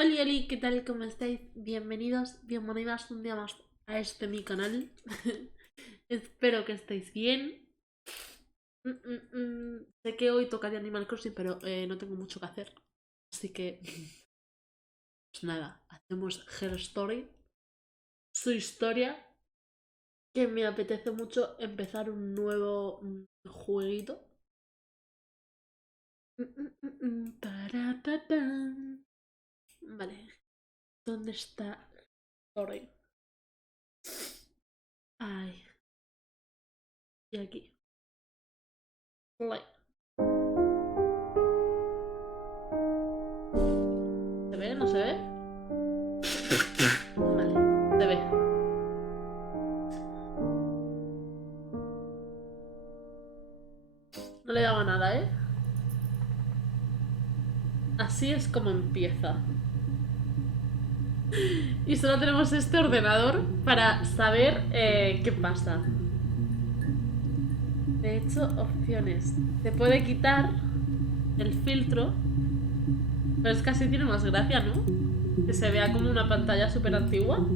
Hola, hola, ¿qué tal? ¿Cómo estáis? Bienvenidos, bienvenidas un día más a mi canal. Espero que estéis bien. Sé que hoy tocaría Animal Crossing, pero no tengo mucho que hacer. Así que, pues nada, hacemos Her Story, su historia, que me apetece mucho empezar un nuevo jueguito. Parapapam. Vale, ¿dónde está Story? Ay, y aquí. Play. ¿Se ve? ¿No se ve? Vale, se ve. No le daba nada, ¿eh? Así es como empieza. Y solo tenemos este ordenador para saber qué pasa. De hecho, opciones. Se puede quitar el filtro, pero es que así tiene más gracia, ¿no? Que se vea como una pantalla súper antigua.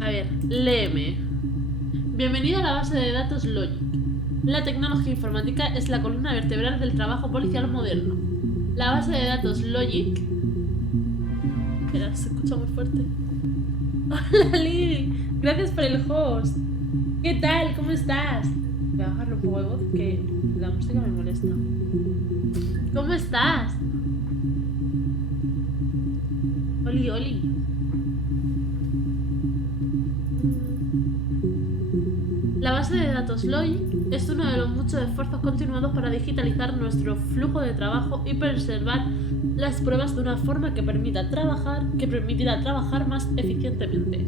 A ver, léeme. Bienvenido a la base de datos Logic. La tecnología informática es la columna vertebral del trabajo policial moderno. La base de datos Logic... Espera, se escucha muy fuerte. Hola Lili, gracias por el host. ¿Qué tal? ¿Cómo estás? Voy a bajarle un poco de voz que la música me molesta. ¿Cómo estás? Oli, oli. La base de datos Logic es uno de los muchos esfuerzos continuados para digitalizar nuestro flujo de trabajo y preservar las pruebas de una forma que permitirá trabajar más eficientemente.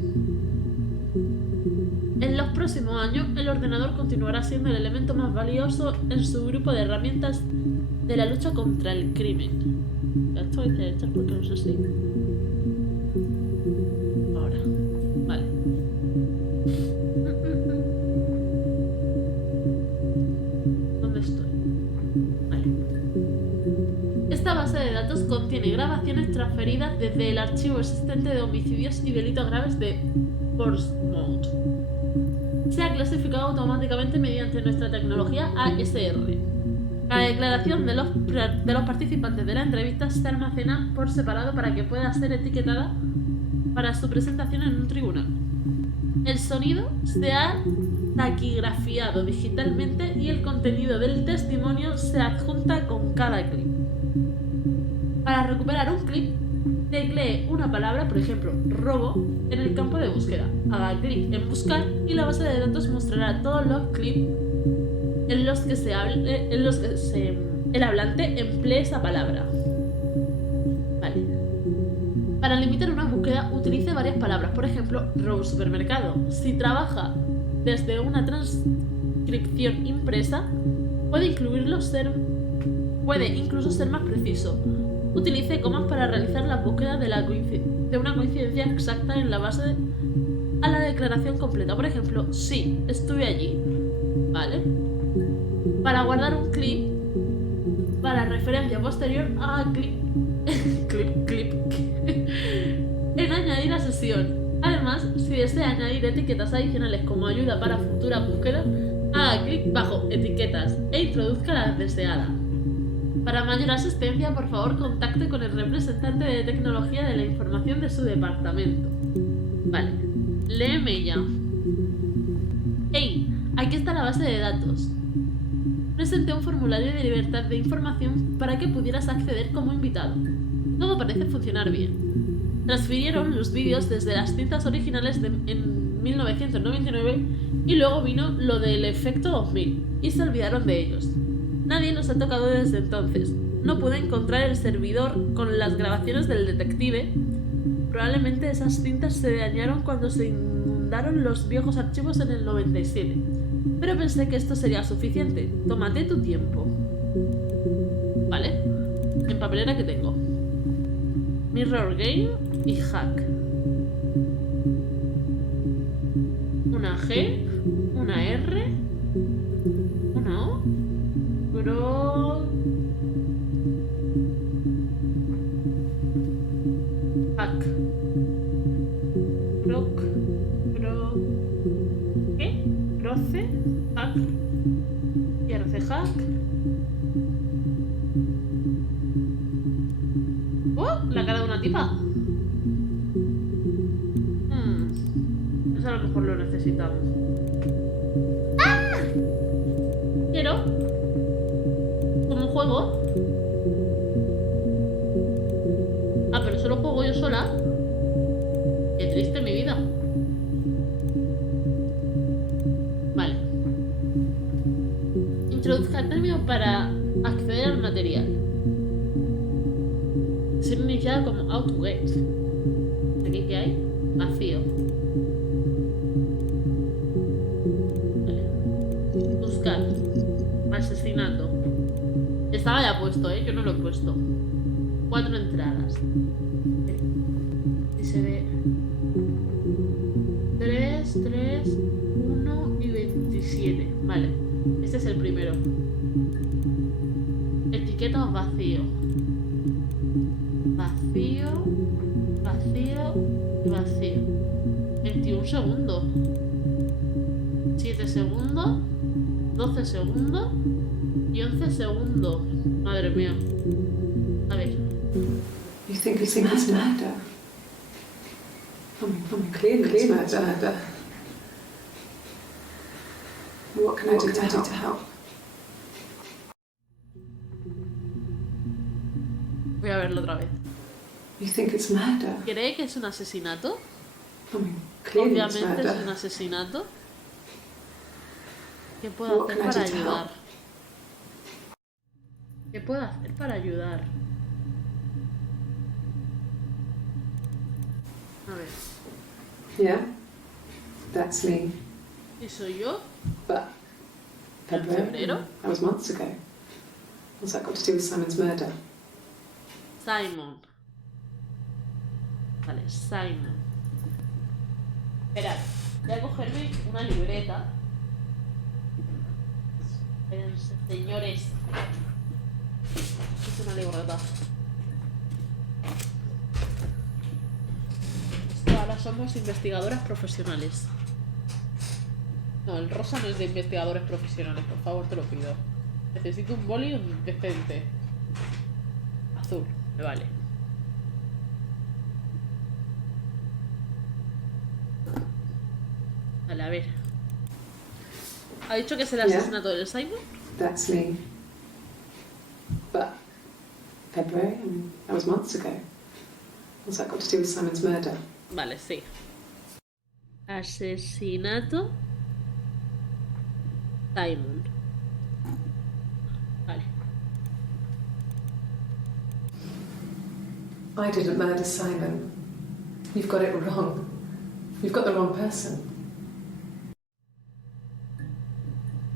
En los próximos años, el ordenador continuará siendo el elemento más valioso en su grupo de herramientas de la lucha contra el crimen. Esto hay que echar porque no sé si... Ahora. Vale. ¿Dónde estoy? Vale. Esta base de datos contiene grabaciones transferidas desde el archivo existente de homicidios y delitos graves de Portsmouth. Se ha clasificado automáticamente mediante nuestra tecnología ASR. La declaración de los participantes de la entrevista se almacena por separado para que pueda ser etiquetada para su presentación en un tribunal. El sonido se ha taquigrafiado digitalmente y el contenido del testimonio se adjunta con cada clip. Para recuperar un clip, teclee una palabra, por ejemplo, robo, en el campo de búsqueda. Haga clic en buscar y la base de datos mostrará todos los clips en los que el hablante emplee esa palabra. Vale. Para limitar una búsqueda, utilice varias palabras. Por ejemplo, robo supermercado. Si trabaja desde una transcripción impresa, puede incluso ser más preciso. Utilice comas para realizar la búsqueda de una coincidencia exacta en la base a la declaración completa. Por ejemplo, sí, estuve allí. ¿Vale? Para guardar un clip, para referencia posterior, haga clic en añadir a sesión. Además, si desea añadir etiquetas adicionales como ayuda para futuras búsquedas, haga clic bajo etiquetas e introduzca la deseada. Para mayor asistencia, por favor, contacte con el representante de tecnología de la información de su departamento. Vale, léeme ya. ¡Hey! Aquí está la base de datos. Presenté un formulario de libertad de información para que pudieras acceder como invitado. Todo parece funcionar bien. Transfirieron los vídeos desde las cintas originales en 1999 y luego vino lo del efecto 2000 y se olvidaron de ellos. Nadie los ha tocado desde entonces. No pude encontrar el servidor con las grabaciones del detective. Probablemente esas cintas se dañaron cuando se inundaron los viejos archivos en el 97. Pero pensé que esto sería suficiente. Tómate tu tiempo. Vale. En papelera que tengo. Mirror Game y Hack. Una G. Una R. Una O. 14. Hack. IRC hack. La cara de una tipa. Eso a lo mejor lo necesitamos. ¡Ah! Quiero. ¿Cómo juego? Ah, pero solo juego yo sola. Qué triste mi vida. Vale. Introduzca el término para acceder al material. Ser iniciada como how to get. ¿Aquí qué hay? Vacío. Vale. Buscar. Asesinato. Estaba ya puesto, yo no lo he puesto. 4 entradas. Y se ve 3, 3, 1 y 27. Vale, este es el primero. Etiqueta vacío. Vacío, vacío y vacío. 21 segundos. 7 segundos. 12 segundos. Y 11 segundos. Madre mía. A ver. You think it's murder? I mean, clearly it's murder. What can I do to help? Voy a verlo otra vez. You think it's murder? ¿Cree que es un asesinato? I mean, clearly it's Obviamente es un murder. asesinato. ¿Qué puedo hacer para ayudar? ¿Qué puedo hacer para ayudar? A ver. Yeah, that's me. ¿Y soy yo? But ¿En febrero? that was months ago. What's that got to do with Simon's murder? Simon. Vale, Simon. Esperad, voy a cogerme una libreta. Espérense, señores. Es una libreta. Ahora somos investigadoras profesionales. No, el rosa no es de investigadores profesionales, por favor, te lo pido. Necesito un boli decente. Azul, me vale. Vale, a ver. ¿Ha dicho que es el asesinato del Simon? That's me. But February, that was months ago. What's that got to do with Simon's murder? Vale, sí. Asesinato Simon. Vale. I didn't murder Simon. You've got it wrong. You've got the wrong person.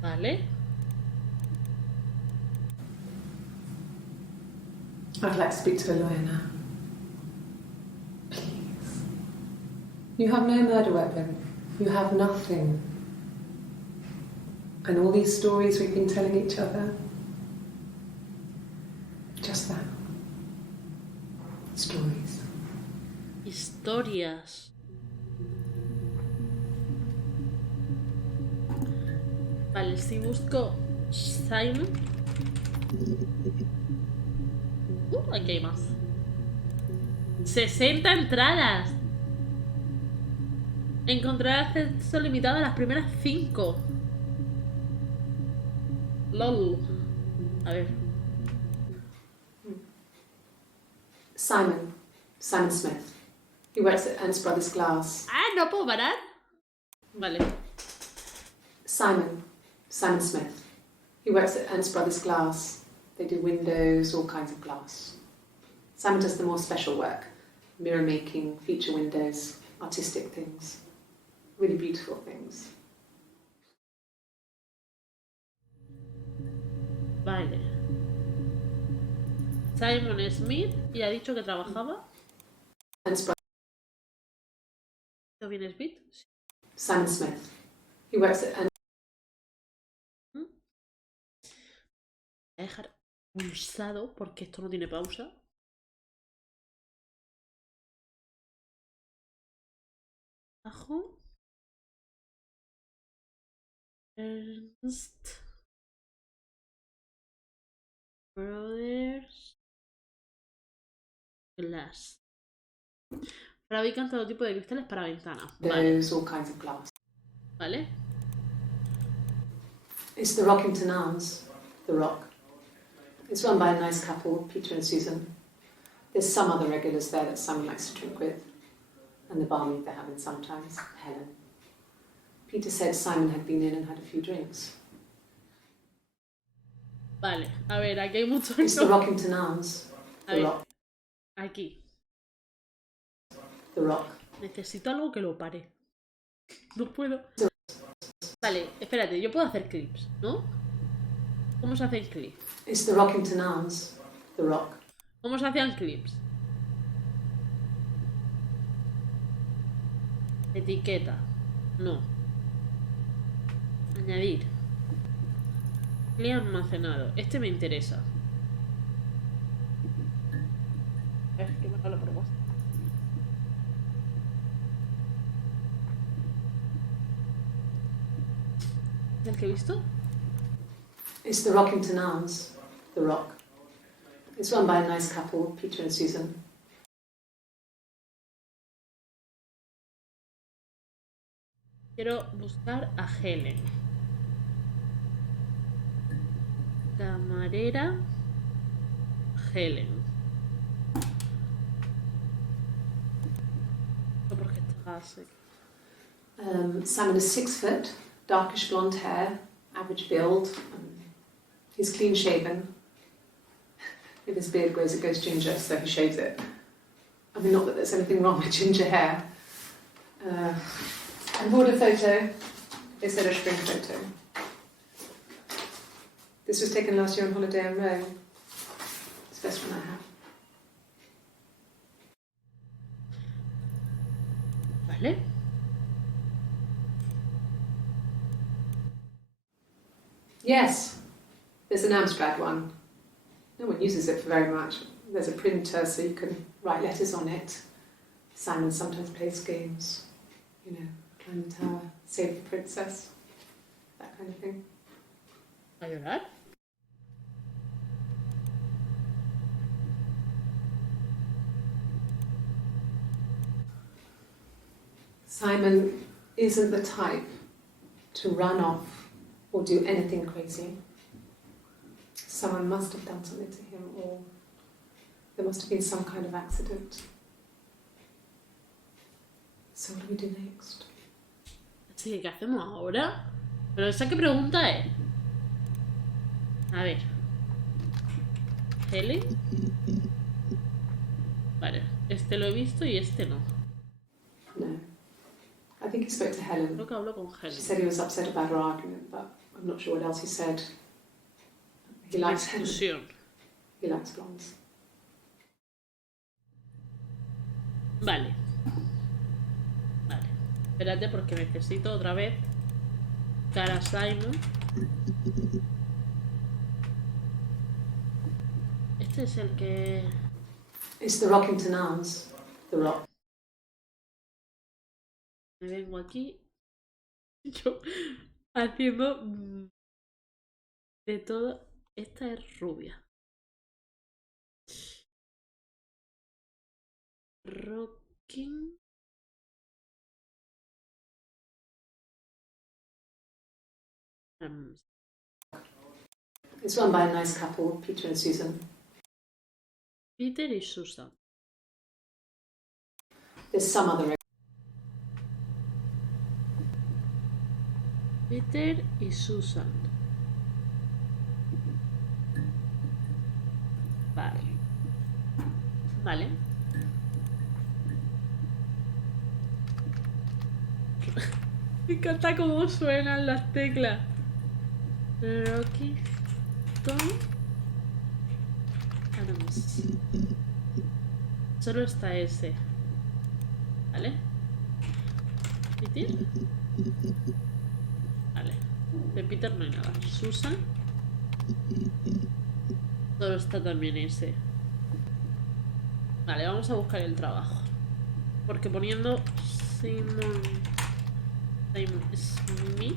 Vale. I'd like to speak to a lawyer now. Please. You have no murder weapon. You have nothing. And all these stories we've been telling each other. Just that. Stories. Historias. Vale, si busco Simon. Aquí hay más. 60 entradas. Encontrar acceso limitado a las primeras 5. LOL. A ver. Simon Smith. He works at Ernst Brothers Glass. Ah, no puedo parar. Vale. Simon Smith. He works at Ernst Brothers Glass. They do windows, all kinds of glass. Simon does the more special work. Mirror making, feature windows, artistic things. Really beautiful things. Vale. Simon Smith. Y ha dicho que trabajaba. Ernst Brothers. ¿Esto viene Smith? Sí. Simon Smith. He works at Ernst. Voy a dejar pulsado porque esto no tiene pausa. Abajo. Ernst Brothers Glass. Fabrican todo tipo de cristales para ventanas. Vale. All kinds of glass. ¿Vale? It's the Rockington Arms, the Rock. It's run by a nice couple, Peter and Susan. There's some other regulars there that Simon likes to drink with, and the barmaid they're having sometimes, Helen. Peter said Simon had been in and had a few drinks. Vale, a ver, aquí hay mucho. It's the Rockington Arms, the Rock. Aquí. The Rock. Necesito algo que lo pare. No puedo. Vale, espérate, yo puedo hacer clips, ¿no? ¿Cómo se hacen clips? It's the Rockington Arms, the Rock. ¿Cómo se hacían clips? Etiqueta. No. Añadir. Clip almacenado. Este me interesa. A ver, que me haga la propuesta. ¿Es el que he visto? It's the Rockington Arms, the Rock. It's run by a nice couple, Peter and Susan. Quiero buscar a Helen. Camarera Helen. No, porque está seco. Simon is 6 foot, darkish blonde hair, average build. He's clean shaven. If his beard grows, it goes ginger, so he shaves it. I mean, not that there's anything wrong with ginger hair. I bought a photo. They said a spring photo. This was taken last year on holiday in Rome. It's the best one I have. Vale. Yes, there's an Amstrad one. No one uses it for very much. There's a printer so you can write letters on it. Simon sometimes plays games. You know, climb the tower, save the princess. That kind of thing. ¿A llorar? Simon isn't the type to run off or do anything crazy. Someone must have done something to him, or there must have been some kind of accident. So what do we do next? Sí, ¿qué hacemos ahora? Pero esa qué pregunta es. A ver. Helen. Vale, este lo he visto y este no. No. I think he spoke to Helen. Creo que hablo con Helen. She said he was upset about her argument, but I'm not sure what else he said. He likes Helen. He likes blondes. Vale. Vale. Espérate porque necesito otra vez cara a Simon. Este es el que... It's the Rockington Arms, the Rock. Me vengo aquí. Yo haciendo de todo. Esta es rubia. Rocking. It's run by a nice couple, Peter and Susan. Peter y Susan. There's some other... Peter y Susan. Vale. Vale. Me encanta cómo suenan las teclas. Rocky Tom Adams. Solo está ese. ¿Vale? Peter. Vale. De Peter no hay nada. Susan. Solo está también ese. Vale, vamos a buscar el trabajo. Porque poniendo Simon Smith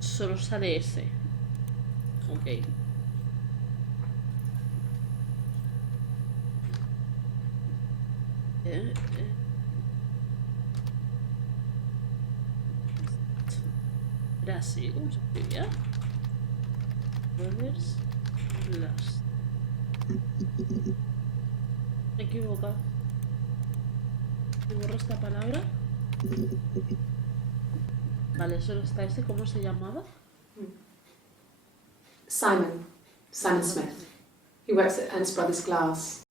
Solo sale ese. Ok. Era así, ¿cómo se escribía? Brothers Last. Me he equivocado. ¿Me borro esta palabra? Vale, solo está ese. ¿Cómo se llamaba? Simon Smith. He works at Ernst Brothers Glass.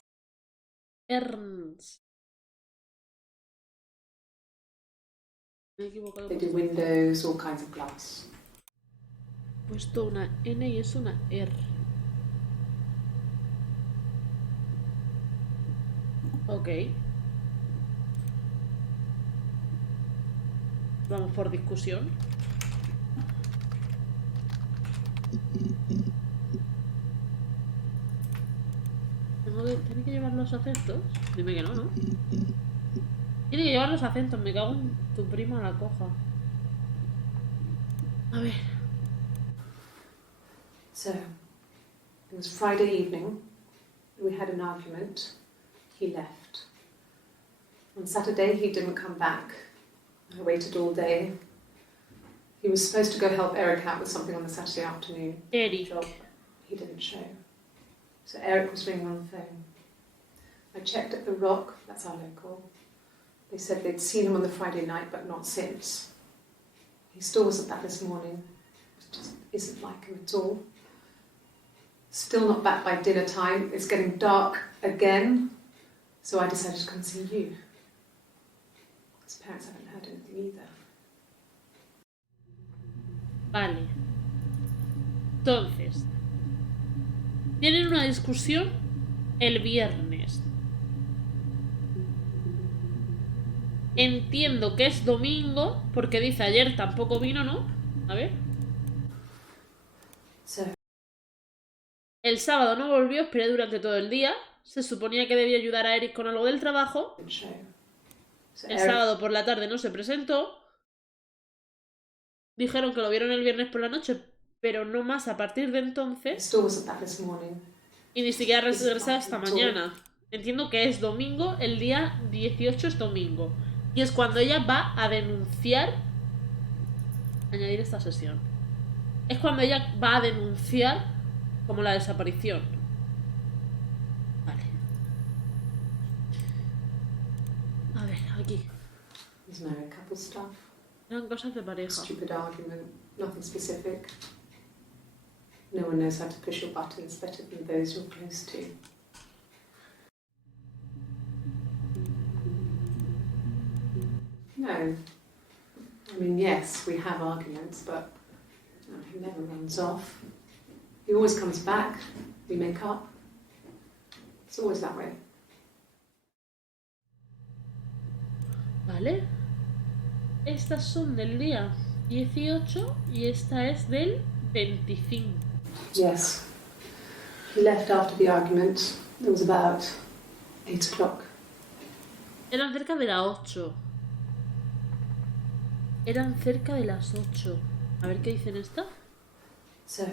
Ernst. Me he equivocado. They do windows, all kinds of glass. He puesto una N y es una R. Ok. Vamos por discusión. ¿Tiene que llevar los acentos? Dime que no, ¿no? Tiene que llevar los acentos, me cago en tu prima la coja. A ver. So, it was Friday evening. We had an argument. He left. On Saturday, he didn't come back. I waited all day. He was supposed to go help Eric out with something on the Saturday afternoon. Eric. Job. He didn't show. So Eric was ringing on the phone. I checked at the Rock, that's our local. They said they'd seen him on the Friday night, but not since. He still wasn't back this morning. It just isn't like him at all. Still not back by dinner time. It's getting dark again. So I decided to come see you. His parents haven't heard anything either. Vale. Entonces, tienen una discusión el viernes. Entiendo que es domingo, porque dice ayer tampoco vino, ¿no? A ver. El sábado no volvió, esperé durante todo el día. Se suponía que debía ayudar a Eric con algo del trabajo. El sábado por la tarde no se presentó. Dijeron que lo vieron el viernes por la noche, pero no más a partir de entonces. Y ni siquiera regresó hasta mañana. Entiendo que es domingo, el día 18 es domingo. Y es cuando ella va a denunciar. Añadir esta sesión. Es cuando ella va a denunciar como la desaparición. Vale. A ver, aquí. Eran cosas de pareja. Stupid argument, nothing specific. No one knows how to push your buttons better than those you're close to. No. I mean, yes, we have arguments, but he never runs off. He always comes back. We make up. It's always that way. Vale. Estas son del día 18 y esta es del 25. Yes. He left after the argument. It was about 8 o'clock. Eran cerca de las 8. Eran cerca de las 8. A ver qué dicen esta. So,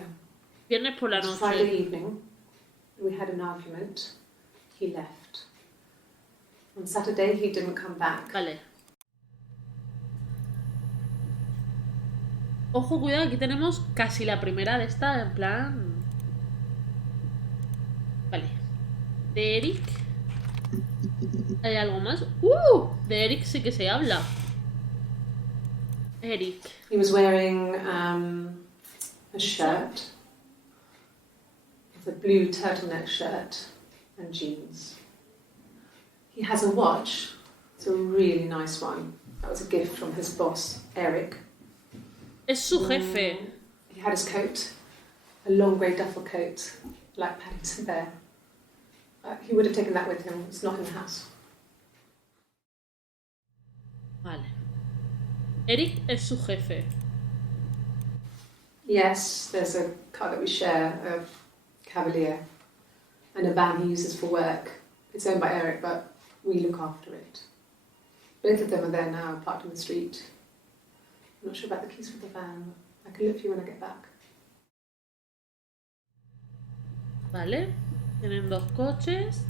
viernes por la noche. Friday evening, we had an argument. He left. On Saturday, he didn't come back. Vale. Ojo, cuidado, aquí tenemos casi la primera de esta, en plan... Vale. De Eric. ¿Hay algo más? De Eric sí que se habla. Eric. He was wearing a shirt. It's a blue turtleneck shirt and jeans. He has a watch. It's a really nice one. That was a gift from his boss, Eric. Es su jefe. He had his coat, a long grey duffel coat, like Paddington Bear. He would have taken that with him. It's not in the house. Vale. Eric es su jefe. Yes, there's a car that we share, a Cavalier, and a van he uses for work. It's owned by Eric, but we look after it. Both of them are there now, parked in the street. I'm not sure about the keys for the van. I can look for you when I get back. Vale. Tienen dos coches.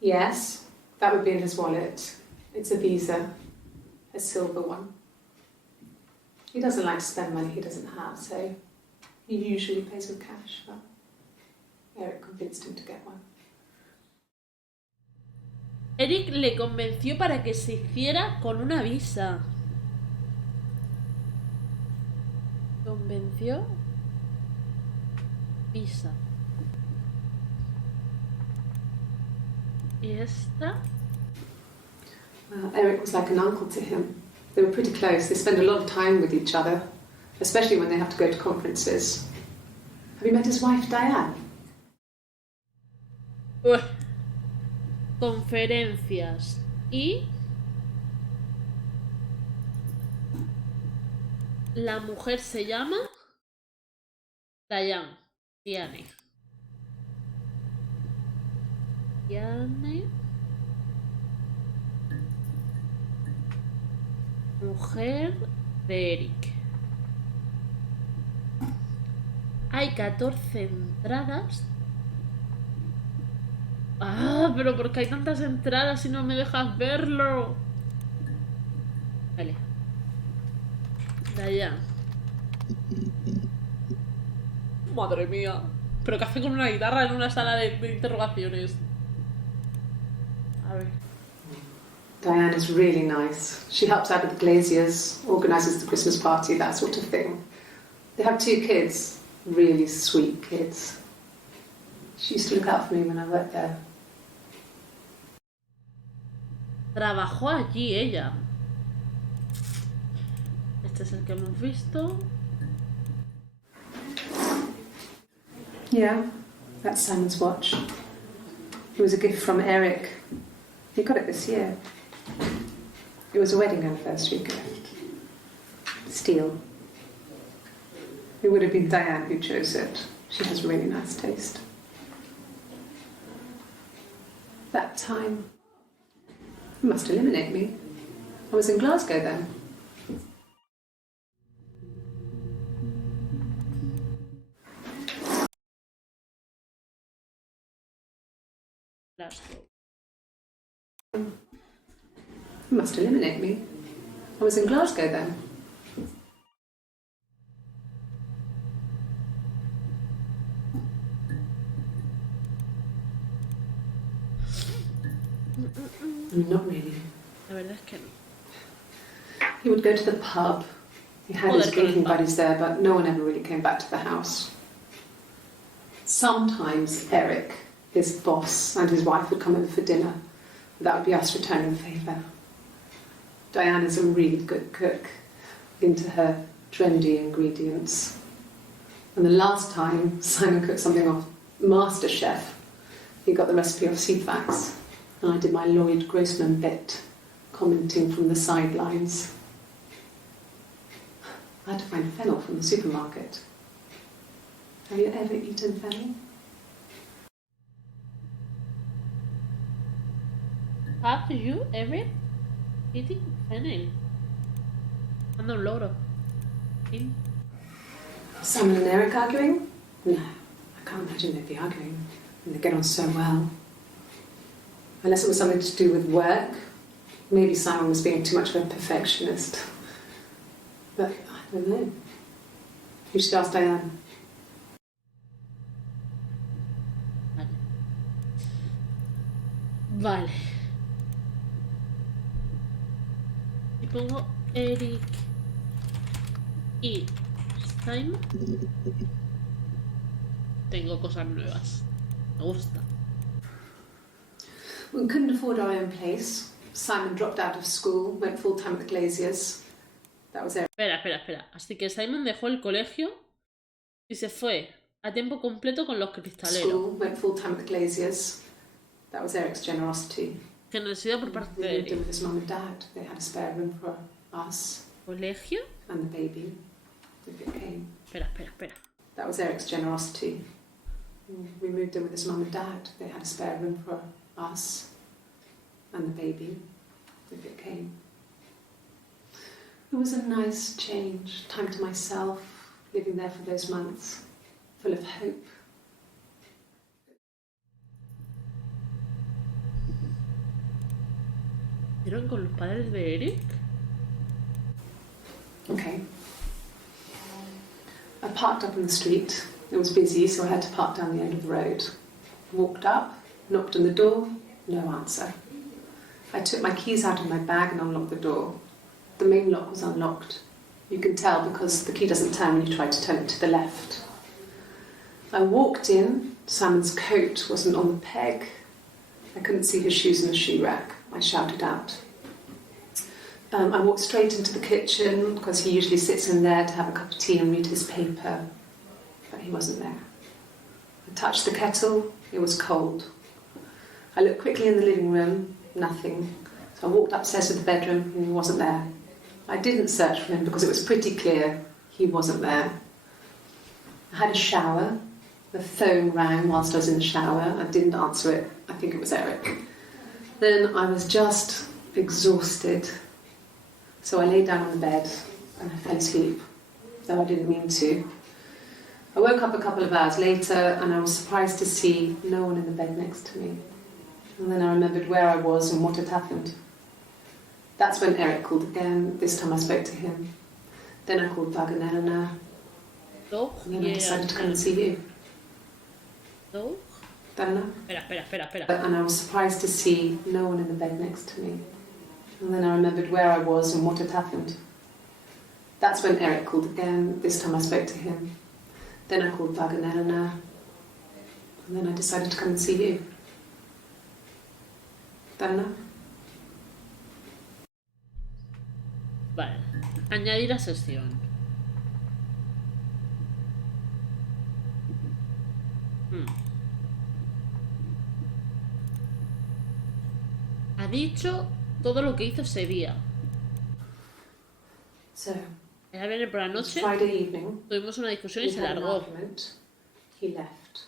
Yes, that would be in his wallet. It's a Visa, a silver one. He doesn't like to spend money he doesn't have, so he usually pays with cash, but Eric convinced him to get one. Eric le convenció para que se hiciera con una visa. Convenció. Visa. ¿Y esta? Eric was like an uncle to him. They were pretty close. They spend a lot of time with each other, especially when they have to go to conferences. Have you met his wife, Diane? Conferencias. Y la mujer se llama Diane. Diane. Mujer de Eric. Hay 14 entradas. Ah, pero ¿por qué hay tantas entradas y no me dejas verlo? Vale. De allá. Madre mía. ¿Pero qué hace con una guitarra en una sala de interrogaciones? A ver. Diane is really nice. She helps out with the glaziers, organises the Christmas party, that sort of thing. They have 2 kids, really sweet kids. She used to look out for me when I worked there. Trabajó allí ella. Este es el que hemos visto. Yeah, that's Simon's watch. It was a gift from Eric. He got it this year. It was a wedding anniversary gift. Steel. It would have been Diane who chose it. She has really nice taste. That time, you must eliminate me. I was in Glasgow then. You must eliminate me. I was in Glasgow then. Not really. La verdad es que no. He would go to the pub. He had his drinking buddies there, but no one ever really came back to the house. Sometimes Eric, his boss, and his wife would come over for dinner. That would be us returning the favour. Diane is a really good cook, into her trendy ingredients. And the last time Simon cooked something off MasterChef, he got the recipe off Seedfax, and I did my Lloyd Grossman bit, commenting from the sidelines. I had to find fennel from the supermarket. Have you ever eaten fennel? Have you ever eaten fennel? Anda un logro. ¿Sí? Simon and Eric arguing? No, I can't imagine they'd be arguing. And they get on so well. Unless it was something to do with work. Maybe Simon was being too much of a perfectionist. But I don't know. You should ask Diane. Vale. Y pongo Eric y Simon. Tengo cosas nuevas. Me gusta. We couldn't afford our own place. Simon dropped out of school, went full-time with the Glaziers. That was Eric. Espera. Así que Simon dejó el colegio y se fue a tiempo completo con los cristaleros. School, went full-time with the Glaziers. That was Eric's generosity. Generosidad por parte de We lived in Eric. with his mum and dad. They had a spare room for us Colegio. and the baby if it came. Espera. That was Eric's generosity. We moved in with his mum and dad. They had a spare room for us and the baby if it came. It was a nice change, time to myself, living there for those months, full of hope. ¿Vieron con los padres de Eric? Okay. I parked up on the street. It was busy, so I had to park down the end of the road. Walked up, knocked on the door, no answer. I took my keys out of my bag and unlocked the door. The main lock was unlocked. You can tell because the key doesn't turn when you try to turn it to the left. I walked in. Simon's coat wasn't on the peg. I couldn't see his shoes in the shoe rack. I shouted out. I walked straight into the kitchen because he usually sits in there to have a cup of tea and read his paper, but he wasn't there. I touched the kettle. It was cold. I looked quickly in the living room. Nothing. So I walked upstairs to the bedroom and he wasn't there. I didn't search for him because it was pretty clear he wasn't there. I had a shower. The phone rang whilst I was in the shower. I didn't answer it. I think it was Eric. Then I was just exhausted. So I lay down on the bed and I fell asleep, though I didn't mean to. I woke up a couple of hours later and I was surprised to see no one in the bed next to me. And then I remembered where I was and what had happened. That's when Eric called again. This time I spoke to him. Then I called Doug and Eleanor. And then I decided to come and see you. ¿Doug? Eleanor? Espera. And I was surprised to see no one in the bed next to me. And then I remembered where I was and what had happened. That's when Eric called again. This time I spoke to him. Then I called Doug and Eleanor. And then I decided to come and see you. Eleanor? Vale. Añadir a sesión. Ha dicho todo lo que hizo ese día. So, Era viernes por la noche. Friday evening, Tuvimos una discusión y se largó. he left.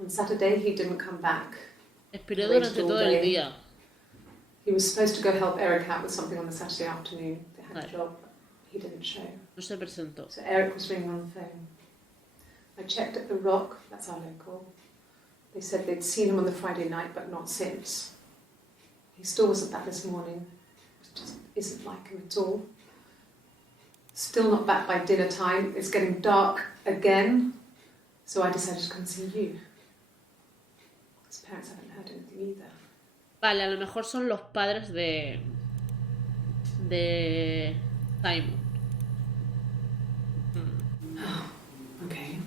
On Saturday he didn't come back. Esperó durante todo el día. He was supposed to go help Eric out with something on the Saturday afternoon. They had Right. a job. He didn't show. No se presentó. So Eric was ringing on the phone. I checked at the Rock, that's our local. They said they'd seen him on the Friday night, but not since. He still wasn't back this morning. It just isn't like him at all. Still not back by dinner time. It's getting dark again. So I decided to come and see you. His parents haven't heard anything either. Vale, a lo mejor son los padres de Simon. Okay.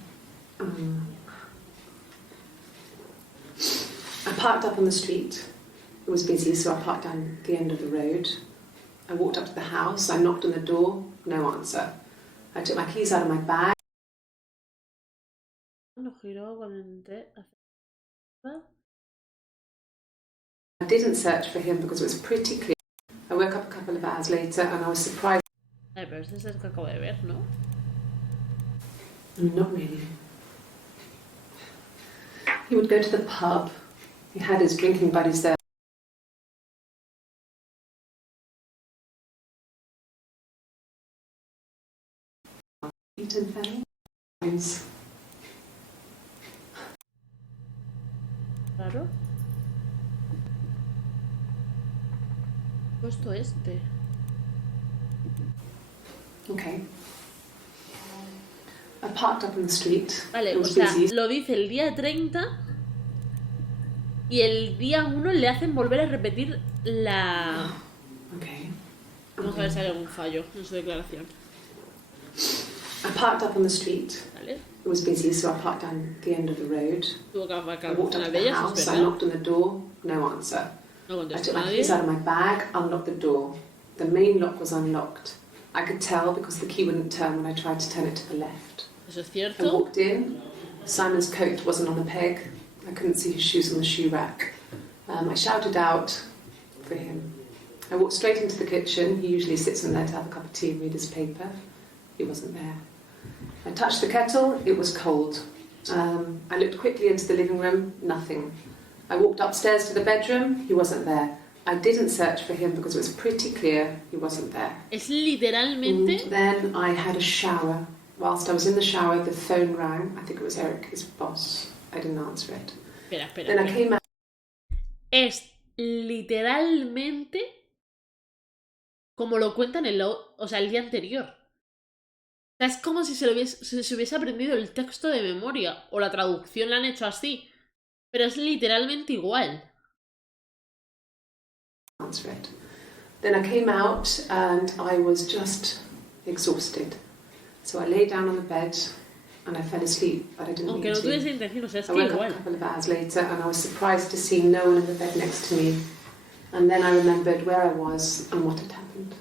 I parked up on the street. It was busy, so I parked down the end of the road. I walked up to the house. I knocked on the door. No answer. I took my keys out of my bag. Lo giró cuando entré. I didn't search for him because it was pretty clear. I woke up a couple of hours later and I was surprised. Pero este es el que acabo de ver, ¿no? Not really. He would go to the pub. He had his drinking buddies there. Eaton families. Claro. Puesto este. Okay. I parked up on the street. Vale, It o was sea, busy. lo dice el día 30 y el día 1 le hacen volver a repetir la... Okay. Vamos a ver si hay algún fallo en su declaración. I parked up on the street. Vale. It was busy, so I parked down the end of the road. Tuvo que I aparcar walked up una to de the ellas, house. es I verdad. knocked on the door. No answer. No I contestó took my nadie. keys out of my bag, unlocked the door. The main lock was unlocked. I could tell because the key wouldn't turn when I tried to turn it to the left. Eso es I cierto. walked in. Simon's coat wasn't on the peg. I couldn't see his shoes on the shoe rack. I shouted out for him. I walked straight into the kitchen. He usually sits in there to have a cup of tea and read his paper. He wasn't there. I touched the kettle. It was cold. I looked quickly into the living room. Nothing. I walked upstairs to the bedroom. He wasn't there. I didn't search for him because it was pretty clear he wasn't there. Es literalmente... Then I had a shower. Whilst I was in the shower, the phone rang. I think it was Eric, his boss. I didn't answer it. Espera. Then I came out. Es literalmente como lo cuentan el día anterior. O sea, es como si se hubiese aprendido el texto de memoria. O la traducción la han hecho así. Pero es literalmente igual. Answer it. Then I came out and I was just exhausted. So I lay down on the bed and I fell asleep, but I didn't Aunque mean no to. tuviese intención, o sea, es I que woke up igual. a couple of hours later and I was surprised to see no one in the bed next to me. And then I remembered where I was and what had happened.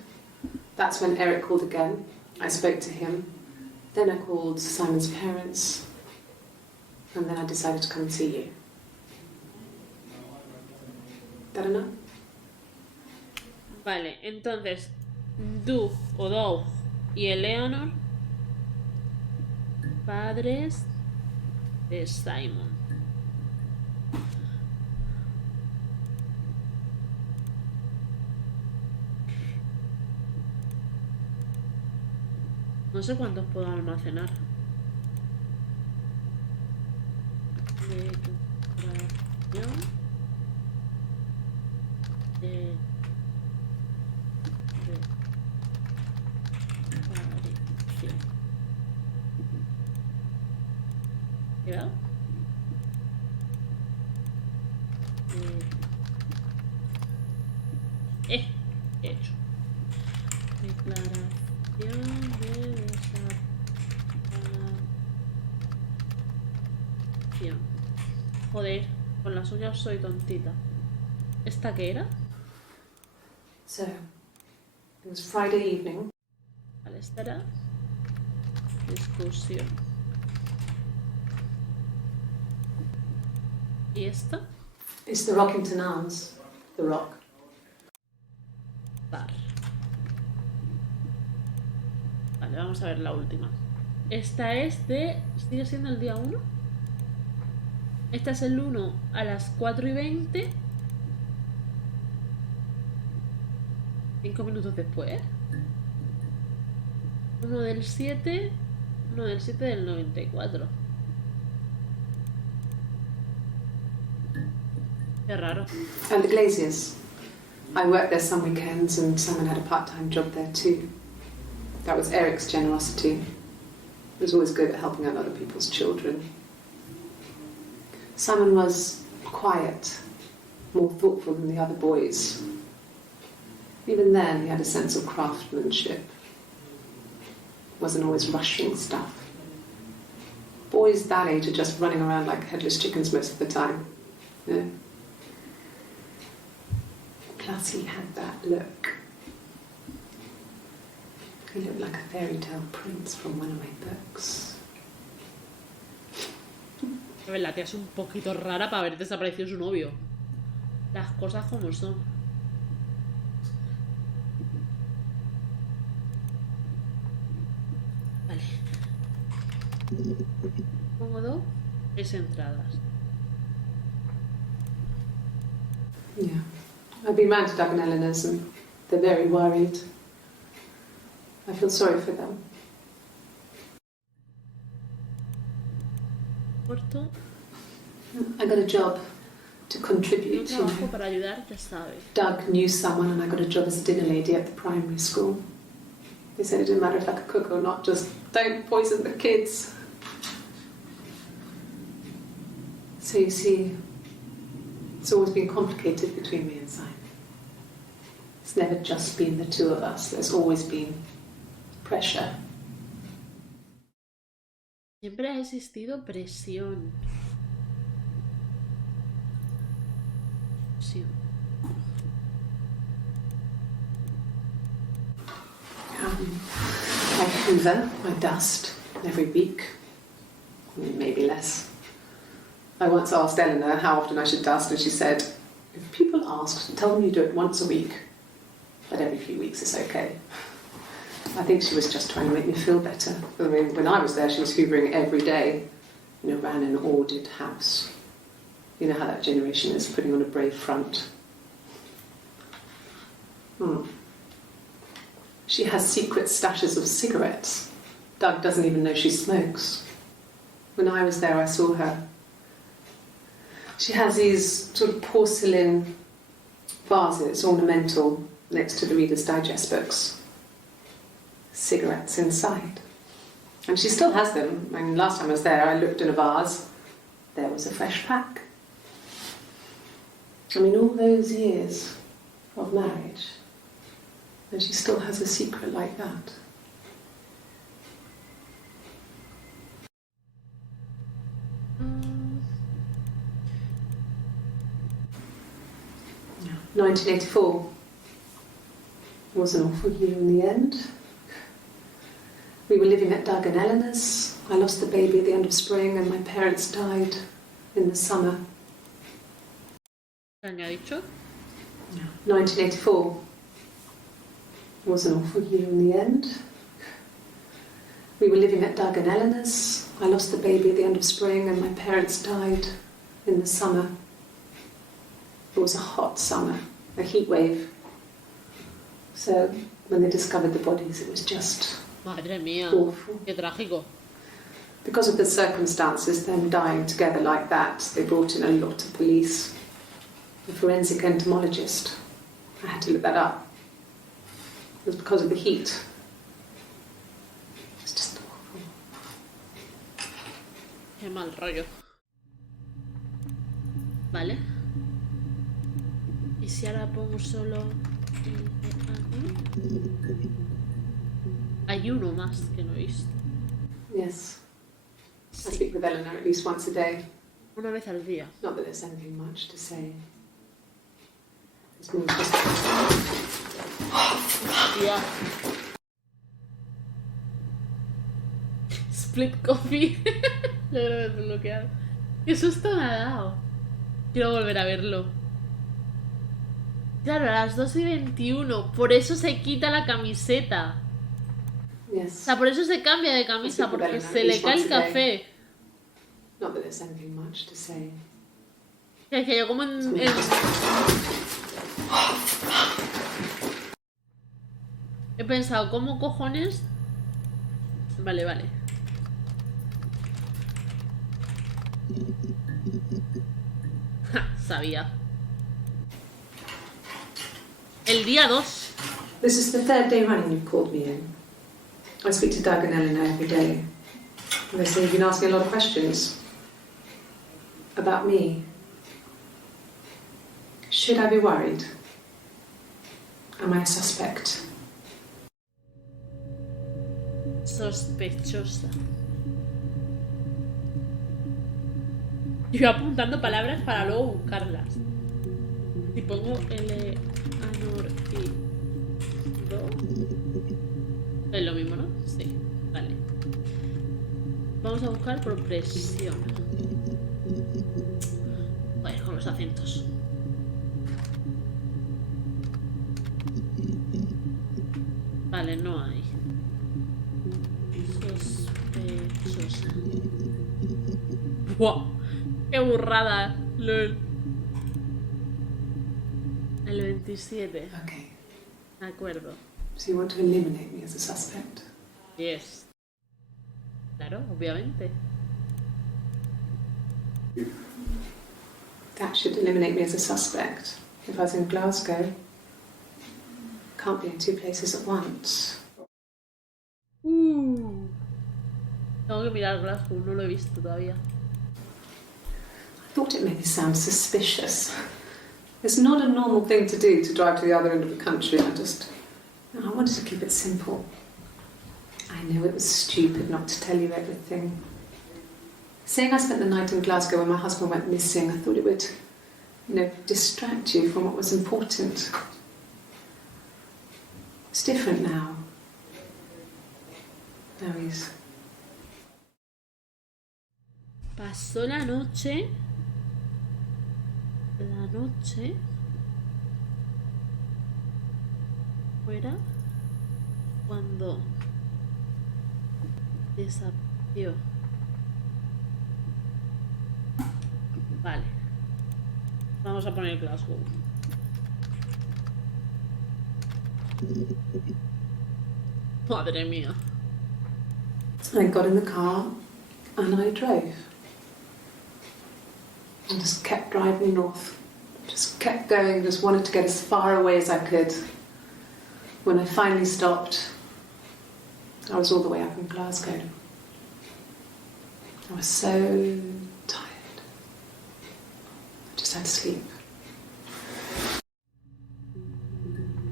That's when Eric called again. I spoke to him. Then I called Simon's parents. And then I decided to come and see you. That enough? Vale, entonces Doug o Doug y Eleanor, padres de Simon. No sé cuántos puedo almacenar. ¿Quedado? Hecho. Declaración de desaparición. Joder, con las uñas soy tontita. ¿Esta qué era? So, it was Friday evening. Vale, esta era discusión. ¿Y esta? It's the Rockington Arms. The Rock. Bar. Vale, vamos a ver la última. Esta es de... ¿Sigue siendo el día 1? Esta es el 1 a las 4:20. 5 minutos después. 1 del 7. 1 del 7 del 94. Qué raro. And the Glaziers. I worked there some weekends and Simon had a part-time job there too. That was Eric's generosity. He was always good at helping out other people's children. Simon was quiet, more thoughtful than the other boys. Even then, he had a sense of craftsmanship. Wasn't always rushing stuff. Boys that age are just running around like headless chickens most of the time. Yeah. Plus, he had that look. He looked like a fairy tale prince from one of my books. La verdad que es un poquito rara para haber desaparecido su novio. Las cosas como son. Vale. Pongo 3 entradas. Yeah. I've been round to Doug and Eleanor's and they're very worried. I feel sorry for them. Corto. I got a job to Un contribute, you trabajo know. para ayudar, ya sabes. Doug knew someone and I got a job as a dinner lady at the primary school. They said it didn't matter if I could cook or not, just don't poison the kids. So you see, it's always been complicated between me and Simon. It's never just been the two of us. There's always been pressure. Siempre ha existido presión. Sí. I hoover, I dust every week, maybe less. I once asked Eleanor how often I should dust, and she said, if people ask, tell them you do it once a week, but every few weeks is okay. I think she was just trying to make me feel better. I mean, when I was there, she was hoovering every day, you know, ran an ordered house. You know how that generation is, putting on a brave front. She has secret stashes of cigarettes. Doug doesn't even know she smokes. When I was there, I saw her. She has these sort of porcelain vases, ornamental, next to the Reader's Digest books. Cigarettes inside. And she still has them. I mean, last time I was there, I looked in a vase. There was a fresh pack. I mean, all those years of marriage, and she still has a secret like that. Yeah. 1984 was an awful year in the end. We were living at Doug and Eleanor's. I lost the baby at the end of spring and my parents died in the summer. ¿Qué ha dicho? 1984 was an awful year in the end. We were living at Doug and Eleanor's. I lost the baby at the end of spring and my parents died in the summer. It was a hot summer, a heat wave. So when they discovered the bodies, it was just Madre mía, awful. qué trágico. Because of the circumstances, them dying together like that, they brought in a lot of police. A forensic entomologist. I had to look that up. It was because of the heat. It's just awful. Qué mal rollo. Vale. ¿Y si ahora pongo solo hay uno más que no he visto? Yes. I speak with Eleanor at least once a day. Una vez al día. Not that there's anything much to say. It's more just... Hostia. Split coffee. Lo creo que desbloqueado. Qué susto me ha dado. Quiero volver a verlo. Claro, a las 2:21. Por eso se quita la camiseta. Yes. O sea, por eso se cambia de camisa, porque se le cae el café. Not that there's anything much to say. Es que yo como en... He pensado, ¿cómo cojones? Vale, vale. Ja, sabía. El día 2. This is the third day running you've called me in. I speak to Doug and Eleanor every day. And they say you've been asking a lot of questions. About me. Should I be worried? Am I a suspect? Sospechosa. Yo apuntando palabras para luego buscarlas. Si pongo L, Anor y Do. Es lo mismo, ¿no? Sí, vale. Vamos a buscar por presión. Bueno, con los acentos. Vale, no hay. Sospechosa. ¡Wow! ¡Qué burrada! LOL. El 27. Okay. De acuerdo. So you want to eliminate me as a suspect? Yes. Claro, obviamente. That should eliminate me as a suspect. If I was in Glasgow, can't be in two places at once. Tengo que mirar Glasgow, no lo he visto todavía. I thought it made me sound suspicious. It's not a normal thing to do, to drive to the other end of the country. I wanted to keep it simple. I know it was stupid not to tell you everything. Saying I spent the night in Glasgow when my husband went missing, I thought it would, distract you from what was important. It's different now. Now he's... Pasó la noche fuera cuando desapareció. Vale, vamos a poner Glasgow. Madre mía. I got in the car and I drove. I just kept driving north. Just kept going, just wanted to get as far away as I could. When I finally stopped, I was all the way up in Glasgow. I was so tired. I just had to sleep.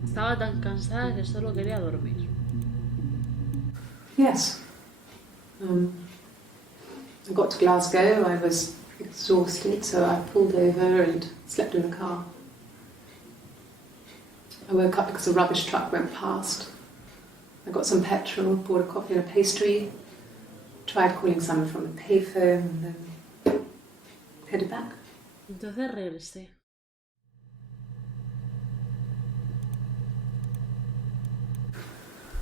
Estaba tan cansada que solo quería dormir. Yes. I got to Glasgow, I was exhausted, so I pulled over and slept in the car. I woke up because a rubbish truck went past. I got some petrol, bought a coffee and a pastry, tried calling someone from the payphone, and then headed back. Entonces regresé.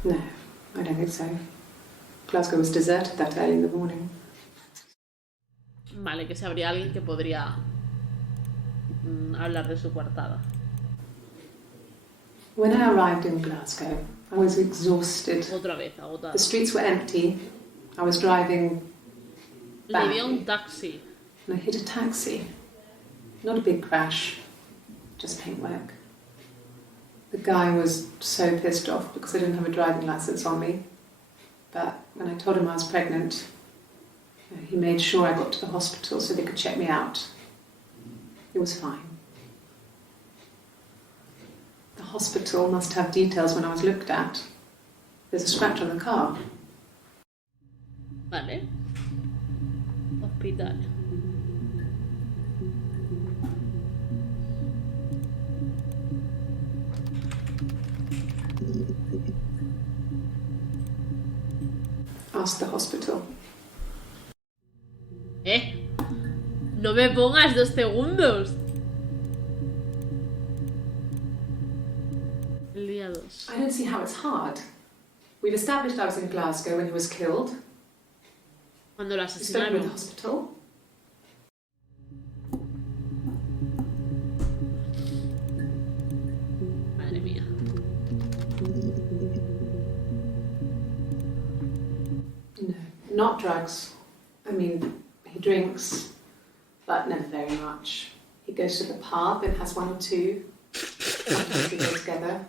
No, I don't think so. Glasgow was deserted that early in the morning. Vale, que si habría alguien que podría hablar de su coartada. When I arrived in Glasgow, I was exhausted. Otra vez, agotada. The streets were empty. I was driving back. Le di a un taxi. And I hit a taxi. Not a big crash, just paintwork. The guy was so pissed off because I didn't have a driving license on me. But when I told him I was pregnant, he made sure I got to the hospital so they could check me out. It was fine. The hospital must have details when I was looked at. There's a scratch on the car. Vale. Hospital. Asked the hospital. No me pongas 2 segundos. El día 2. I don't see how it's hard. We've established I was in Glasgow when he was killed. Cuando lo We spoke with the asesinaron. hospital. Madre mía. No, not drugs. I mean, he drinks, but never very much. He goes to the pub and has 1 or 2. Sometimes we go together.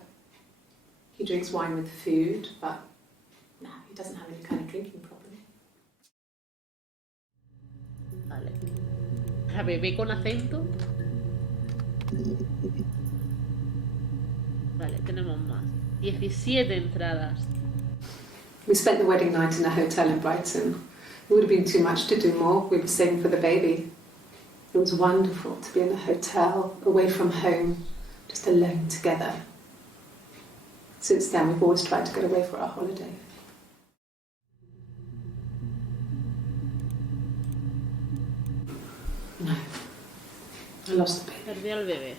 He drinks wine with food, but no, he doesn't have any kind of drinking problem. Vale. La bebé con acento. Vale, tenemos más. 17 entradas. We spent the wedding night in a hotel in Brighton. It would have been too much to do more. We were saving for the baby. It was wonderful to be in a hotel, away from home, just alone together. Since then, we've always tried to get away for our holiday. No. I lost the baby. Perdí al bebé.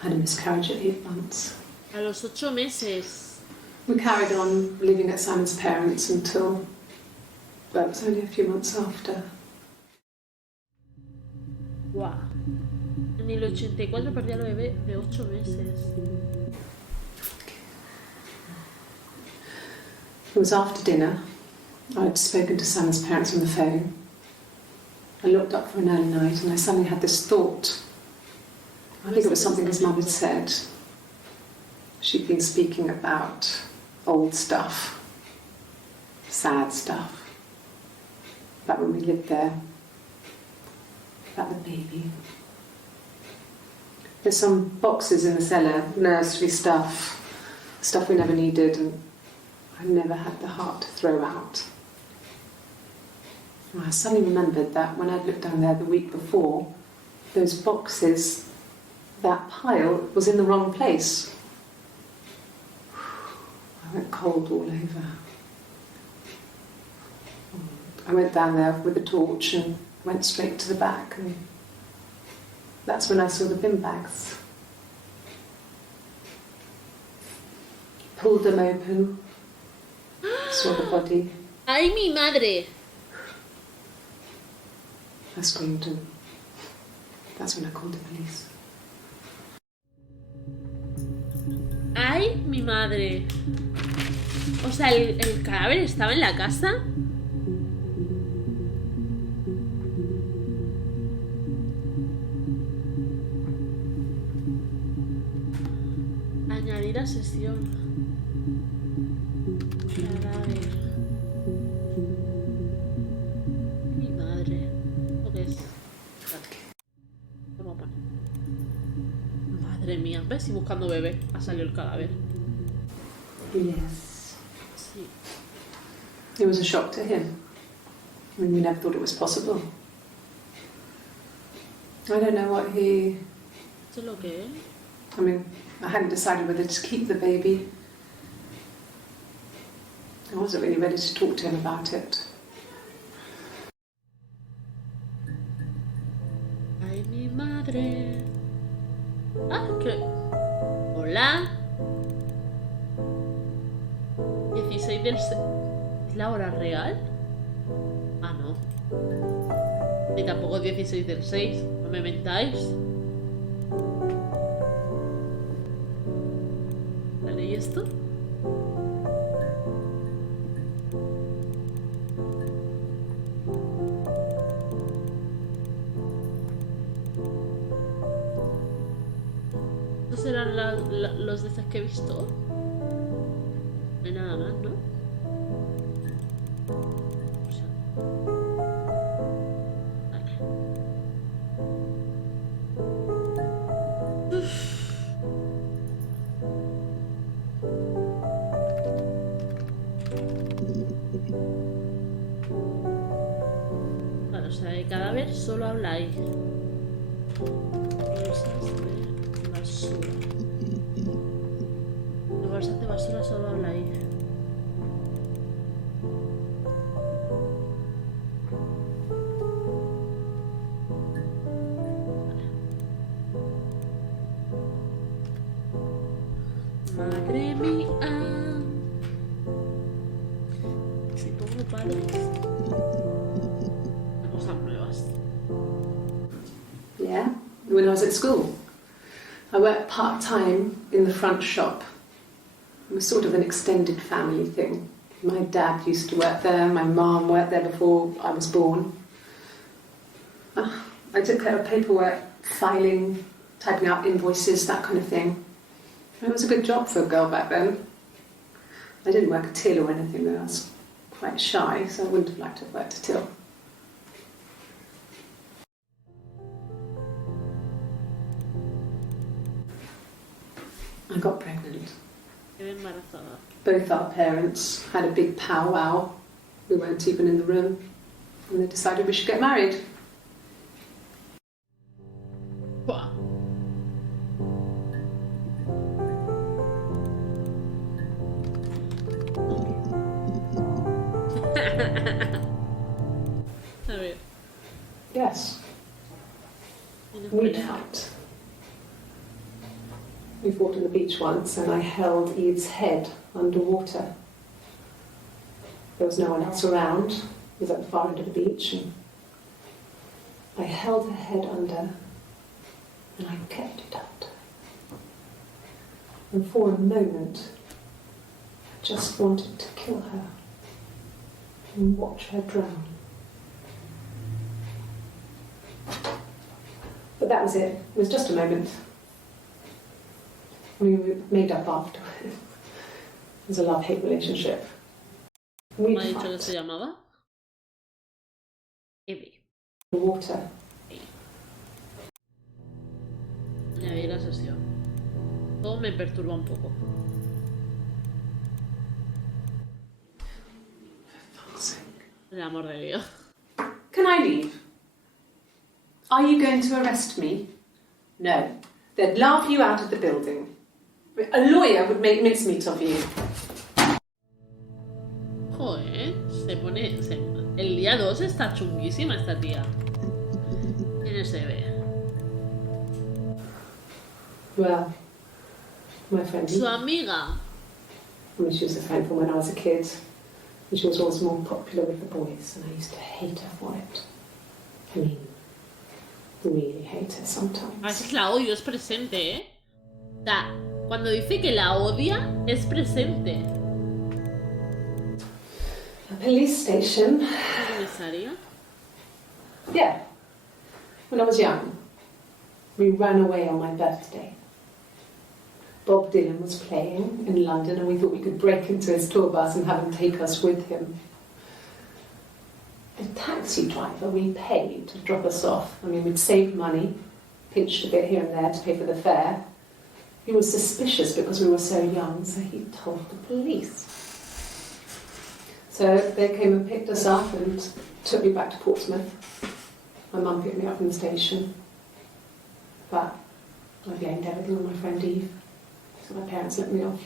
I had a miscarriage at 8 months. A los 8 meses. We carried on living at Simon's parents until, well, it was only a few months after. Guau. En el 84 perdí al bebé de 8 meses. It was after dinner. I'd spoken to Simon's parents on the phone. I looked up for an early night and I suddenly had this thought. I think it was something his mum had said. She'd been speaking about old stuff, sad stuff, about when we lived there, about the baby. There's some boxes in the cellar, nursery stuff we never needed and I never had the heart to throw out. And I suddenly remembered that when I'd looked down there the week before, those boxes, that pile was in the wrong place. I went cold all over. I went down there with a torch and went straight to the back and that's when I saw the bin bags. Pulled them open, saw the body. ¡Ay, mi madre! I screamed and that's when I called the police. ¡Ay, mi madre! O sea, ¿el cadáver estaba en la casa? Añadir a sesión. Cadáver. Mi madre. ¿Lo que es? ¿Cómo pone? Madre mía. ¿Ves? Y buscando bebé. Ha salido el cadáver. Yes. Sí. It was a shock to him. I mean, we never thought it was possible. I don't know what he... ¿Esto es lo que es? I mean, I hadn't decided whether to keep the baby. I wasn't really ready to talk to him about it. Ay, mi madre. Ah, ¿qué? Hola. 16 del... ¿Es la hora real? Ah, no. Ni tampoco 16 del 6. No me mentáis. Vale, ¿y esto? ¿Estos eran los de estos que he visto? No hay nada más, ¿no? O sea... Vale. Vale, o sea, de cadáver solo habla ahí. Bolsas de basura. De bolsas de basura solo habla ahí. Madre mía. Si pongo padres. Cosas nuevas. Yeah, when I was at school. I worked part-time in the front shop. It was sort of an extended family thing. My dad used to work there, my mum worked there before I was born. I took care of paperwork, filing, typing out invoices, that kind of thing. It was a good job for a girl back then. I didn't work a till or anything though. I was quite shy, so I wouldn't have liked to have worked a till. I got pregnant. Both our parents had a big powwow. We weren't even in the room. And they decided we should get married. Wow. A ver. Yes. We'd fight. We fought on the beach once and I held Eve's head underwater. There was no one else around. It was at the far end of the beach and I held her head under and I kept it under. And for a moment I just wanted to kill her and watch her drown. But that was it. It was just a moment. We made up after. It was a love-hate relationship. ¿Cómo ha dicho que se llamaba? Eve. Water. Añadir la sesión. Todo me perturba un poco. El amor de Dios. Can I leave? Are you going to arrest me? No. They'd laugh you out of the building. A lawyer would make mincemeat of you. Joder, se pone... El día 2 está chunguísima esta tía. ¿Quién se ve? Well, my friend. Su amiga. I mean, she was a friend from when I was a kid. And she was always more popular with the boys, and I used to hate her for it. I mean, really hate her sometimes. A veces la odio, es presente, ¿eh? O sea, Cuando dice que la odia, es presente. A police station. ¿La comisaría? Yeah. When I was young, we ran away on my birthday. Bob Dylan was playing in London and we thought we could break into his tour bus and have him take us with him. The taxi driver we paid to drop us off, I mean, we'd saved money, pinched a bit here and there to pay for the fare. He was suspicious because we were so young, so he told the police. So they came and picked us up and took me back to Portsmouth. My mum picked me up from the station. But I blamed everything on my friend Eve. So my parents let me off.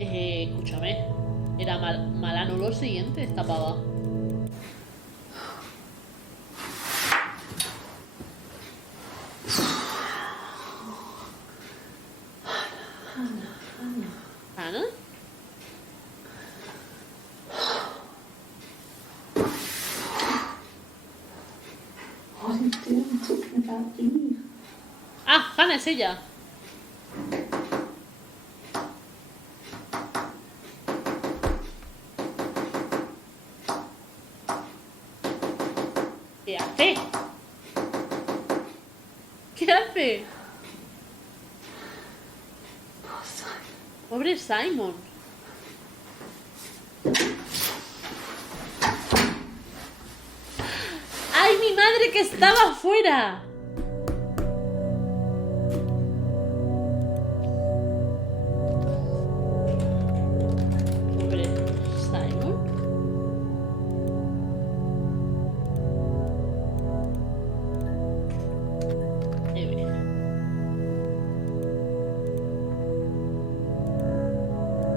Escúchame. Era mala no lo siguiente, esta pava. ¿Ana? What are you doing talking about Eve? Ah, Hannah es ella. ¿Qué hace? ¿Qué hace? Pobre Simon. ¡Ay, mi madre que estaba afuera! Pobre Simon.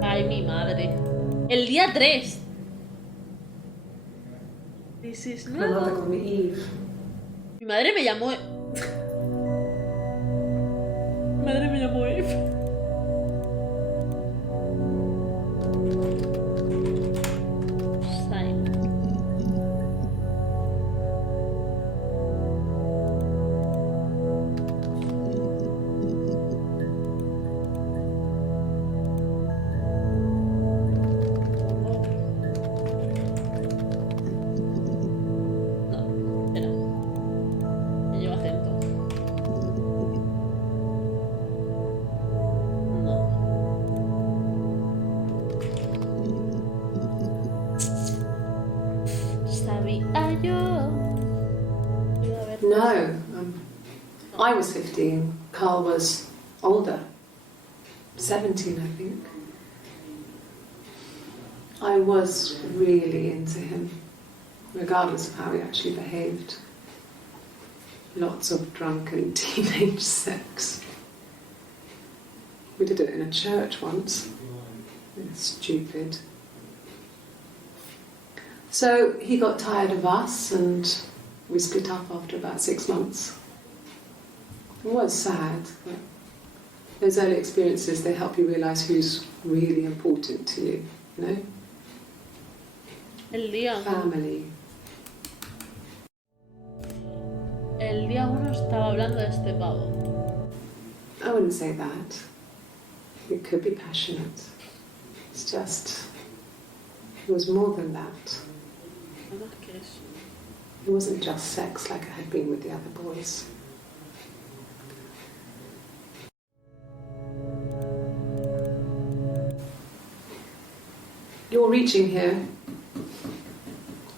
Ay, mi madre. El día 3. This is My mother nueva. called me Eve. Mi madre me llamó. Mi madre me llamó Eve. Simon. No, espera. Me lleva acento. No. Sabía yo. Iba a ver. No, I was 15. Carl was older. 17, I think. I was really into him, regardless of how he actually behaved. Lots of drunken teenage sex. We did it in a church once. It's stupid. So he got tired of us and we split up after about 6 months. It was sad, but those early experiences, they help you realise who's really important to you, you know? El día Family. El día 1 estaba hablando de este pavo. I wouldn't say that. It could be passionate. It's just, it was more than that. No más que eso. It wasn't just sex like it had been with the other boys. You're reaching here.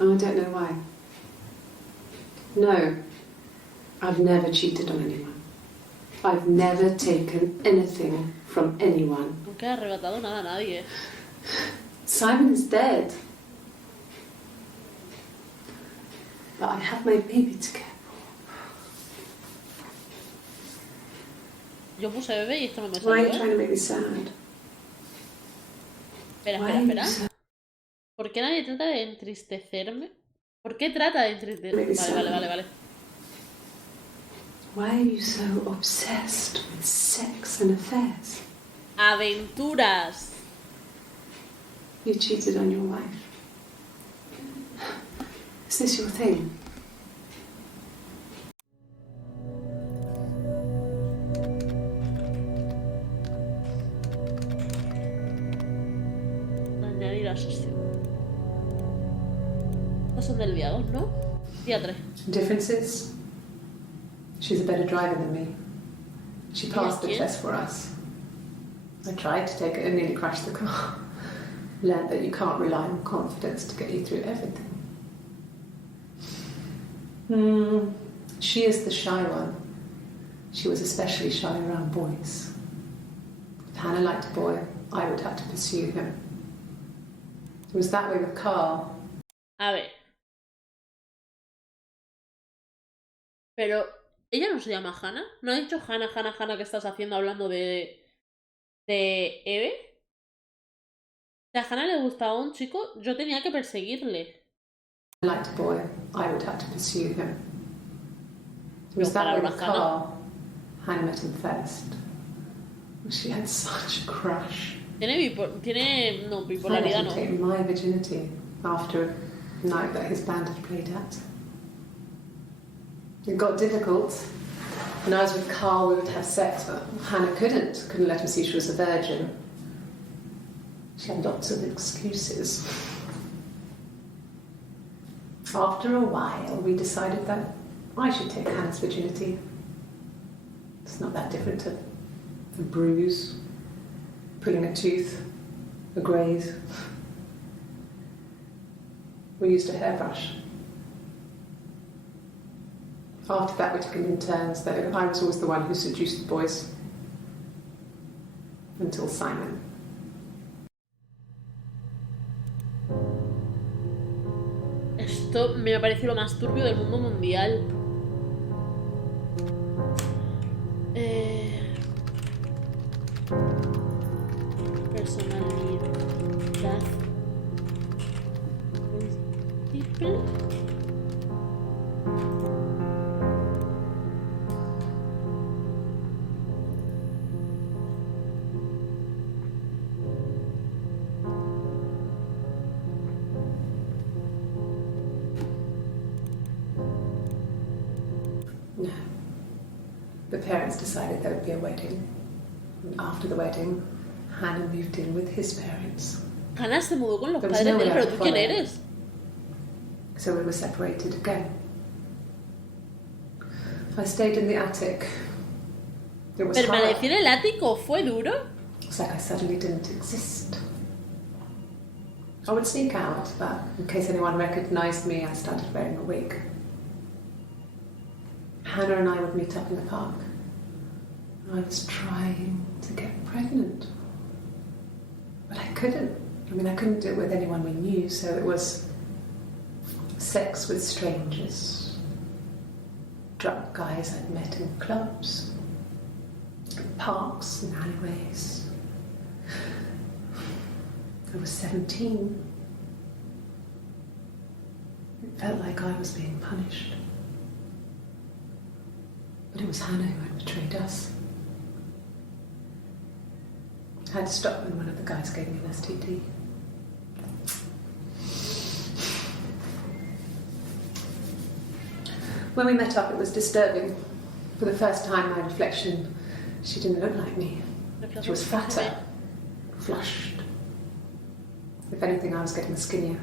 Oh, I don't know why. No, I've never cheated on anyone. I've never taken anything from anyone. No queda arrebatado nada a nadie. Simon is dead. But I have my baby to care for. Yo puse bebé y esto no me Why are you salió. trying to make me sad? Espera, Why espera, are you espera. so- ¿Por qué nadie trata de entristecerme? ¿Por qué trata de entristecerme? Vale. Why are you so obsessed with sex and affairs? Aventuras. You cheated on your wife. Is this your thing? primera sesión. Estos son del día 2, ¿no? Día 3. Differences? She's a better driver than me. She passed the test for us. I tried to take it and nearly crashed the car. Learned that you can't rely on confidence to get you through everything. She is the shy one. She was especially shy around boys. If Hannah liked a boy, I would have to pursue him. It was that way with Carl. A ver. Pero, ¿ella no se llama Hannah? ¿No ha dicho Hannah, Hannah, Hannah que estás haciendo hablando de Eve? Si a Hannah le gustaba un chico, yo tenía que perseguirle. If I liked a boy, I would have to pursue him. It was that way with Carl. Hannah met him first. She had such a crush. Tiene no, bipolaridad, no. I taken my virginity after a night that his band had played at. It got difficult. When I was with Carl, we would have sex, but Hannah couldn't let him see she was a virgin. She had lots of excuses. After a while, we decided that I should take Hannah's virginity. It's not that different to a bruise, pulling a tooth, a graze. We used a hairbrush. After that, we took it in turns, though I was always the one who seduced the boys. Until Simon. Esto me parece lo más turbio del mundo mundial. Personalidad múltiple. No. The parents decided there would be a wedding. And after the wedding, Hannah moved in with his parents. Hannah se mudó con los padres de él, pero ¿tú quién eres? So we were separated again. I stayed in the attic. It was hard. ¿Permanecí en el ático? ¿Fue duro? It's like I suddenly didn't exist. I would sneak out, but in case anyone recognized me, I started wearing a wig. Hannah and I would meet up in the park. I was trying to get pregnant. But I couldn't. I mean, I couldn't do it with anyone we knew, so it was sex with strangers. Drunk guys I'd met in clubs, parks and alleyways. I was 17. It felt like I was being punished. But it was Hannah who had betrayed us. I had to stop when one of the guys gave me an STD. When we met up, it was disturbing. For the first time, my reflection, she didn't look like me. She was fatter, flushed. If anything, I was getting skinnier.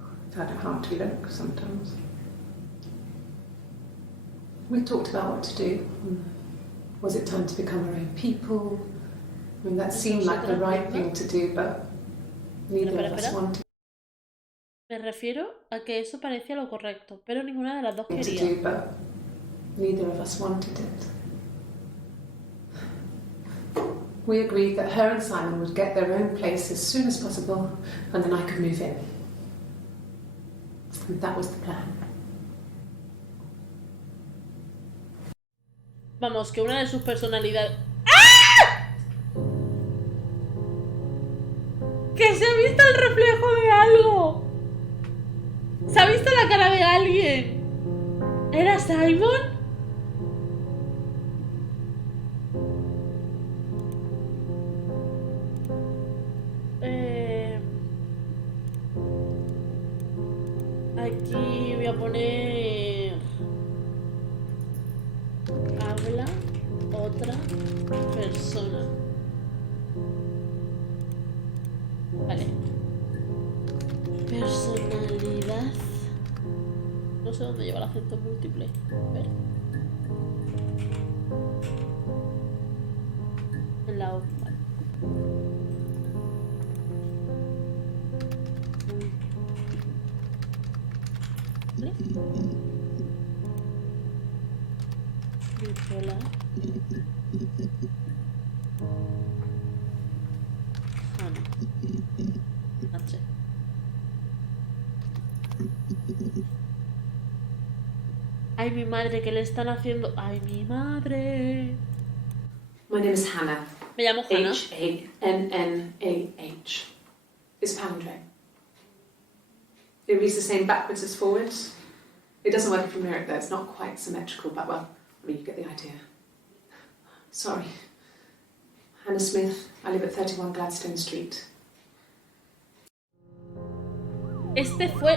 I found it hard to look sometimes. We talked about what to do. Was it time to become our own people? I mean, that seemed like the right thing to do, but neither of us wanted Me refiero a que eso parecía lo correcto, pero ninguna de las dos to quería. do, but neither of us wanted it. We agreed that her and Simon would get their own place as soon as possible, and then I could move in. And that was the plan. Vamos, que una de sus personalidades... ¡Ah! ¡Que se ha visto el reflejo de algo! ¡Se ha visto la cara de alguien! ¿Era Simon? Aquí voy a poner... Habla otra persona. sé dónde lleva el acento múltiple. A ver. En la O. Vale. ¿Vale? Hola. Ana. H. Ay, mi madre, ¿qué le están haciendo? Ay, mi madre. My name is Hannah. Me llamo Hannah. H-A-N-N-A-H. It's a palindrome. It reads the same backwards as forwards. It doesn't work if you mirror it though. It's not quite symmetrical, but well, I mean, you get the idea. Sorry. Hannah Smith. I live at 31 Gladstone Street. Este fue...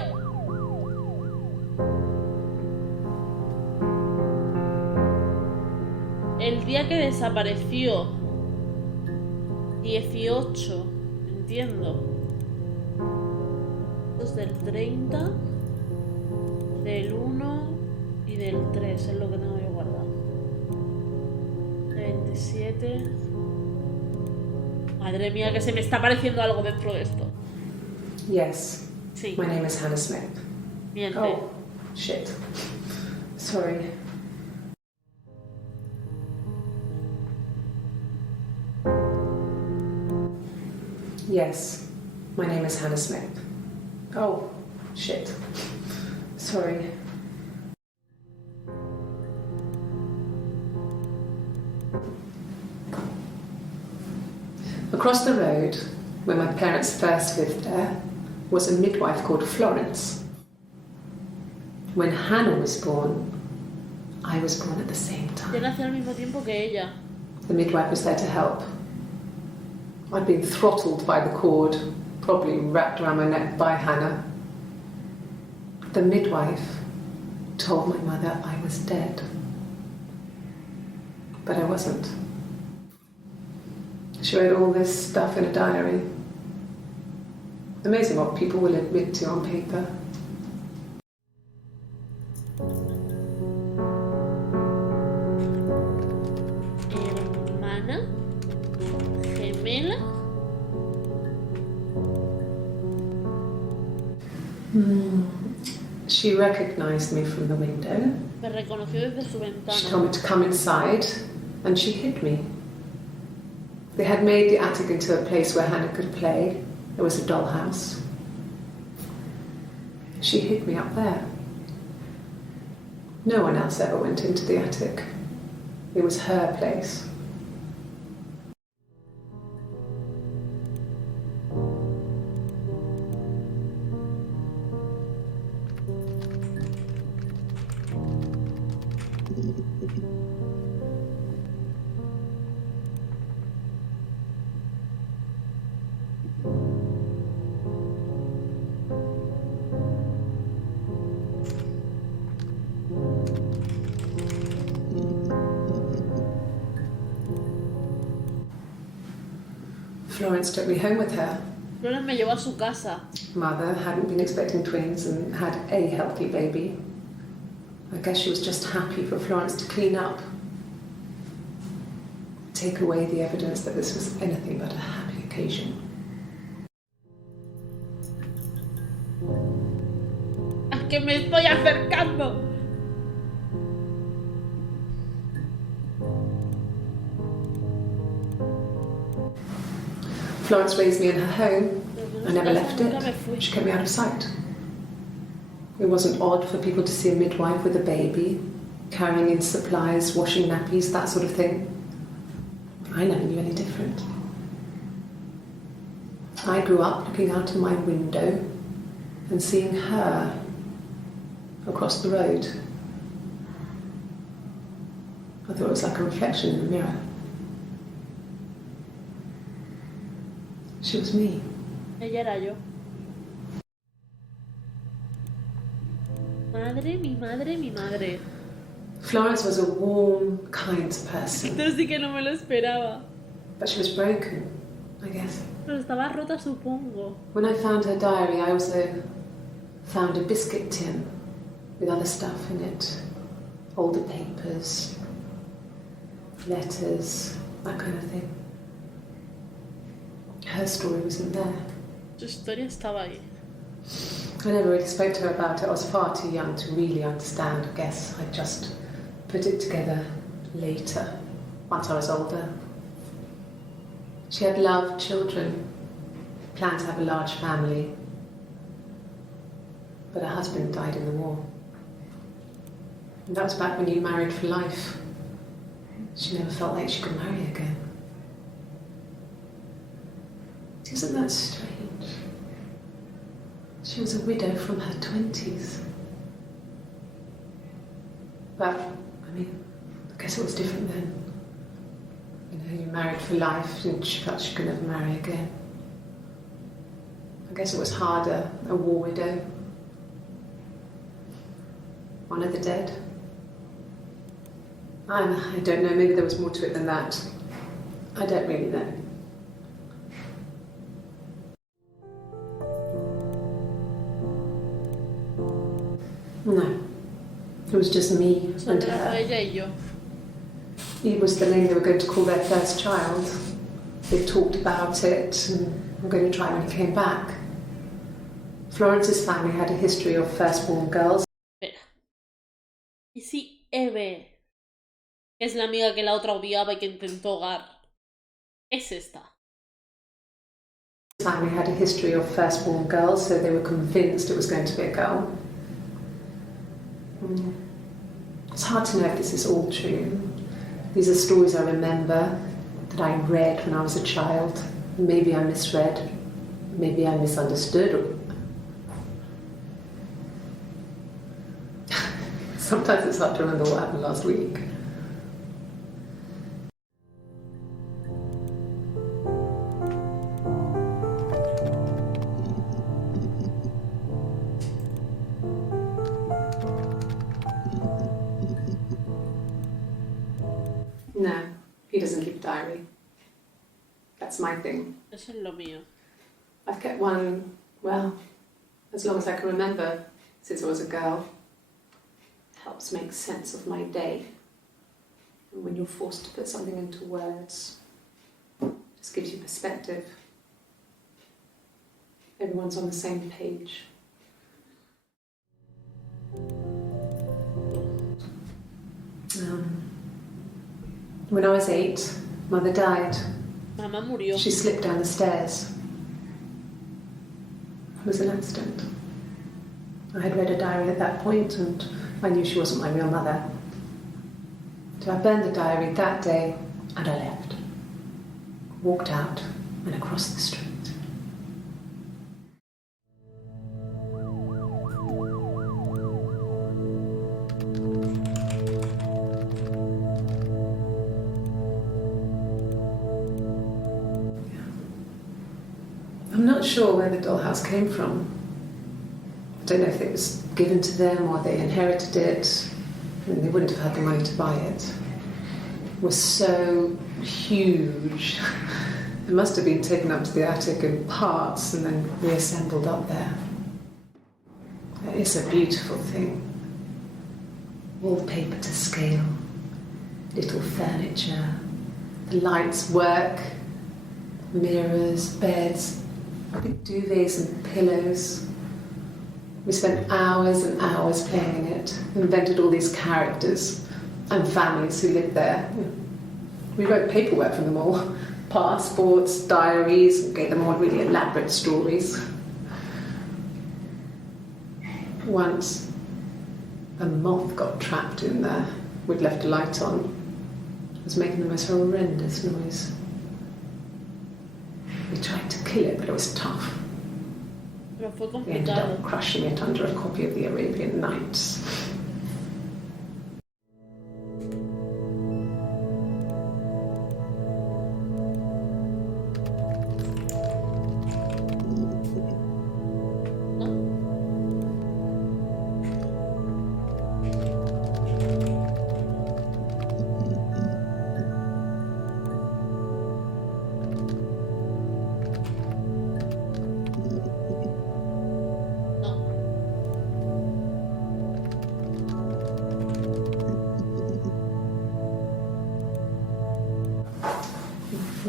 el día que desapareció. 18. Entiendo. Esto es del 30, del 1 y del 3. Es lo que tengo yo guardado. 27. Madre mía, que se me está apareciendo algo dentro de esto. Yes. Sí. My name is Hannah Smith. Miente. Oh, shit. Sorry. Yes. My name is Hannah Smith. Oh, shit. Sorry. Across the road, where my parents first lived there, was a midwife called Florence. When Hannah was born, I was born at the same Yo time. nací al mismo tiempo que ella. The midwife was there to help. I'd been throttled by the cord, probably wrapped around my neck by Hannah. The midwife told my mother I was dead. But I wasn't. She wrote all this stuff in a diary. Amazing what people will admit to on paper. Hermana. Gemela. She recognized me from the window. Me reconoció desde su She told ventana. me to come inside, and she hid me. They had made the attic into a place where Hannah could play. There was a dollhouse. She hid me up there. No one else ever went into the attic. It was her place. Florence took me home with her. Florence me llevó a su casa. Mother hadn't been expecting twins and had a healthy baby. I guess she was just happy for Florence to clean up. Take away the evidence that this was anything but a happy occasion. ¡Es que me estoy acercando! Florence raised me in her home. I never left Nunca it. me fui. She kept me out of sight. It wasn't odd for people to see a midwife with a baby, carrying in supplies, washing nappies, that sort of thing. I never knew any different. I grew up looking out of my window and seeing her across the road. I thought it was like a reflection in the mirror. She was me. Ella era yo. Madre, mi madre, mi madre. Florence was a warm, kind person, Esto sí que no me lo esperaba. but she was broken, I guess. Pero estaba rota, supongo. When I found her diary, I also found a biscuit tin with other stuff in it. Older papers, letters, that kind of thing. Her story wasn't there. Su historia estaba ahí. I never really spoke to her about it. I was far too young to really understand. I guess I just put it together later, once I was older. She had loved children, planned to have a large family, but her husband died in the war. And that was back when you married for life. She never felt like she could marry again. Isn't that strange? She was a widow from her 20s. But, I mean, I guess it was different then. You know, you married for life and she felt she could never marry again. I guess it was harder, a war widow. One of the dead. I don't know, maybe there was more to it than that. I don't really know. No, it was just me and her. Ella y yo. He was the name they were going to call their first child. They talked about it and were going to try when he came back. Florence's family had a history of firstborn girls. Espera. ¿Y si Eve, que es la amiga que la otra odiaba y que intentó hogar, es esta? His family had a history of firstborn girls, so they were convinced it was going to be a girl. It's hard to know if this is all true. These are stories I remember that I read when I was a child. Maybe I misread, maybe I misunderstood. Sometimes it's hard to remember what happened last week. No, he doesn't keep a diary. That's my thing. Eso es lo mío. I've kept one, well, as long as I can remember, since I was a girl. Helps make sense of my day. And when you're forced to put something into words, it just gives you perspective. Everyone's on the same page. When I was 8, Mother died. Mamá murió. She slipped down the stairs. It was an accident. I had read a diary at that point and I knew she wasn't my real mother. So I burned the diary that day and I left. Walked out and across the street. I'm not sure where the dollhouse came from. I don't know if it was given to them or they inherited it. I mean, they wouldn't have had the money to buy it. It was so huge. It must have been taken up to the attic in parts and then reassembled up there. It's a beautiful thing. Wallpaper to scale, little furniture, the lights work, mirrors, beds, big duvets and pillows. We spent hours and hours playing in it, invented all these characters and families who lived there. We wrote paperwork for them all, passports, diaries, and gave them all really elaborate stories. Once, a moth got trapped in there. We'd left a light on. It was making the most horrendous noise. We tried to kill it, but it was tough. Pero fue We ended complicado. up crushing it under a copy of the Arabian Nights.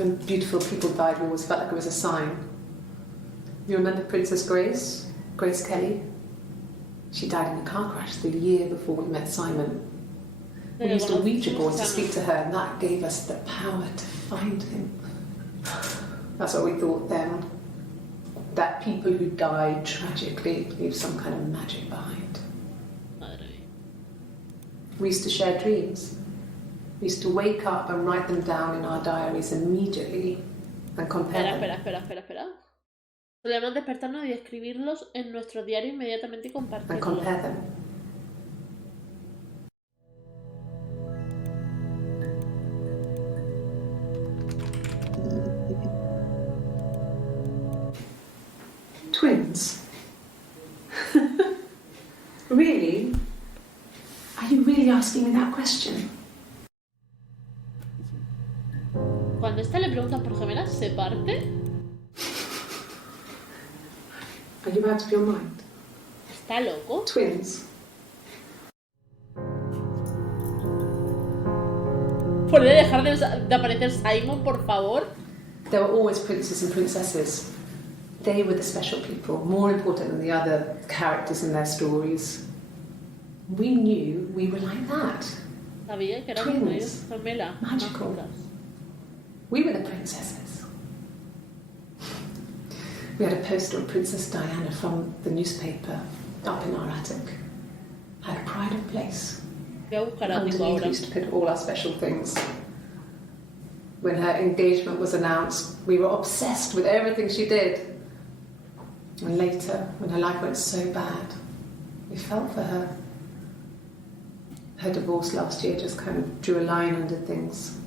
when beautiful people died, we always felt like it was a sign. You remember Princess Grace? Grace Kelly? She died in a car crash the year before we met Simon. We used a Ouija board to speak to her, and that gave us the power to find him. That's what we thought then. That people who died tragically leave some kind of magic behind. We used to share dreams. We used to wake up and write them down in our diaries immediately and compare them. Espera. Solemos despertarnos y escribirlos en nuestro diario inmediatamente y compartirlos. And compare them. Twins? Really? Are you really asking me that question? Cuando esta le preguntas por gemelas, ¿se parte? Are you out of your mind? ¿Está loco? Twins? ¿Puede dejar de aparecer Simon, por favor? There were always princes and princesses. They were the special people, more important than the other characters in their stories. We knew we were like that. Sabía que eran Twins. gemelas. Magical. Mágicas. We were the princesses. We had a poster of Princess Diana from the newspaper up in our attic. Had pride of place. Voy a buscar a Underneath tipo we ahora. used to put all our special things. When her engagement was announced, we were obsessed with everything she did. And later, when her life went so bad, we felt for her. Her divorce last year just kind of drew a line under things.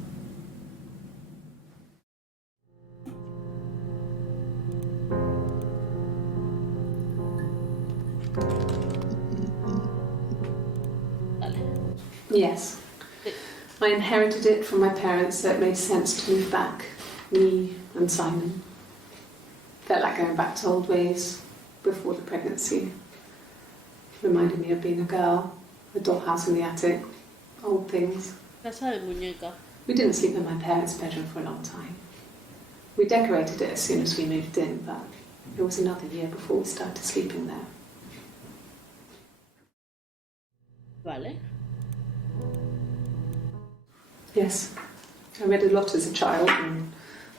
Vale. Yes. I inherited it from my parents, so it made sense to move back. Me and Simon. Felt like going back to old ways before the pregnancy. Reminded me of being a girl, a dollhouse in the attic, old things. Casa de muñeca. We didn't sleep in my parents' bedroom for a long time. We decorated it as soon as we moved in, but it was another year before we started sleeping there. Vale. Yes, I read a lot as a child and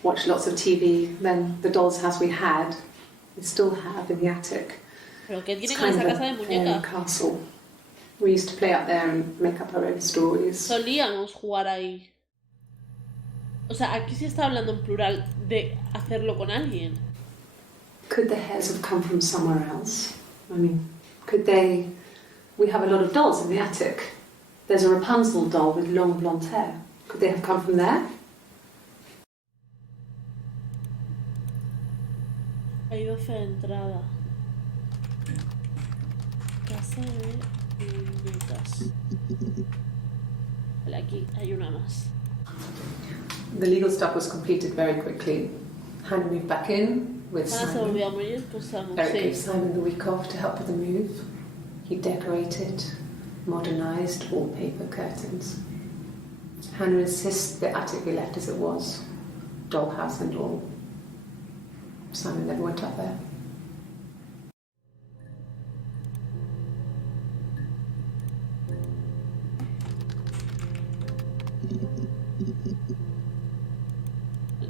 watched lots of TV. Then the doll's house we still have in the attic. ¿Pero qué tiene It's con kind esa of casa de a fairy muñeca? castle. We used to play up there and make up our own stories. Solíamos jugar ahí. O sea, aquí sí está hablando en plural de hacerlo con alguien. Could the hairs have come from somewhere else? I mean, could they... We have a lot of dolls in the attic. There's a Rapunzel doll with long blonde hair. Could they have come from there? Hay 12 de entrada. Casa de muñecas. Vale, aquí hay una más. The legal stuff was completed very quickly. Hannah moved back in with Ahora se Simon. volvió a morir, pulsamos. Eric Sí. gave Simon the week off to help with the move. He decorated, modernised wallpaper curtains. Hannah insists the attic be left as it was, dollhouse and all. Simon never went up there.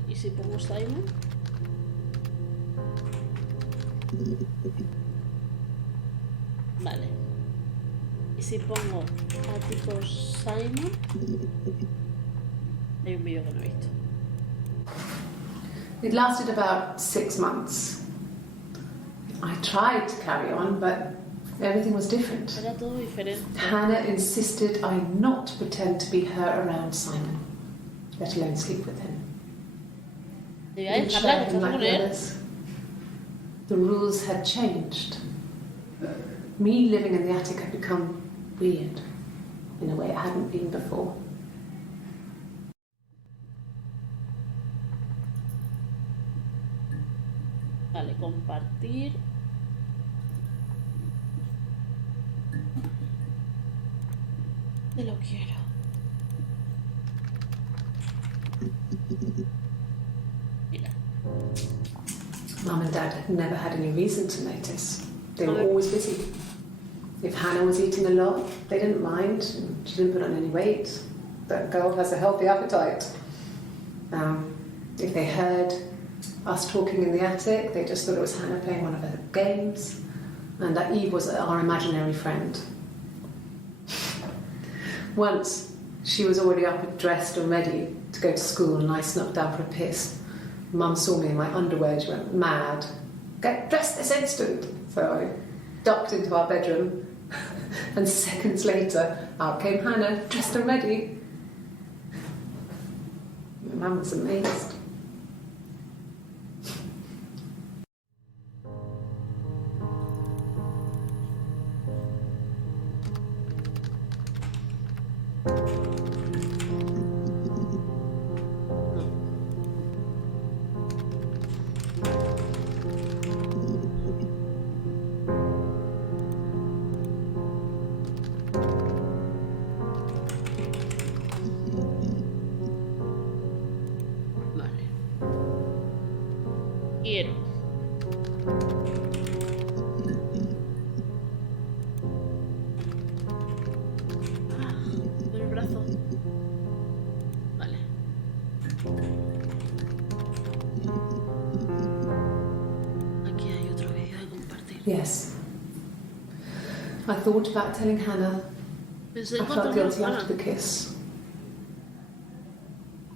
¿Y si pongo Simon? Vale. ¿Y si pongo a tipo Simon? Hay un vídeo que no he visto. It lasted about 6 months. I tried to carry on, but everything was different. Era todo diferente. Hannah insisted I not pretend to be her around Simon, let alone sleep with him. Debía Didn't dejarla share him acostarse like con the él. others. The rules had changed. Me living in the attic had become weird in a way it hadn't been before. Vale, compartir. Te lo quiero. Mum and Dad had never had any reason to notice. They were always busy. If Hannah was eating a lot, they didn't mind. She didn't put on any weight. That girl has a healthy appetite. If they heard us talking in the attic, they just thought it was Hannah playing one of her games, and that Eve was our imaginary friend. Once, she was already up and dressed and ready to go to school, and I snuck down for a piss. Mum saw me in my underwear, she went mad. Get dressed this instant! So I ducked into our bedroom, and seconds later, out came Hannah, dressed and ready. Mum was amazed. Quiero. El brazo. Vale. Aquí hay otro vídeo de compartir. Yes. I thought about telling Hannah. Pensé I en felt contarle a guilty Hannah. after the kiss.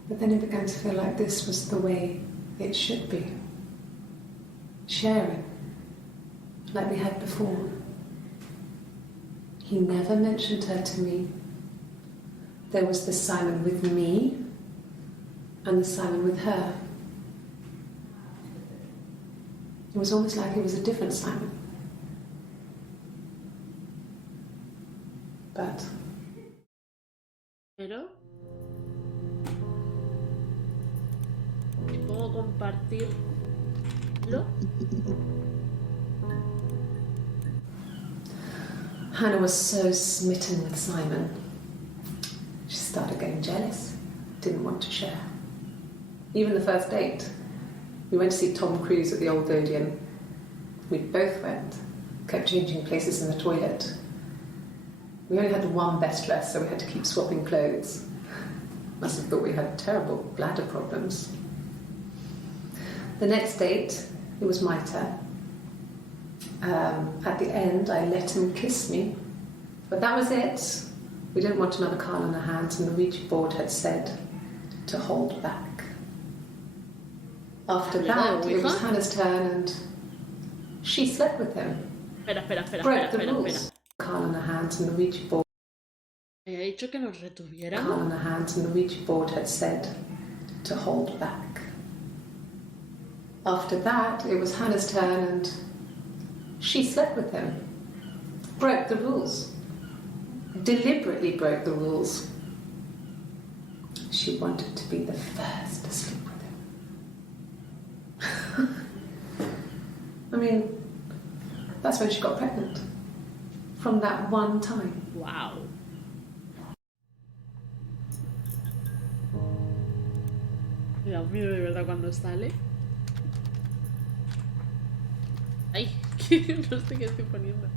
But then it began to feel like this was the way it should be. Sharing, like we had before. He never mentioned her to me. There was the Simon with me and the Simon with her. It was almost like it was a different Simon. But Pero si pongo compartirlo. Hannah was so smitten with Simon. She started getting jealous, didn't want to share. Even the first date, we went to see Tom Cruise at the Old Odeon. We both went, kept changing places in the toilet. We only had one best dress, so we had to keep swapping clothes. Must have thought we had terrible bladder problems. The next date, it was my turn. At the end, I let him kiss me. But that was it. We didn't want another card on our hands, and the Ouija board had said to hold back. After that, it was Hannah's turn, and she slept with him. Broke the rules. Card on her hands, and the Ouija board. Había dicho que nos retuviéramos. Card on her hands, and the Ouija board had said to hold back. After that, it was Hannah's turn, and she slept with him. Broke the rules. Deliberately broke the rules. She wanted to be the first to sleep with him. I mean, that's when she got pregnant. From that one time. Wow. Dios mío, de verdad, cuando sale. Ay, no sé qué estoy poniendo.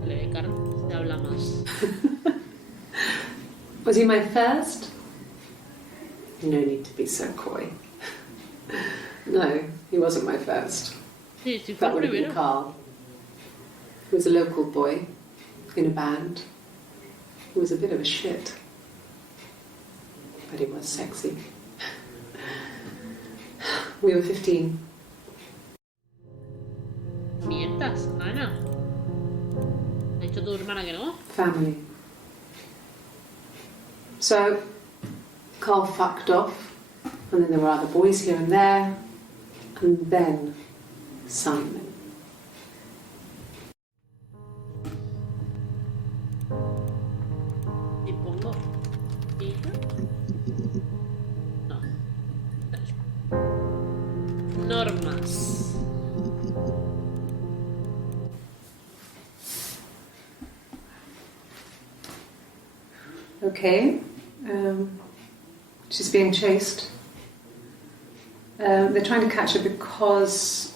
Vale, Carlos, se habla más. Was he my first? No need to be so coy. No, he wasn't my first. Sí, sí, fue That el would have been primero. Carl. He was a local boy in a band. He was a bit of a shit. But he was sexy. We were 15. Mientas, Ana. ¿Ha dicho tu hermana que no? Family. So, Carl fucked off, and then there were other boys here and there, and then Simon. Y pongo hija. No. Normas. Okay. She's being chased. They're trying to catch her because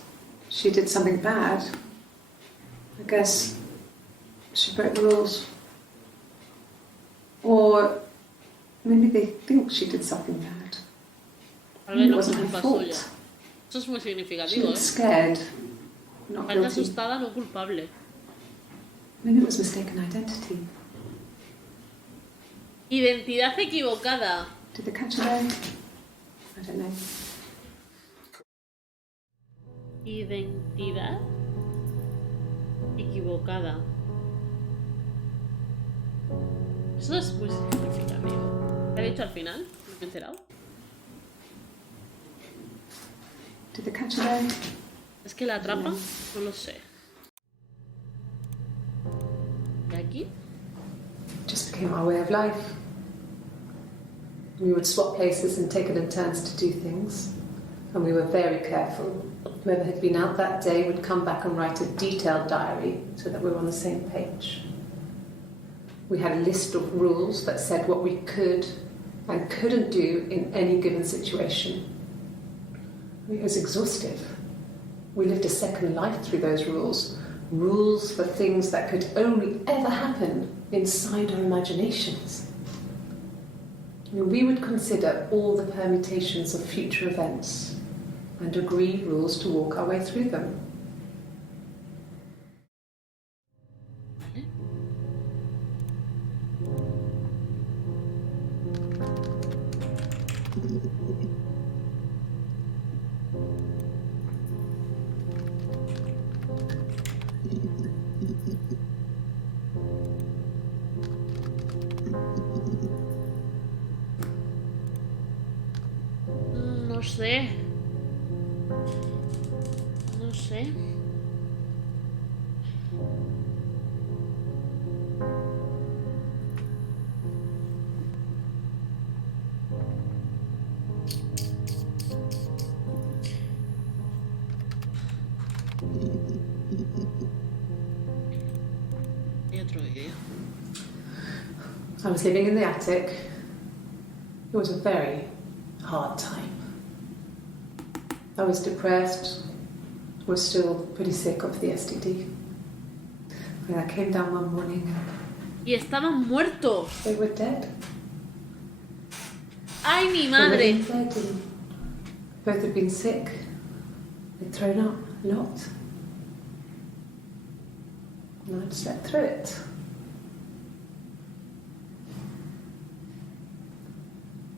she did something bad. I guess she broke the rules. Or maybe they think she did something bad. Maybe it wasn't her fault. Eso es muy She significativo, looked scared, not Falta guilty. asustada, no culpable. Maybe it was mistaken identity. Identidad equivocada. Did they catch her there? I don't know. Identidad equivocada. Eso es muy significativo. ¿Qué ha dicho al final? ¿No me he enterado? Did they catch her there? ¿Es que la atrapa? No lo sé. ¿Y aquí? Just became our way of life. We would swap places and take it in turns to do things. And we were very careful. Whoever had been out that day would come back and write a detailed diary so that we were on the same page. We had a list of rules that said what we could and couldn't do in any given situation. It was exhaustive. We lived a second life through those rules. Rules for things that could only ever happen inside our imaginations. We would consider all the permutations of future events and agree rules to walk our way through them. No sé. No sé. Hay otro vídeo. I was living in the attic. It was a very hard time. I was depressed, was still pretty sick of the STD. And I came down one morning and Y estaban muertos. they were dead. ¡Ay, mi They were madre! in bed and both had been sick. They'd thrown up a lot. And I'd slept through it.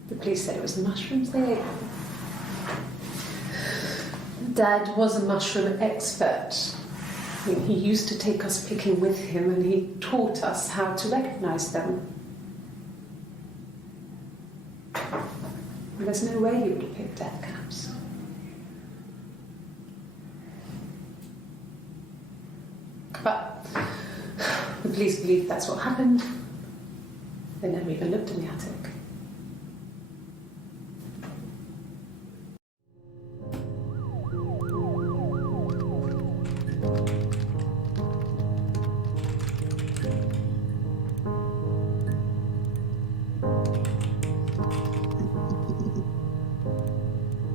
The police said it was the mushrooms they ate. Dad was a mushroom expert. I mean, he used to take us picking with him and he taught us how to recognise them. And there's no way he would have picked death caps. But the police believe that's what happened. They never even looked in the attic.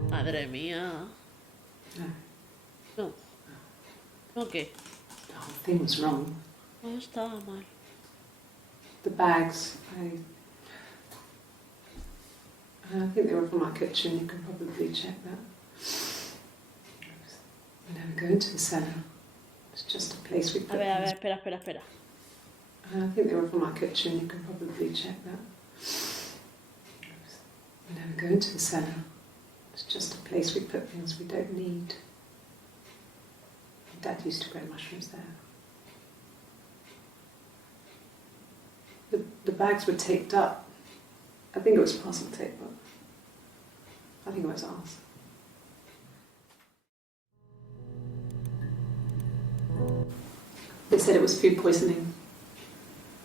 Madre mía. No. ¿No qué? The whole thing was wrong. No estaba mal. The bags, I think they were from our kitchen. You can probably check that. We never go into the cellar. It's just a place we put A ver, things. espera. I think they were from our kitchen. You can probably check that. We never go into the cellar. It's just a place we put things we don't need. Dad used to grow mushrooms there. The bags were taped up. I think it was parcel tape, but I think it was ours. They said it was food poisoning.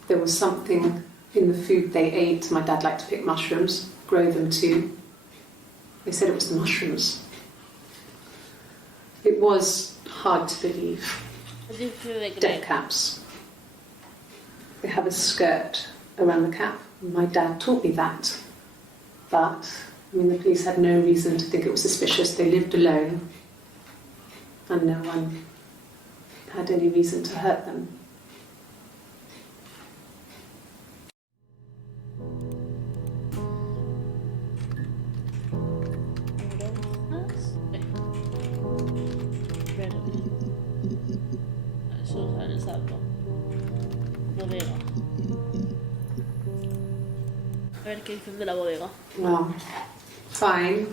There was something in the food they ate. My dad liked to pick mushrooms, grow them too. They said it was the mushrooms. It was hard to believe. Es difícil de Death creer. caps. They have a skirt around the cap. My dad taught me that. But, I mean, the police had no reason to think it was suspicious. They lived alone, and no one had any reason to hurt them. Eso es el salto. Bodega. A ver qué dicen de la bodega. Well, fine.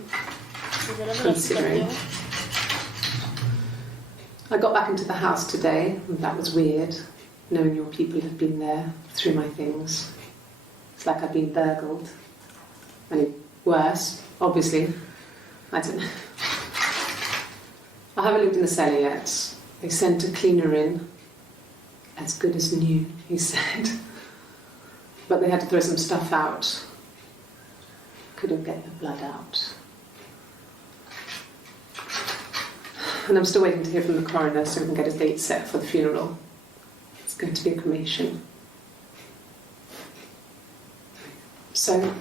Considering. I got back into the house today, and that was weird, knowing your people had been there through my things. It's like I've been burgled. I mean, worse, obviously. I don't know. I haven't looked in the cellar yet. They sent a cleaner in. As good as new, he said. But they had to throw some stuff out. Couldn't get the blood out. And I'm still waiting to hear from the coroner so we can get a date set for the funeral. It's going to be a cremation. So...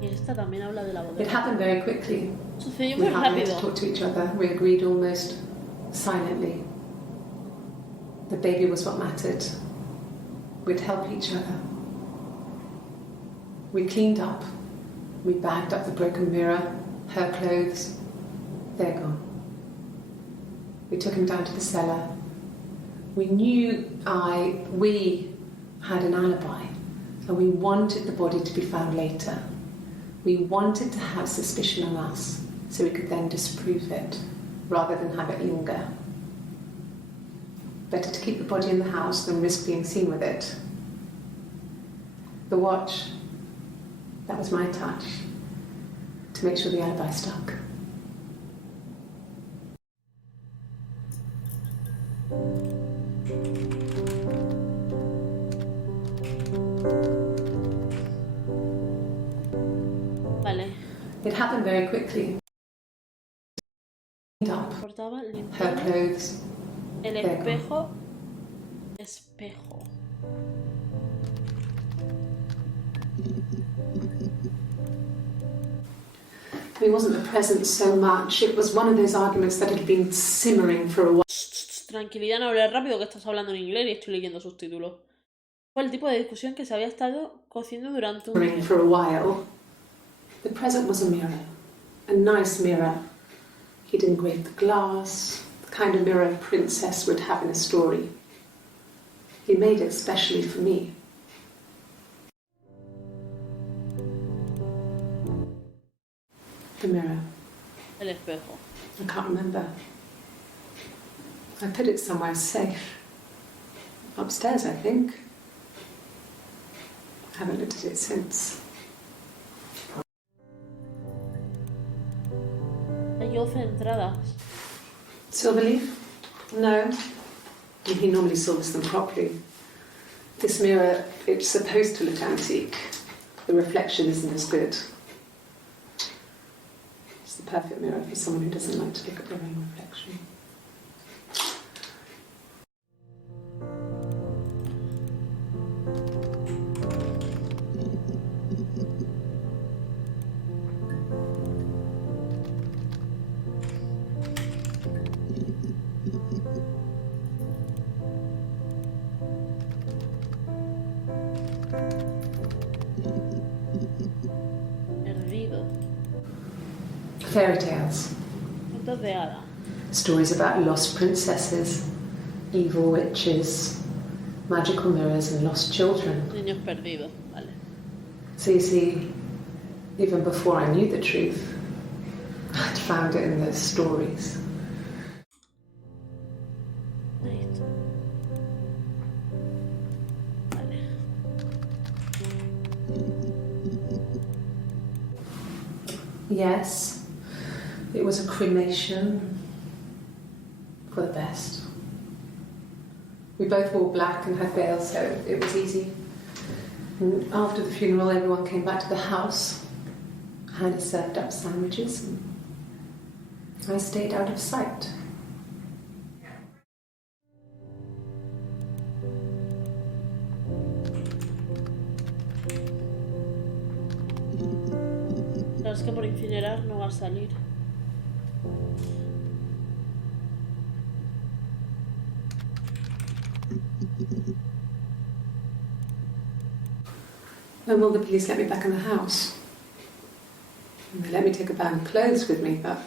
Y esta también habla de la bodega. It happened very quickly. Sucedió We muy happened to rápido. talk to each other. We agreed almost silently. The baby was what mattered. We'd help each other. We cleaned up. We bagged up the broken mirror, her clothes. They're gone. We took him down to the cellar. We had an alibi, and we wanted the body to be found later. We wanted to have suspicion on us, so we could then disprove it, rather than have it linger. Better to keep the body in the house than risk being seen with it. The watch, that was my touch, to make sure the alibi stuck. Vale. It happened very quickly. Portaba Her limpiando clothes. el espejo. Espejo. It wasn't the present so much. It was one of those arguments that had been simmering for a while. Tranquilidad, no hables rápido que estás hablando en inglés y estoy leyendo subtítulos. Fue el tipo de discusión que se había estado cociendo durante un tiempo. For a while. The present was a mirror. A nice mirror. He'd engraved the glass, the kind of mirror a princess would have in a story. He made it specially for me. The mirror. El espejo. I can't remember. I put it somewhere safe. Upstairs, I think. I haven't looked at it since. Hay 12 entradas. Silverleaf? No. He normally silvers them properly. This mirror, it's supposed to look antique. The reflection isn't as good. It's the perfect mirror for someone who doesn't like to look at their own reflection. Perdido. Fairy tales. Cuentos de hada. Stories about lost princesses, evil witches, magical mirrors and lost children. Niños perdidos. Vale. So you see, even before I knew the truth, I'd found it in those stories. Ahí está. Vale. Yes, it was a cremation for the best. We both wore black and had veils, so it was easy. And after the funeral, everyone came back to the house. Hannah served up sandwiches, and I stayed out of sight. incinerar no va a salir. When will the police let me back in the house? They let me take a bag of clothes with me, but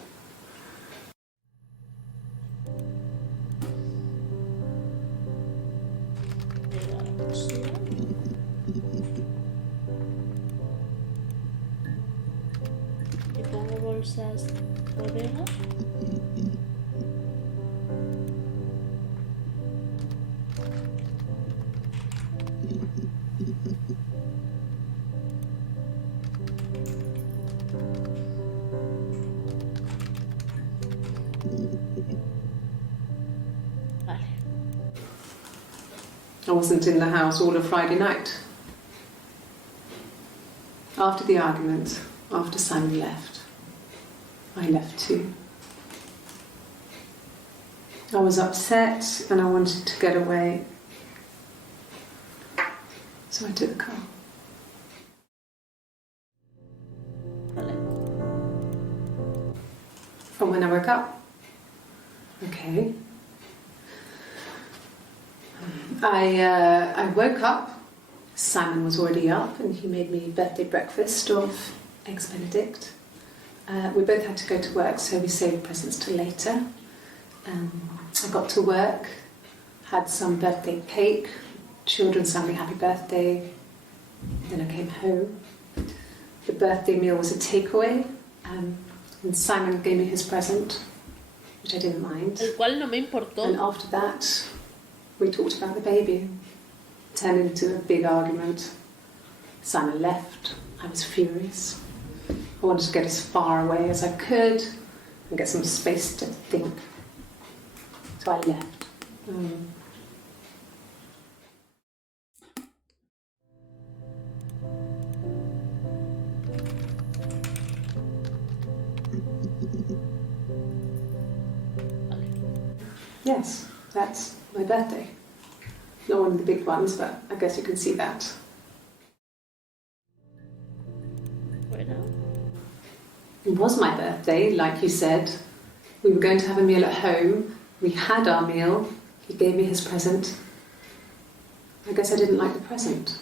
y pongo bolsas bodega. Vale. I wasn't in the house all of Friday night. After the argument, after Simon left, I left too. I was upset and I wanted to get away. So I took the car. Vale. From when I woke up. Okay. I woke up. Simon was already up and he made me birthday breakfast of eggs Benedict. We both had to go to work, so we saved presents till later. I got to work, had some birthday cake, children sang me happy birthday. Then I came home. The birthday meal was a takeaway, and Simon gave me his present, which I didn't mind. El cual no me importó. And after that, we talked about the baby. Turned into a big argument. Simon left. I was furious. I wanted to get as far away as I could and get some space to think. So I left. Yes, that's my birthday. Not one of the big ones, but I guess you can see that. Bueno. It was my birthday, like you said. We were going to have a meal at home. We had our meal. He gave me his present. I guess I didn't like the present.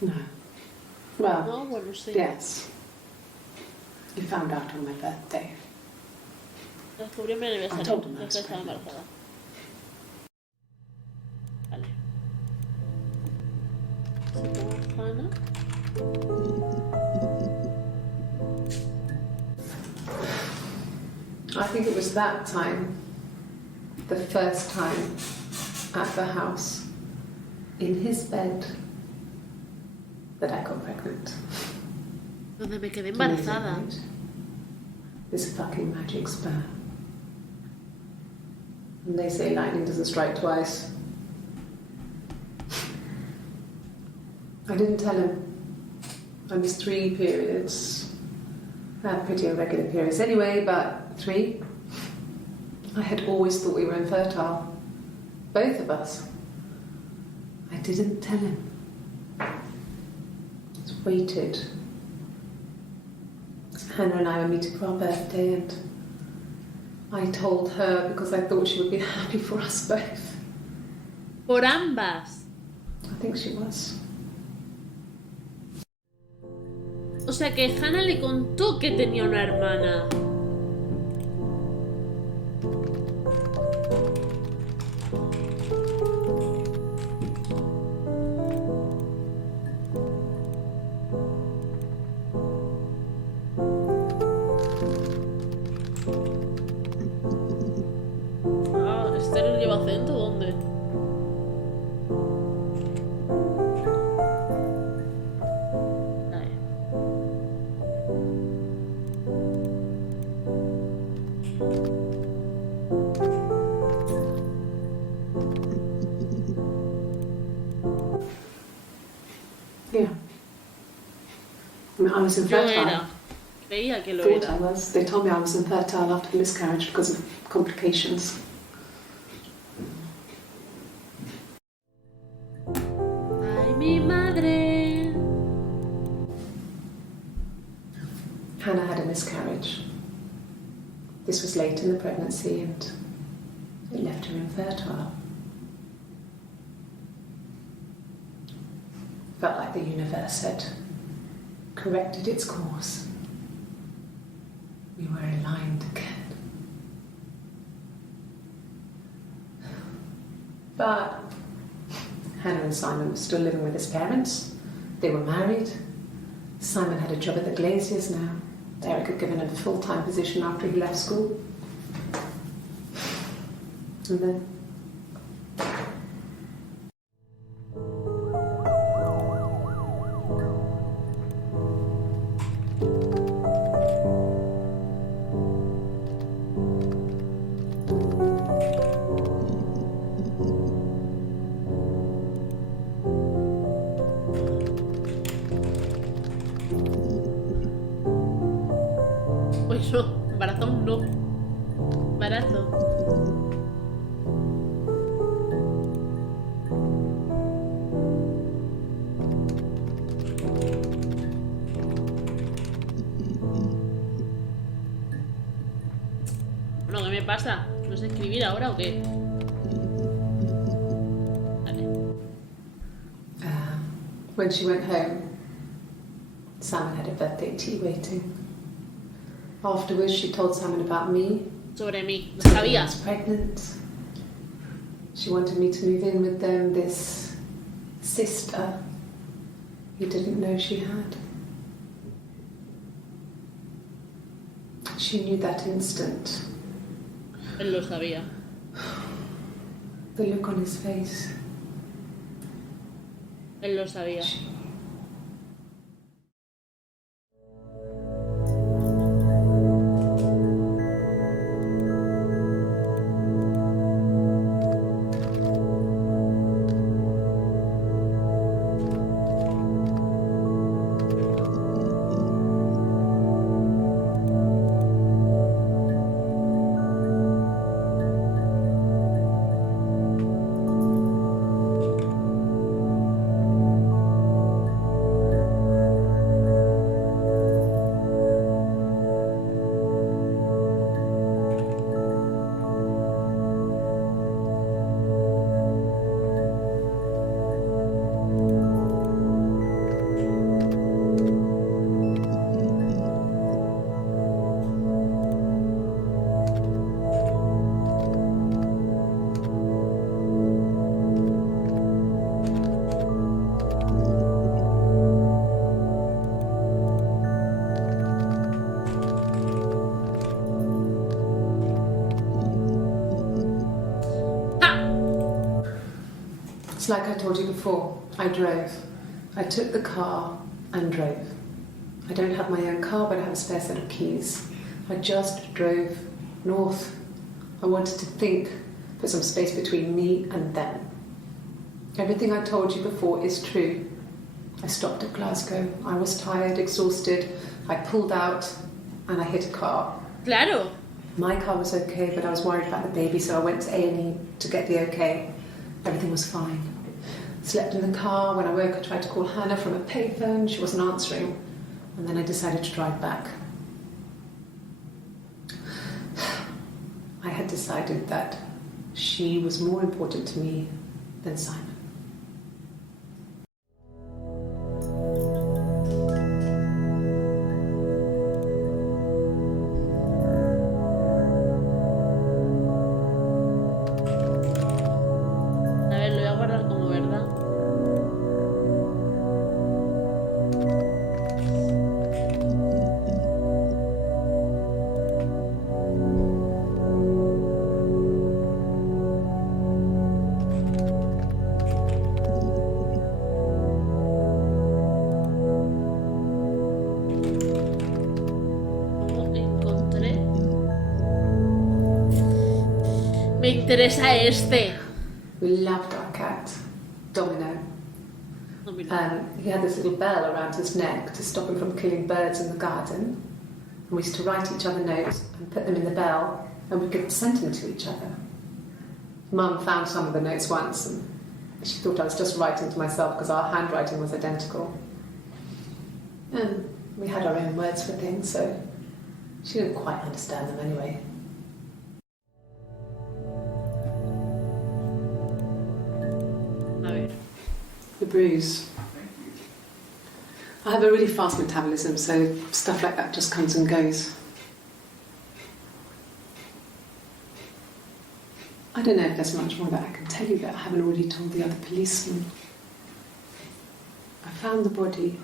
No. Well, No, bueno, sí. yes. You found out on my birthday. Lo descubrí en mi aniversario. told him Entonces that's estaba embarazada. Vale. Si pongo Hannah. I think it was that time, the first time at the house, in his bed, that I got pregnant. Donde me quedé embarazada. This fucking magic sperm. And they say lightning doesn't strike twice. I didn't tell him. I missed 3 periods. I had pretty irregular periods anyway, but 3. I had always thought we were infertile. Both of us. I didn't tell him. Just waited. Hannah and I were meeting for our birthday, and I told her because I thought she would be happy for us both. Por ambas. I think she was. O sea que Hannah le contó que tenía una hermana. Ah, ¿Esther lleva acento? ¿Dónde? Yeah. I mean, I was Yo infertile. era. Creía que lo Thought I era. was. They told me I was infertile after the miscarriage because of complications. Ay, mi madre. Hannah had a miscarriage. This was late in the pregnancy and it left her infertile. Felt like the universe had corrected its course. We were aligned again. But Hannah and Simon were still living with his parents. They were married. Simon had a job at the Glaziers now. Eric had given him a full-time position after he left school. And then... Uy, no, embarazo no. Embarazo. Bueno, ¿qué me pasa? ¿No sé escribir ahora o qué? Vale. When she went home, Simon had a birthday tea waiting. Afterwards, she told Simon about me. Sobre mí, lo I sabía. was pregnant. She wanted me to move in with them, this sister he didn't know she had. She knew that instant. Él lo sabía. The look on his face. Él lo sabía. It's like I told you before, I drove. I took the car and drove. I don't have my own car, but I have a spare set of keys. I just drove north. I wanted to think, put some space between me and them. Everything I told you before is true. I stopped at Glasgow. I was tired, exhausted. I pulled out and I hit a car. Claro. My car was okay, but I was worried about the baby, so I went to A&E to get the okay. Everything was fine. Slept in the car. When I woke, I tried to call Hannah from a payphone. She wasn't answering. And then I decided to drive back. I had decided that she was more important to me than Simon. A ver, lo voy a guardar como verdad. ¿Cómo encontré? Me interesa este. We loved our cat, Domino. No, mira. He had this little bell around his neck to stop him from killing birds in the garden. And we used to write each other notes and put them in the bell, and we could send them to each other. Mum found some of the notes once, and she thought I was just writing to myself because our handwriting was identical. And We had our own words for things, so she didn't quite understand them anyway. A ver. The bruise. I have a really fast metabolism, so stuff like that just comes and goes. I don't know if there's much more that I can tell you that I haven't already told the other policeman. I found the body.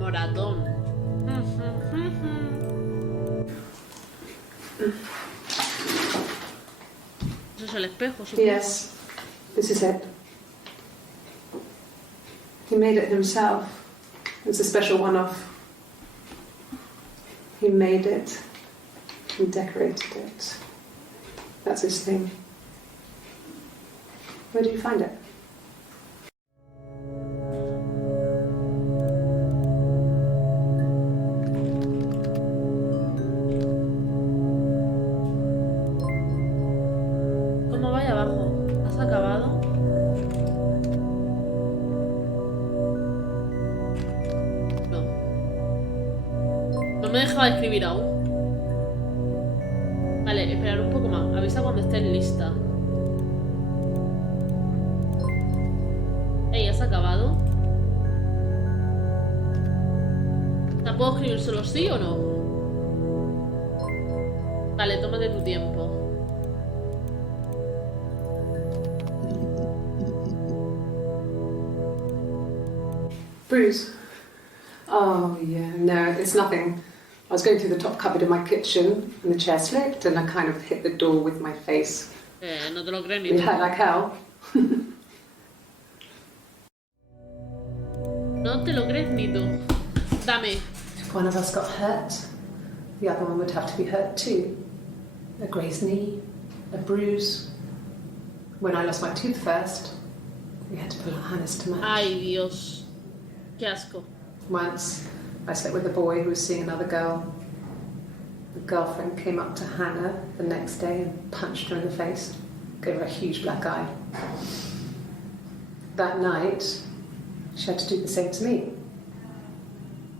Moratón. Eso es el espejo, supongo. Yes, this is it. He made it himself. It's a special one-off. He made it and decorated it. That's his thing. Where did you find it? ¿Cómo va ahí abajo? ¿Has acabado? No. No me dejaba escribir aún. Vale, esperar un poco más. Avisa cuando estés lista. Ey, ¿has acabado? ¿La puedo escribir solo sí o no? Vale, tómate tu tiempo. Bruise? Oh, yeah, no, it's nothing. I was going through the top cupboard in my kitchen and the chair slipped and I kind of hit the door with my face. No te lo crees ni It tú. hurt like hell. No te lo crees ni tú. Dame. If one of us got hurt, the other one would have to be hurt too. A grazed knee, a bruise. When I lost my tooth first, we had to pull out Hannah's to match. Ay, Dios. Qué asco. Once, I slept with a boy who was seeing another girl. The girlfriend came up to Hannah the next day and punched her in the face, gave her a huge black eye. That night, she had to do the same to me.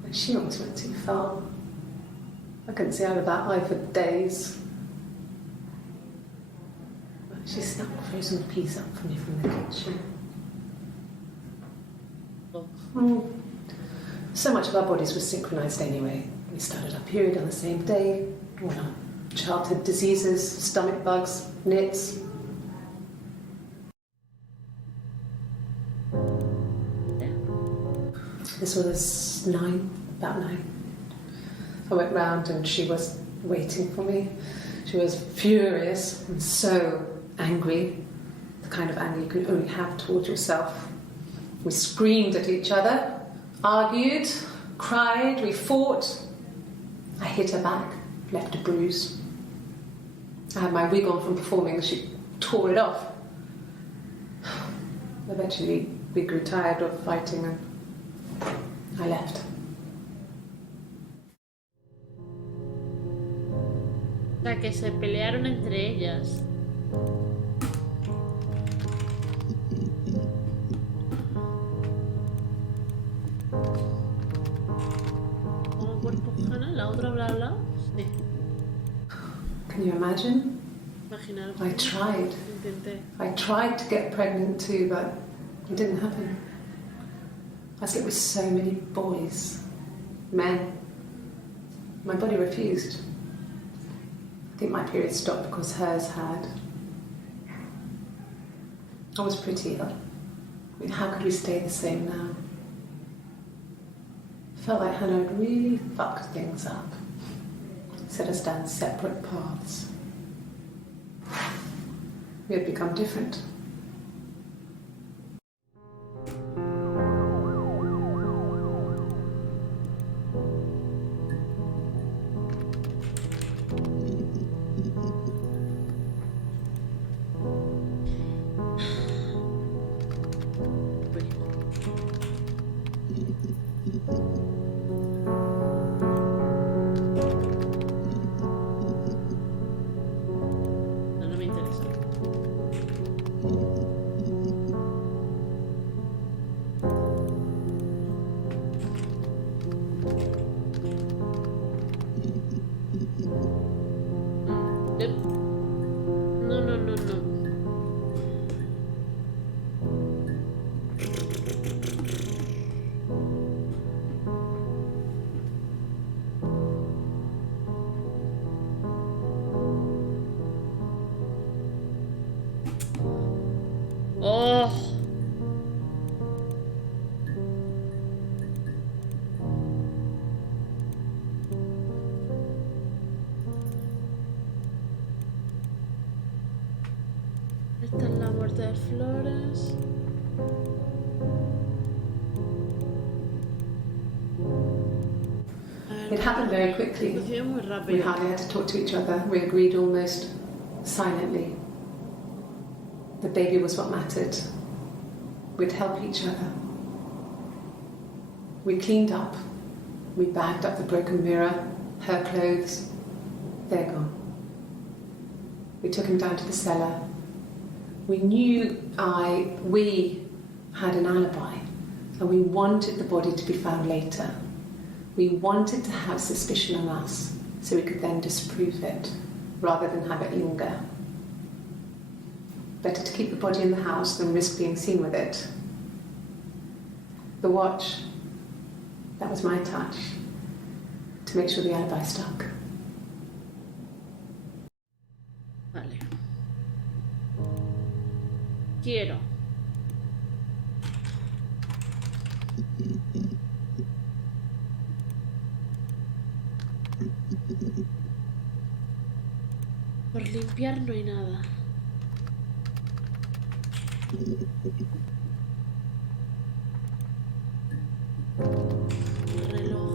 And she almost went too far. I couldn't see out of that eye for days. She snuck a frozen piece up for me from the kitchen. Oh. So much of our bodies was synchronised anyway. We started our period on the same day. All our childhood diseases, stomach bugs, nits. This was about 9. I went round and she was waiting for me. She was furious and so angry, the kind of anger you can only have towards yourself. We screamed at each other, argued, cried, we fought. I hit her back, left a bruise. I had my wig on from performing and she tore it off. Eventually we grew tired of fighting and I left. O sea, que se pelearon entre ellas. ¿Cómo cuerpo Hannah? ¿La otra bla bla? Sí. Can you imagine? Imaginar. I tried. Intenté. I tried to get pregnant too, but it didn't happen. I slept with so many boys, men. My body refused. I think my period stopped because hers had. I was pretty ill. I mean, how could we stay the same now? Felt like Hannah had really fucked things up. Set us down separate paths. We had become different. No, no me interesa. ¡Oh! Esta es la muerte de Flores. It happened very quickly. Sucedió muy We rápido. hardly had to talk to each other. We agreed almost silently. The baby was what mattered. We'd help each other. We cleaned up. We bagged up the broken mirror, her clothes. They're gone. We took him down to the cellar. We knew we had an alibi, and we wanted the body to be found later. We wanted to have suspicion on us so we could then disprove it rather than have it linger. Better to keep the body in the house than risk being seen with it. The watch, that was my touch to make sure the alibi stuck. Vale. Quiero. Por limpiar no hay nada. El reloj.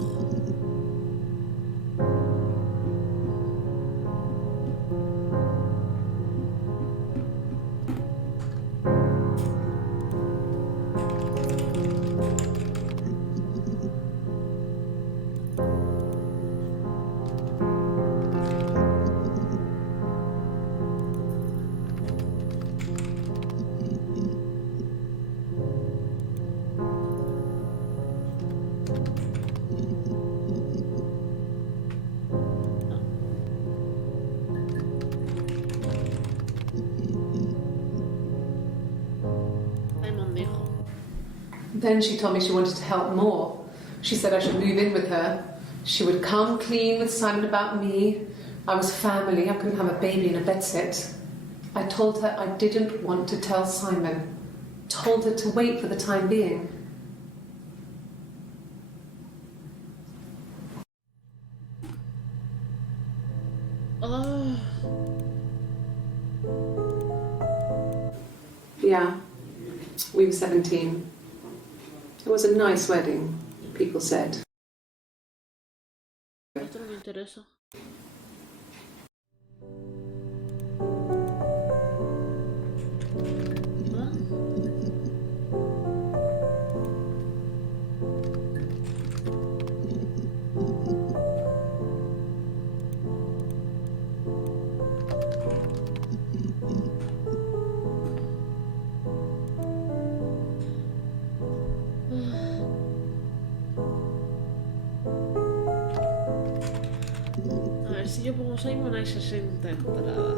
Simon dijo. Then she told me she wanted to help more. She said I should move in with her. She would come clean with Simon about me. I was family. I couldn't have a baby in a bedsit. I told her I didn't want to tell Simon. Told her to wait for the time being. Oh. Yeah, we were 17. It was a nice wedding, people said. Esto no me interesa. ¿Ah? A ver, si yo pongo Simon hay 60 entradas.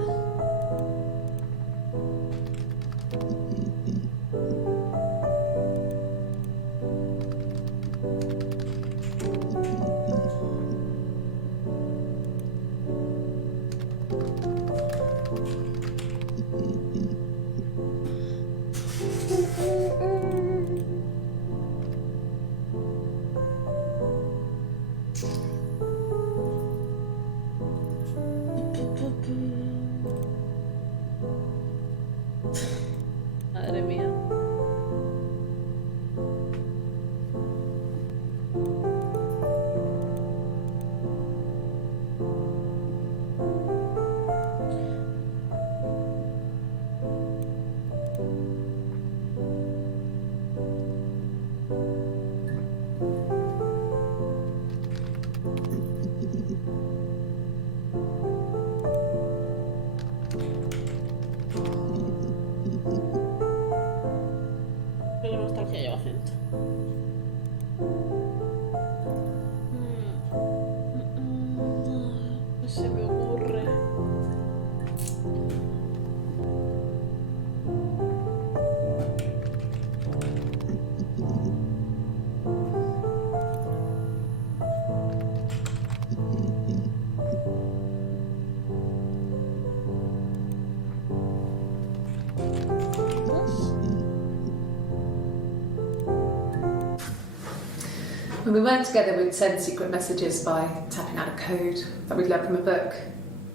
When we weren't together, we'd send secret messages by tapping out a code that we'd learned from a book,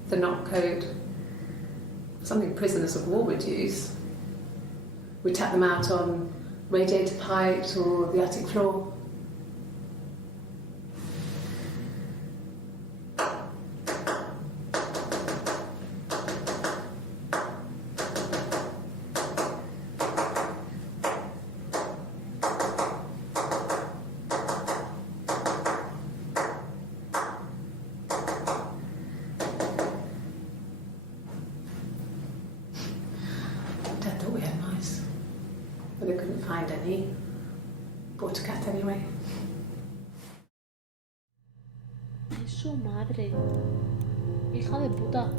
the knock code, something prisoners of war would use. We'd tap them out on radiator pipes or the attic floor. Dad thought we had mice, but they couldn't find any. Bought a cat anyway. Es su madre. Hija de puta.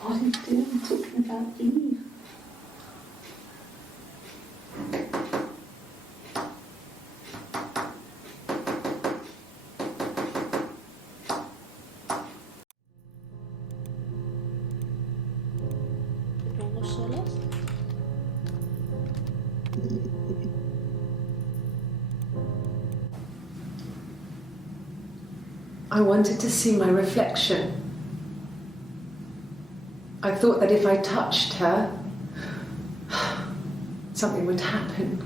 What are you doing talking about Eve? ¿Me pongo solas? I wanted to see my reflection. I thought that if I touched her, something would happen.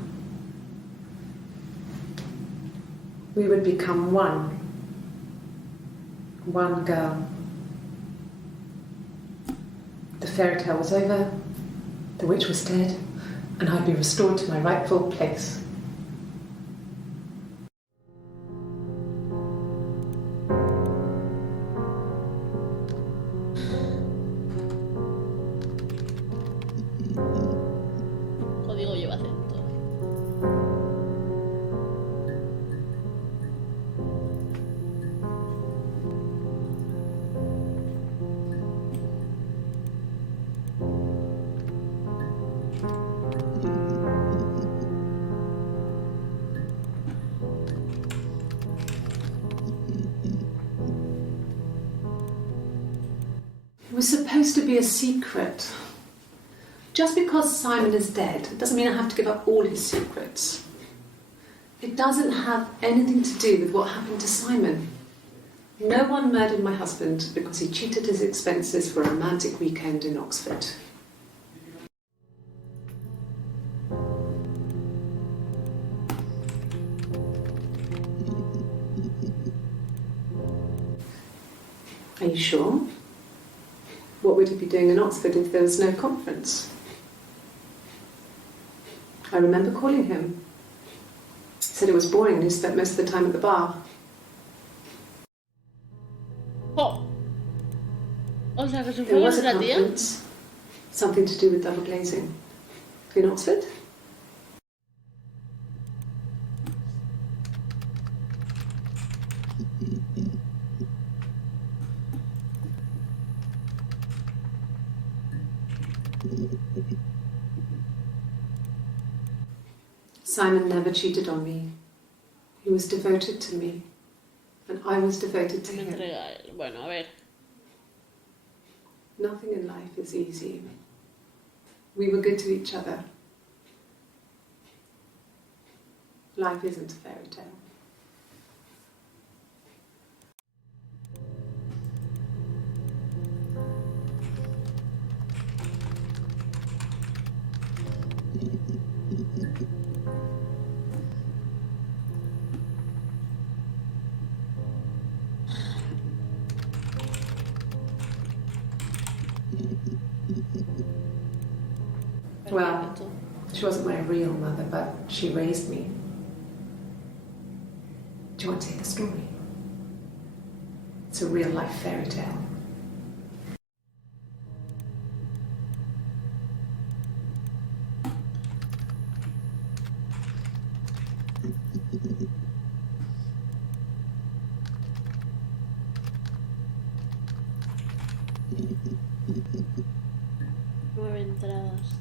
We would become one. One girl. The fairy tale was over, the witch was dead, and I'd be restored to my rightful place. Código lleva acento. It was supposed to be a secret. Just because Simon is dead doesn't mean I have to give up all his secrets. It doesn't have anything to do with what happened to Simon. No one murdered my husband because he cheated his expenses for a romantic weekend in Oxford. Are you sure? What would he be doing in Oxford if there was no conference? I remember calling him. He said it was boring and he spent most of the time at the bar. ¡Oh! O sea, que se There fue was a la tía. conference, something to do with double glazing. In Oxford? Simon never cheated on me. He was devoted to me, and I was devoted to Me him. entrega él. Bueno, a ver. Nothing in life is easy. We were good to each other. Life isn't a fairy tale. Well, Perfecto. she wasn't my real mother, but she raised me. Do you want to hear the story? It's a real life fairy tale. Nueve entradas.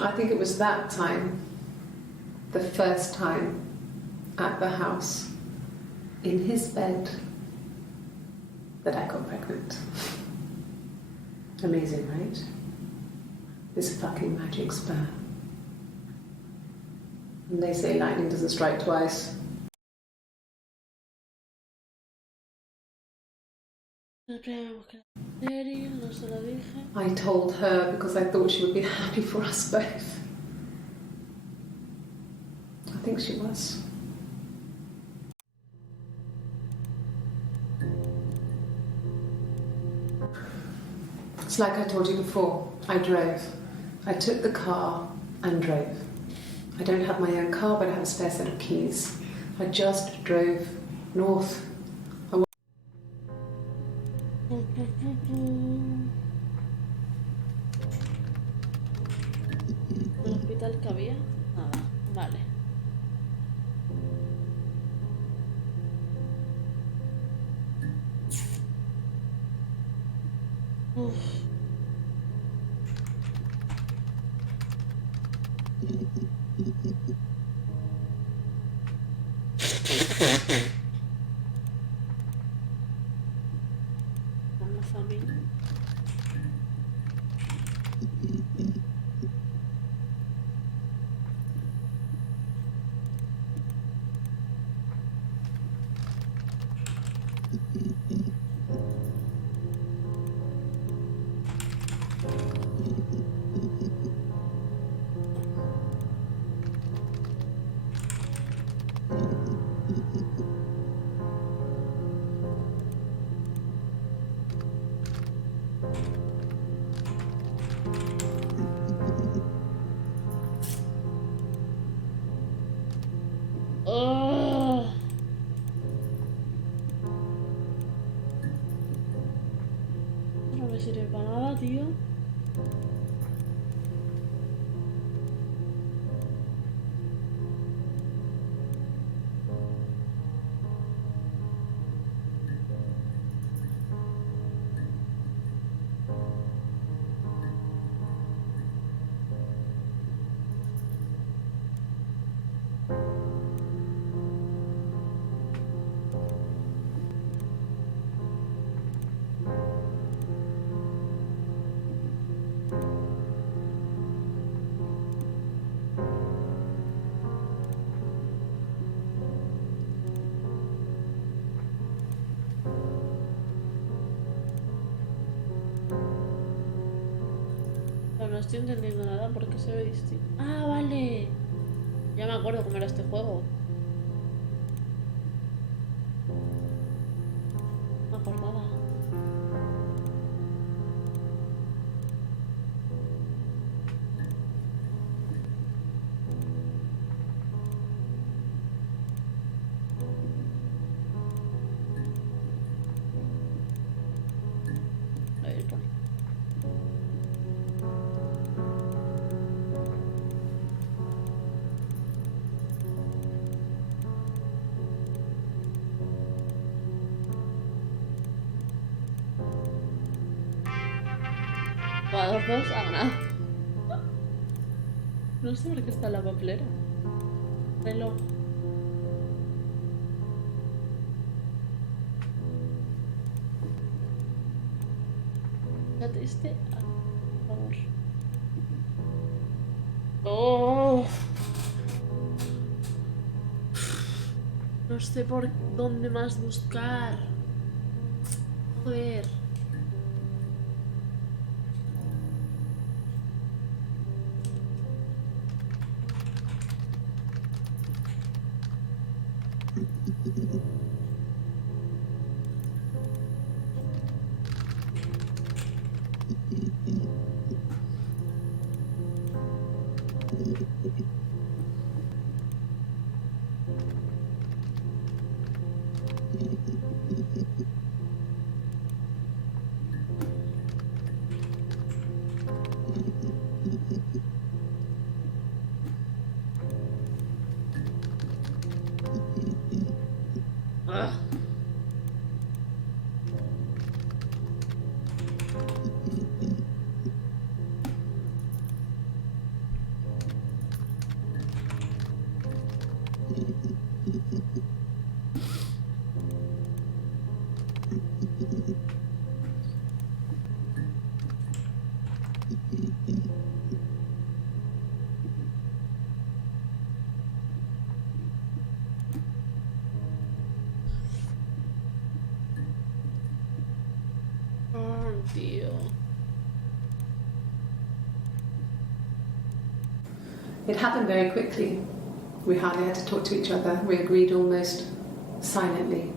I think it was that time, the first time at the house, in his bed, that I got pregnant. Amazing, right? This fucking magic sperm. And they say lightning doesn't strike twice. I told her because I thought she would be happy for us both. I think she was. It's like I told you before, I drove. I took the car and drove. I don't have my own car, but I have a spare set of keys. I just drove north. ¿El hospital que había? Nada, vale. Uf. Vamos a mí. No me sirve para nada, tío. Pero no estoy entendiendo nada porque se ve distinto. Ah, vale. Ya me acuerdo cómo era este juego. No me acordaba. pone. Jugador 2 ha ganado. No sé por qué está en la papelera. Reloj. Ya triste. Por favor. Oh. No sé por dónde más buscar. Joder. Ah. Oh, tío. It happened very quickly. We hardly had to talk to each other. We agreed almost silently.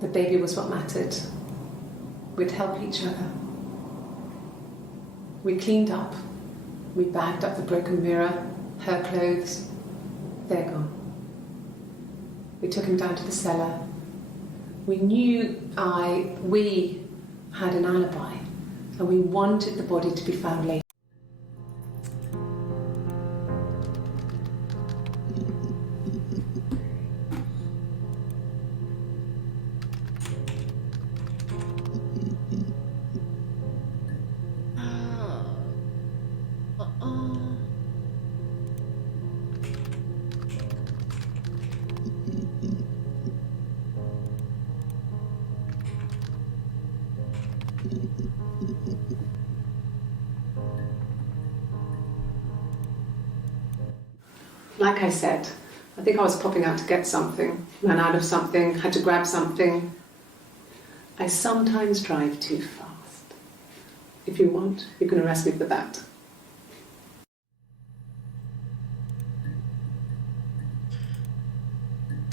The baby was what mattered. We'd help each other. We cleaned up. We bagged up the broken mirror, her clothes. They're gone. We took him down to the cellar. We knew we had an alibi, and we wanted the body to be found later. Like I said, I think I was popping out to get something, ran out of something, had to grab something. I sometimes drive too fast. If you want, you can arrest me for that.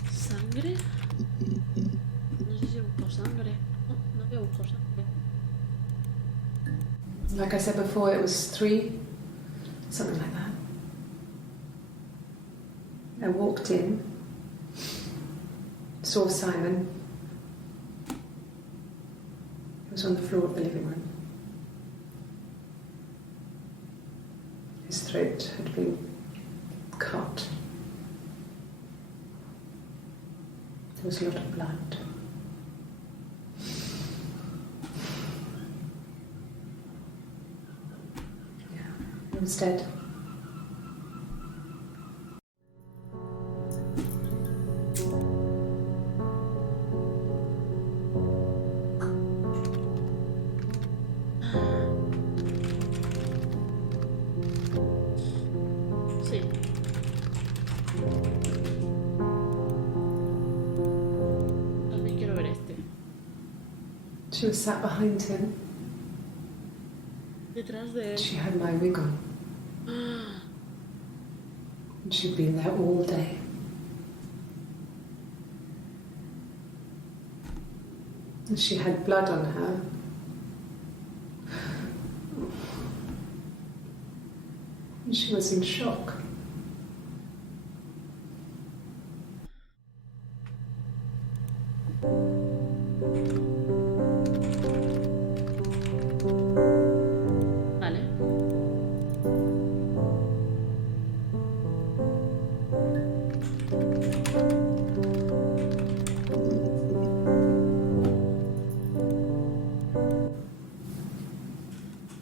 ¿Sangre? No sé si busco sangre. No veo busco sangre. Like I said before, it was 3, something like that. I walked in, saw Simon. He was on the floor of the living room. His throat had been cut. There was a lot of blood. Yeah, he was dead. Sí. También quiero ver este. She was sat behind him. Detrás de él. She had my wig on. And she'd been there all day. And she had blood on her. And she was in shock.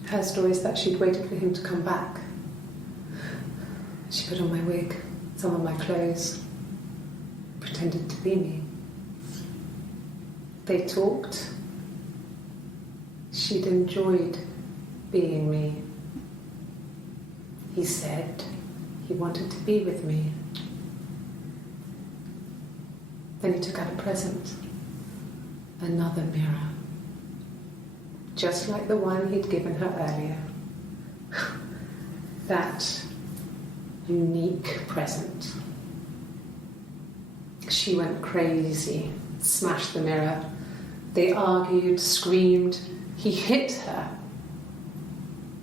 Her story is that she'd waited for him to come back. She put on my wig, some of my clothes, pretended to be me. They talked. She'd enjoyed being me. He said he wanted to be with me. Then he took out a present. Another mirror. Just like the one he'd given her earlier. That unique present. She went crazy, smashed the mirror. They argued, screamed. He hit her.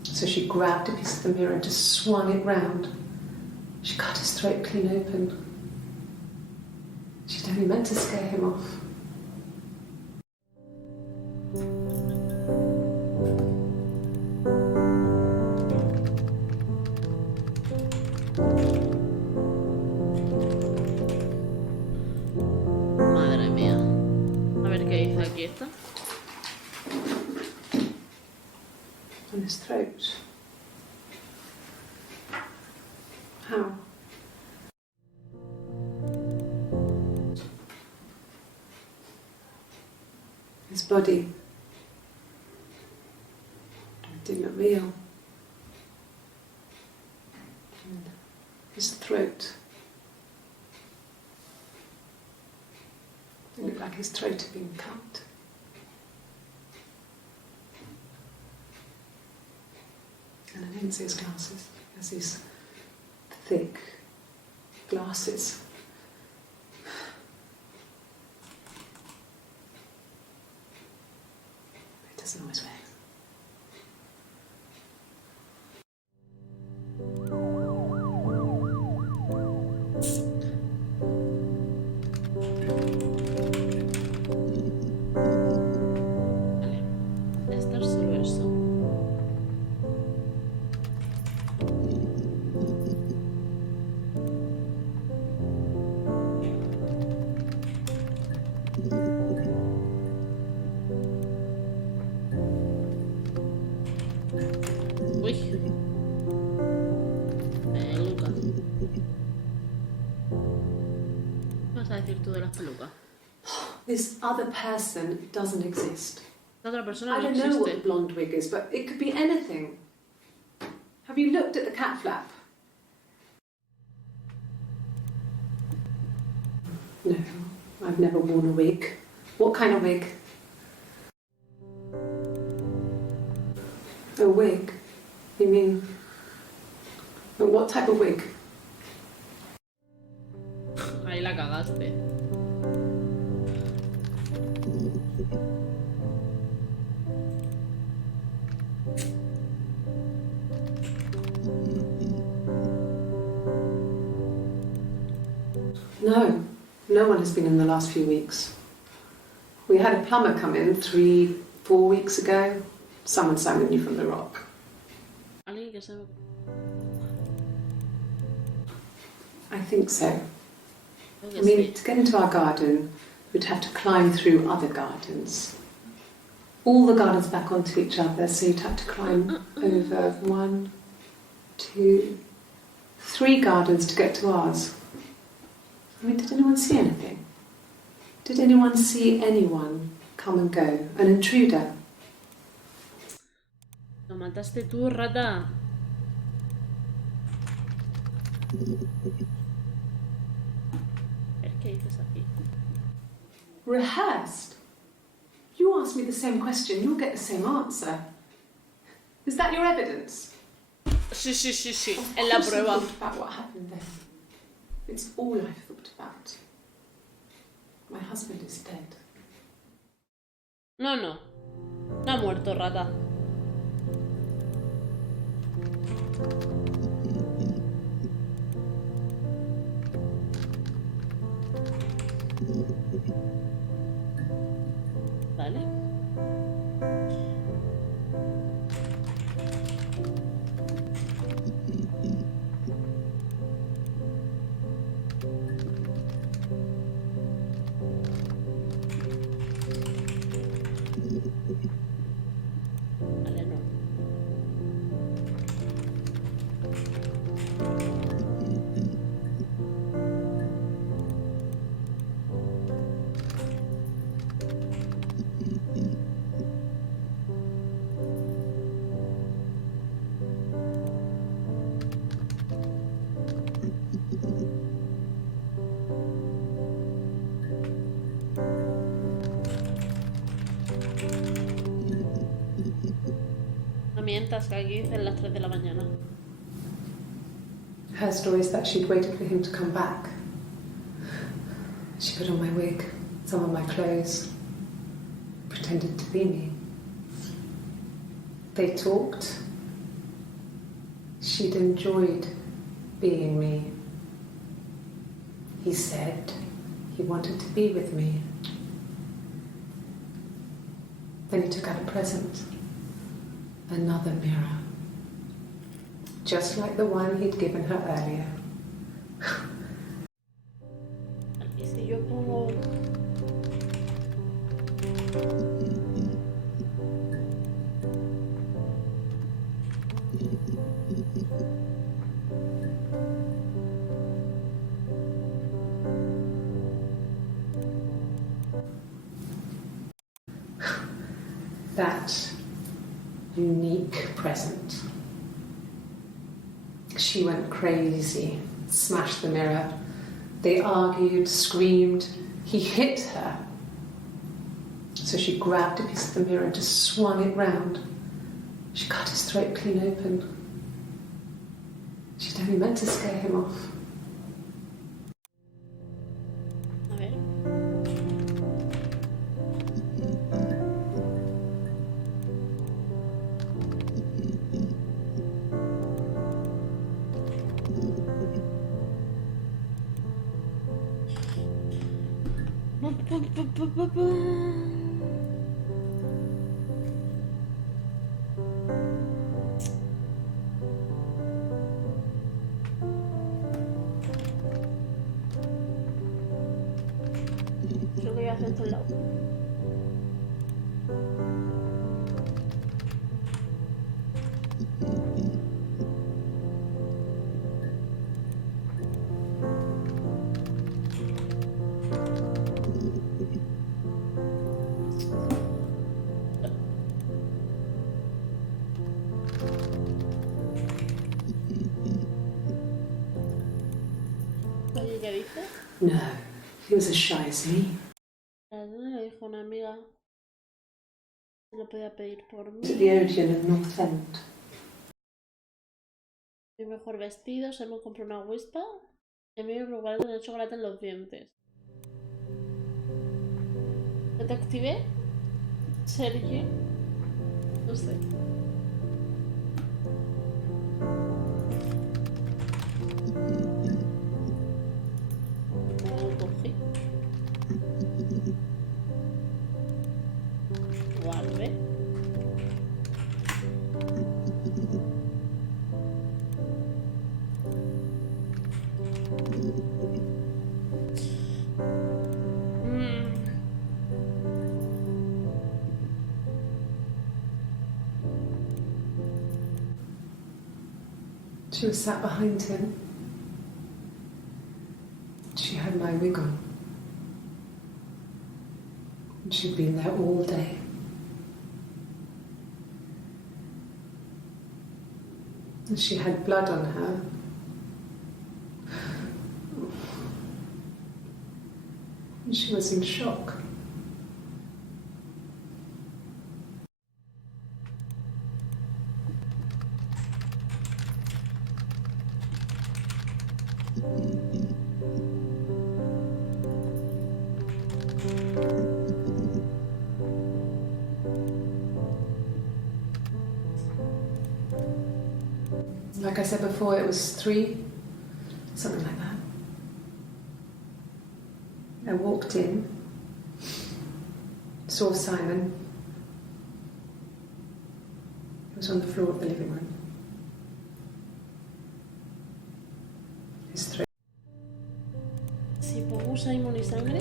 So she grabbed a piece of the mirror and just swung it round. She cut his throat clean open. She'd only meant to scare him off. Madre mía. A ver qué dice aquí esta. On his throat. How? His body didn't look real. And his throat. It looked like his throat had been cut. And I didn't see his glasses. He has these thick glasses. He doesn't always wear them. Vale. Esto es solo eso. Uy. Peluca. ¿Qué vas a decir tú de las pelucas? This other person doesn't exist. La otra persona I no don't know what the existe. blonde wig is, but it could be anything. Have you looked at the cat flap? No, I've never worn a wig. What kind of wig? A wig? You mean... what type of wig? Ahí la cagaste. No, no one has been in the last few weeks. We had a plumber come in 3-4 weeks ago. Someone summoned you from the rock. Alguien que sabe. I think so. Creo I que mean, sí. to get into our garden, we'd have to climb through other gardens. All the gardens back onto each other, so you'd have to climb over 1, 2, 3 gardens to get to ours. I mean, did anyone see anything? Did anyone see anyone come and go? An intruder? Lo mataste tú, rata. A ver qué dices aquí. Rehearsed? You ask me the same question, you'll get the same answer. Is that your evidence? Sí, sí, sí, sí. Of En la course I prueba. thought about what happened then. It's all I've thought about. My husband is dead. No, no. No ha muerto, rata. Vale. Vale, no. Mientas, que aquí dicen las 3 de la mañana. Her story is that she'd waited for him to come back. She put on my wig, some of my clothes, pretended to be me. They talked. She'd enjoyed being me. He said he wanted to be with me. Then he took out a present. Another mirror. Just like the one he'd given her earlier. Y si yo pongo... That unique present. She went crazy, smashed the mirror. They argued, screamed. He hit her. So she grabbed a piece of the mirror and just swung it round. She cut his throat clean open. She'd only meant to scare him off. A ver. Creo que voy a hacer esto al lado. Oye, ¿qué dice? No, he was as shy as me. Le dijo una amiga que lo podía pedir por mí. At the Odeon and North End. Mi mejor vestido, se me compró una whispa. Y me lugar de tener chocolate en los dientes. Detective Sergi. No sé. Me lo cogí. Vale. She was sat behind him. She had my wig on. And she'd been there all day. And she had blood on her. And she was in shock. Like I said before, it was 3, something like that. I walked in, saw Simon. He was on the floor of the living room. His throat. Si pongo Simon y sangre.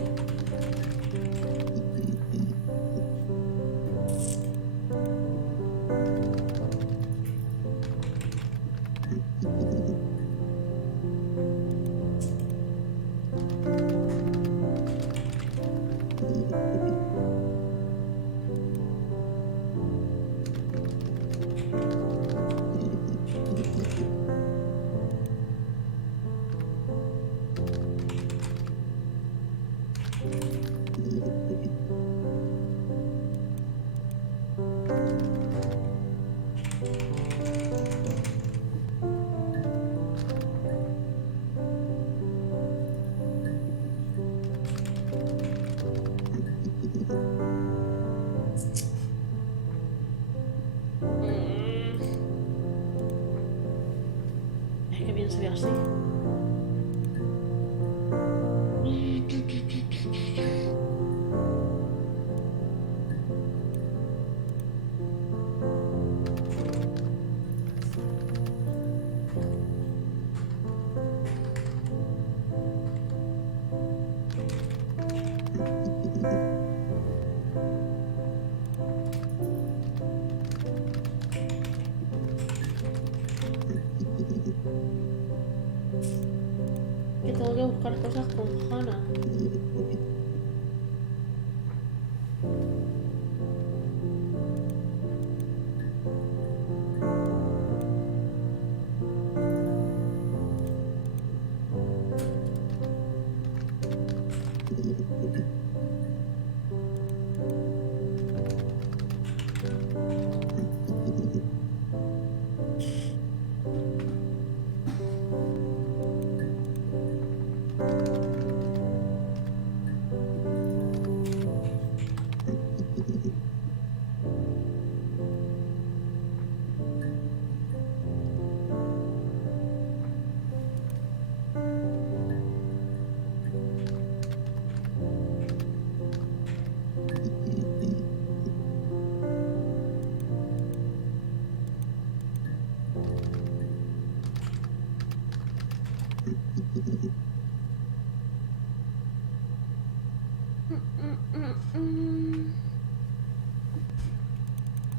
soy así. Que tengo que buscar cosas con Hannah.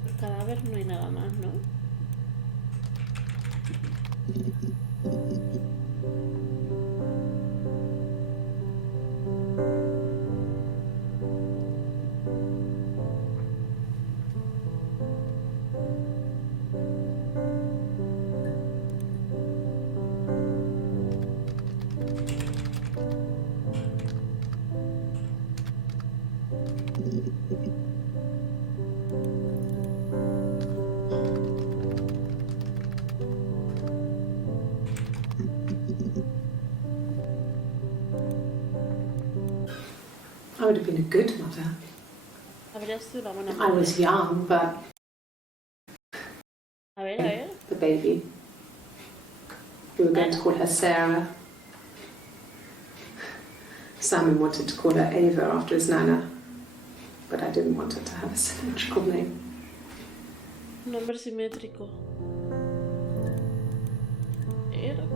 El cadáver no hay nada más, ¿no? I would have been a good mother. Habría sido una buena I madre. was young, but A ver. the baby. We were going to call her Sarah. Simon wanted to call her Ava after his nana, but I didn't want her to have a symmetrical name. Nombre simétrico. Espera.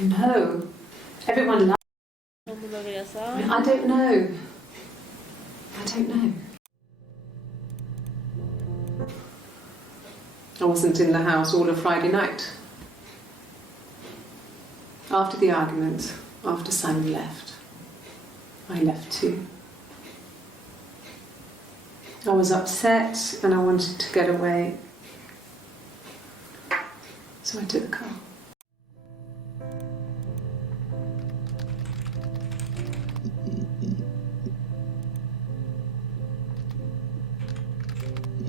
No. Everyone loves Todo el mundo quería it. saber. I don't know. I don't know. I wasn't in the house all of Friday night. After the argument, after Simon left, I left too. I was upset and I wanted to get away. So I took the car.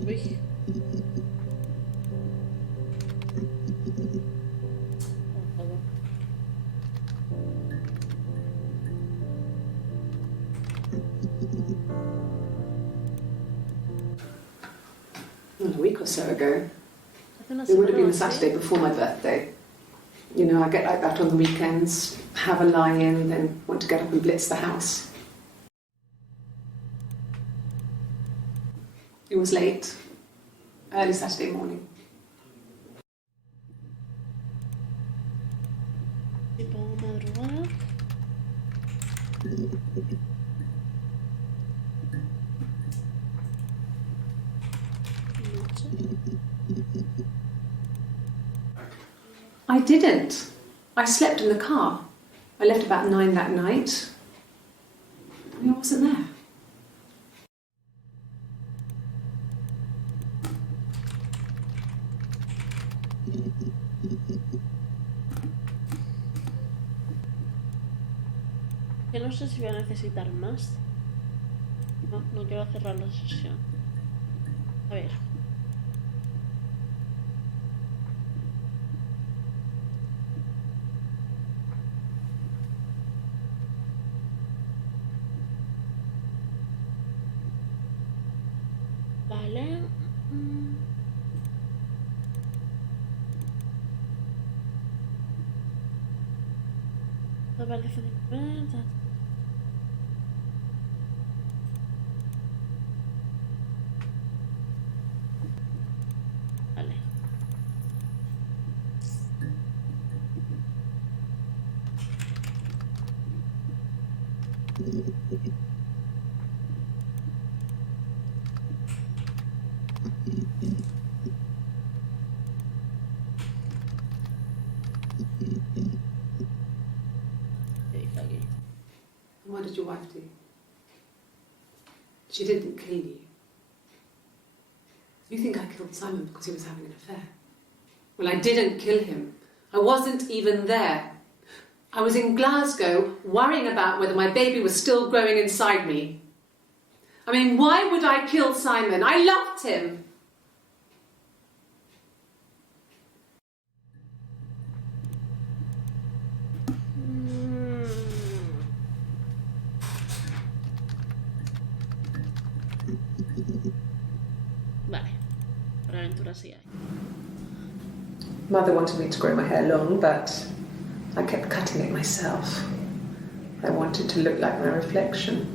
Uy. Well, a week or so ago. Hace una It would have been semana the o así. Saturday before my birthday. You know, I get like that on the weekends, have a lie-in, then want to get up and blitz the house. It was late, early Saturday morning. Tipo madrugada. Noche. I didn't. I slept in the car. I left about 9 that night. I wasn't there. Que no sé si voy a necesitar más. No quiero cerrar la sesión. A ver. aparece de... Vale. Aquí. And what did your wife do? She didn't kill you. You think I killed Simon because he was having an affair? Well, I didn't kill him. I wasn't even there. I was in Glasgow worrying about whether my baby was still growing inside me. I mean, why would I kill Simon? I loved him. Vale, para aventuras sí hay. Mother wanted me to grow my hair long, but I kept cutting it myself. I wanted to look like my reflection.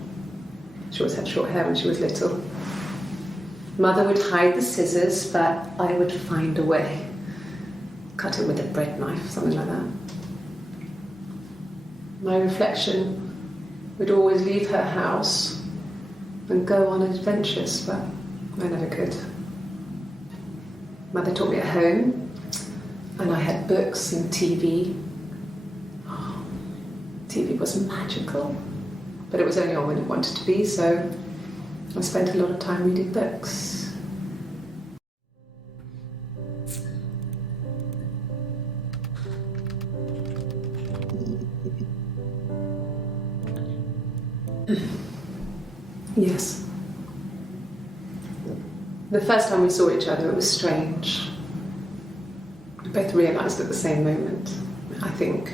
She always had short hair when she was little. Mother would hide the scissors, but I would find a way. Cut it with a bread knife, something like that. My reflection would always leave her house and go on adventures, but I never could. Mother taught me at home, and I had books and TV. Oh, TV was magical, but it was only on when it wanted to be, so I spent a lot of time reading books. Yes. The first time we saw each other, it was strange. We both realised at the same moment, I think.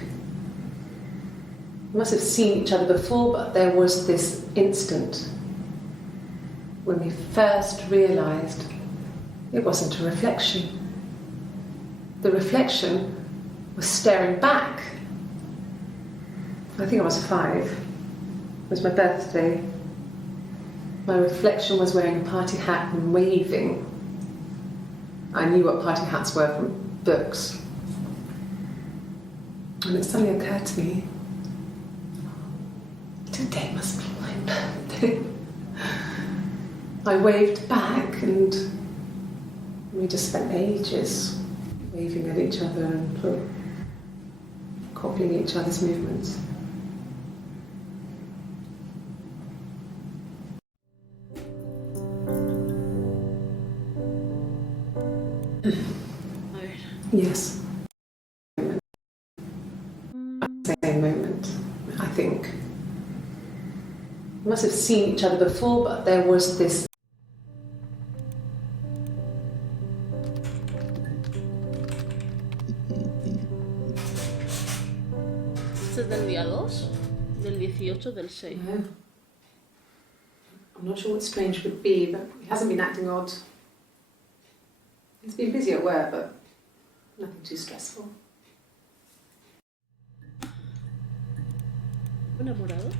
We must have seen each other before, but there was this instant when we first realised it wasn't a reflection. The reflection was staring back. I think I was 5. It was my birthday. My reflection was wearing a party hat and waving. I knew what party hats were from books. And it suddenly occurred to me, today must be my birthday. I waved back and we just spent ages waving at each other and copying each other's movements. Yes. Same moment, I think. We must have seen each other before, but there was this. ¿Este es del día 2? Del 18 del 6. No. I'm not sure what strange would be, but he hasn't been acting odd. He's been busy at work, but nothing too stressful. ¿Enamorado?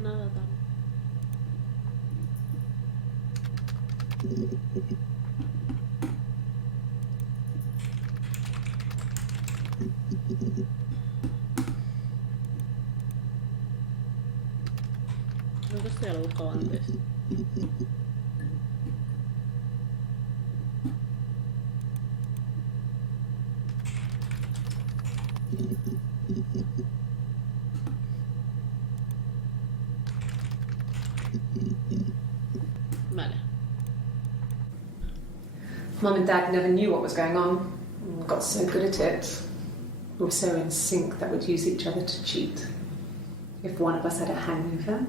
Nada tan. Creo que esto ya lo he buscado antes. Vale. Mum and Dad never knew what was going on. We got so good at it. We were so in sync that we'd use each other to cheat. If one of us had a hangover,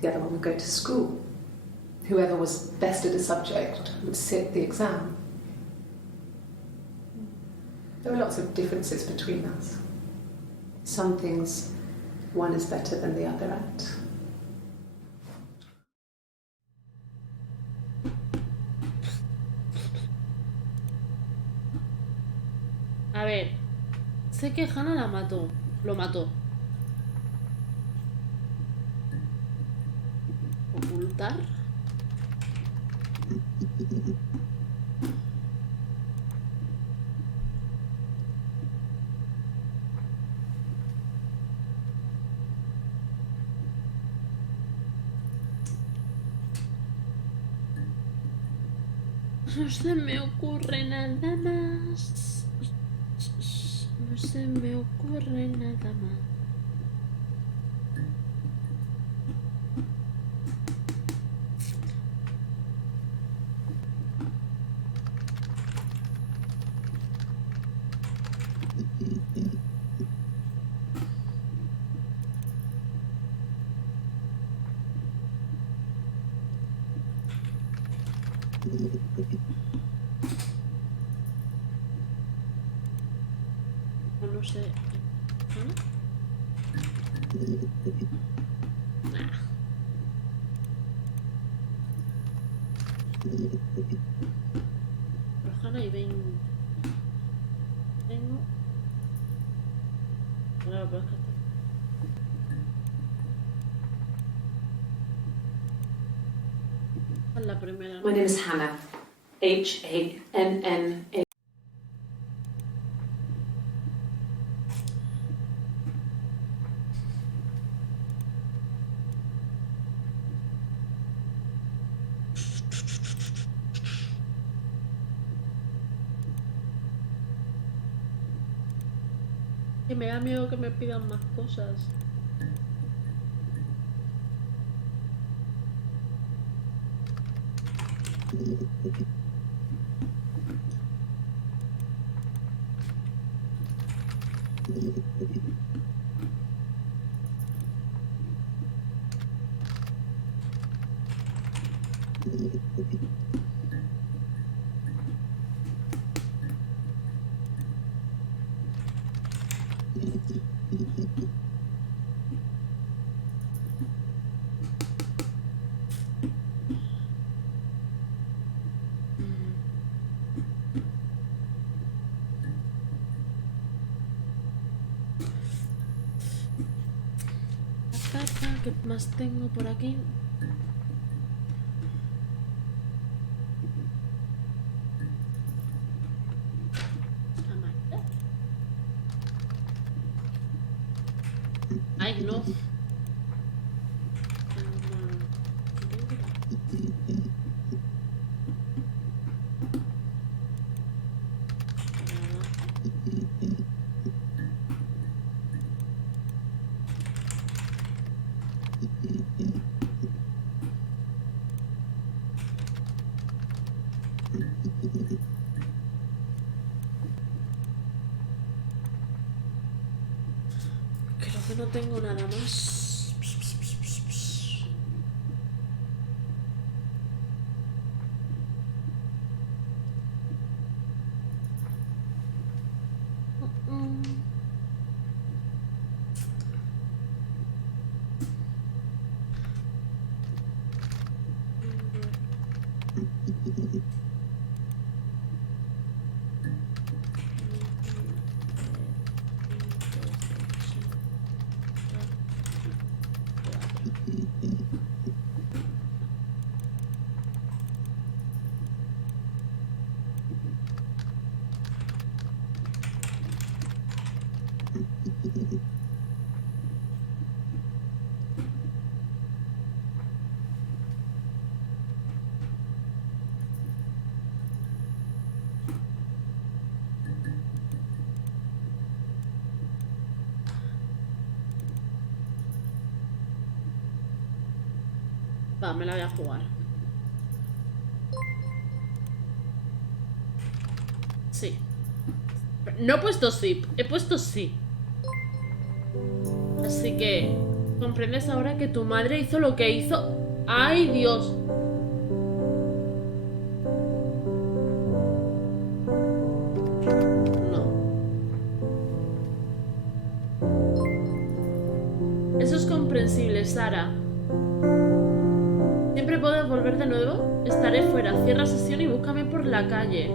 the other one would go to school. Whoever was best at a subject would sit the exam. There were lots of differences between us. Some things one is better than the other at. A ver, sé que Hannah la mató, lo mató. Ocultar. No se me ocurre nada más. No se me ocurre nada más. No sé. Nah. Rojana y vengo. Claro, pero es que esta es la primera. My name is Hannah. Hanna. Que me da miedo que me pidan más cosas. ¿Qué más tengo por aquí? Ay, no. Creo que no tengo nada más. Va, me la voy a jugar. Sí. No he puesto sí, he puesto sí. Así que comprendes ahora que tu madre hizo lo que hizo. ¡Ay, Dios! No. Sara. Siempre puedes volver de nuevo. Estaré fuera. Cierra sesión y búscame por la calle.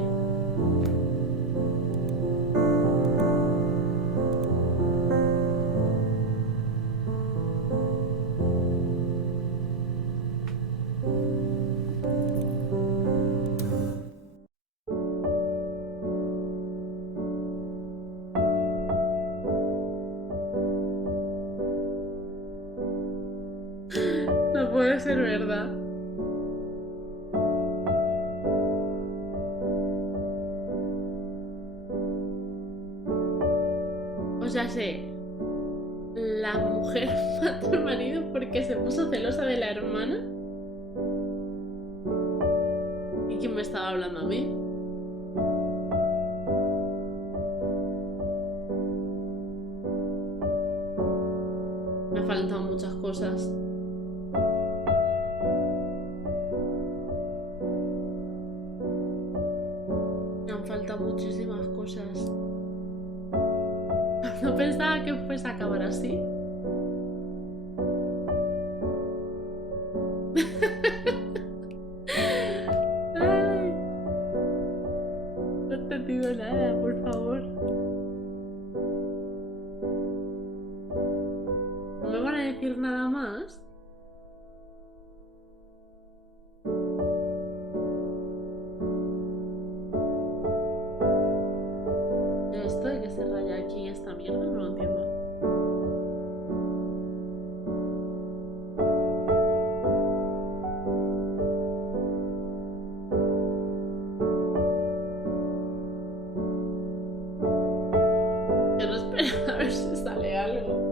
No puede ser verdad. O sea, sé, la mujer mató al marido porque se puso celosa de la hermana. ¿Y quién me estaba hablando a mí? Me faltan muchas cosas. Me han faltado muchísimas cosas. No pensaba que fuese a acabar así. Ay, no he entendido nada, por favor. ¿No me van a decir nada más? Esto de que se raya aquí esta mierda no lo entiendo. Quiero esperar a ver si sale algo.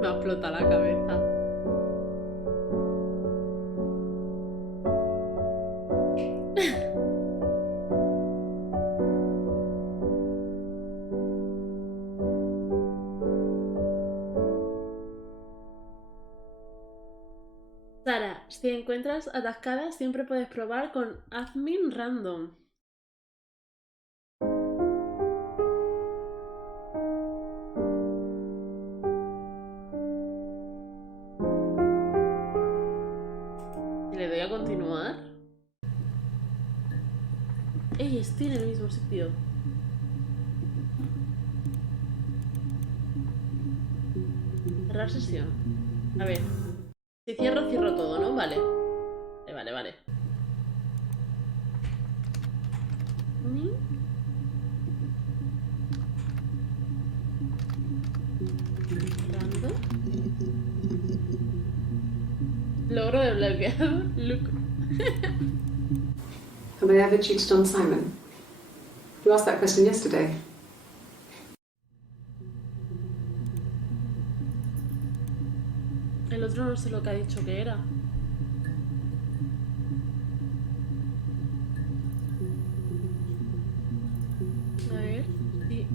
Me explota la cabeza. Sara, si encuentras atascada, siempre puedes probar con admin random. Y le doy a continuar. ¡Ey! Estoy en el mismo sitio. Cerrar sesión. A ver. Si cierro, cierro todo, ¿no? Vale. Vale. Cerrando. Logro desbloqueado. Look. Have I ever cheated on Simon? You asked that question yesterday. El otro no sé lo que ha dicho que era. A ver, sí.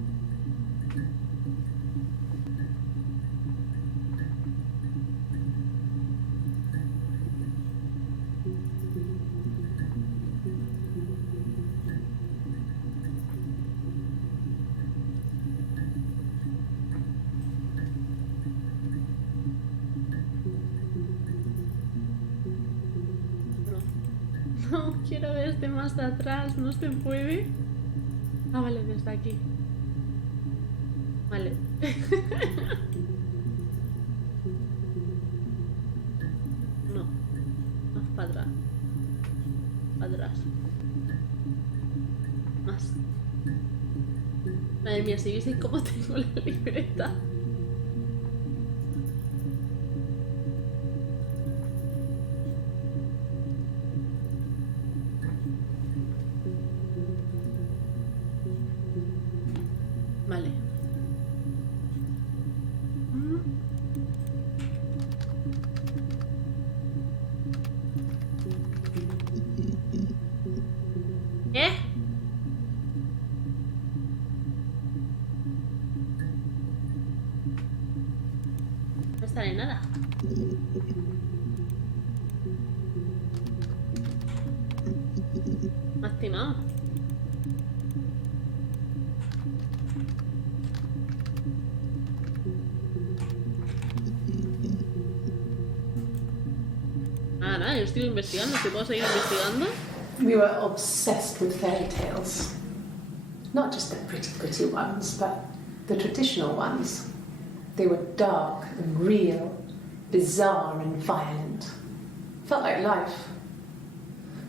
No, quiero desde más atrás, no se puede. Ah, vale, desde aquí. Vale. No, más para atrás. Para atrás. Más. Madre mía, si vieseis cómo tengo la libreta. Vale. nada. Me has timado. Nada, yo estoy investigando. ¿Si puedo seguir investigando? We were obsessed with fairy tales. Not just the pretty ones, but the traditional ones. They were dark and real, bizarre and violent. Felt like life.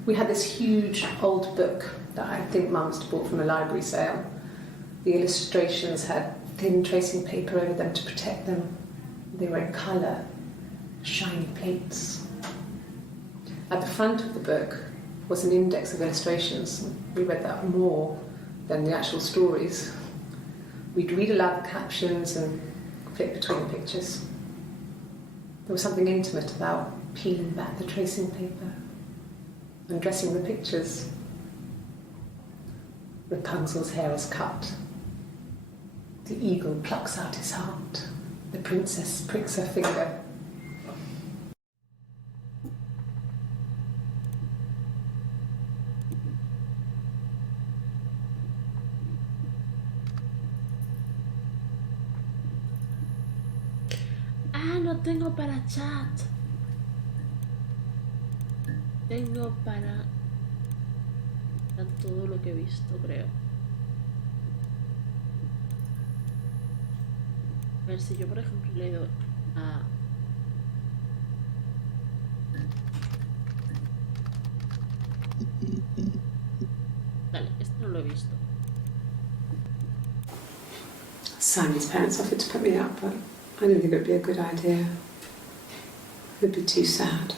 We had this huge old book that I think Mum must have bought from a library sale. The illustrations had thin tracing paper over them to protect them. They were in colour, shiny plates. At the front of the book was an index of illustrations. We read that more than the actual stories. We'd read aloud the captions and flip between the pictures. There was something intimate about peeling back the tracing paper, undressing the pictures. Rapunzel's hair is cut. The eagle plucks out his heart. The princess pricks her finger. Ah, no tengo para chat. Tengo para todo lo que he visto, creo. A ver si yo, por ejemplo, le doy a... Vale, esto no lo he visto. Simon's parents offered to put me up, but I didn't think it would be a good idea. It would be too sad.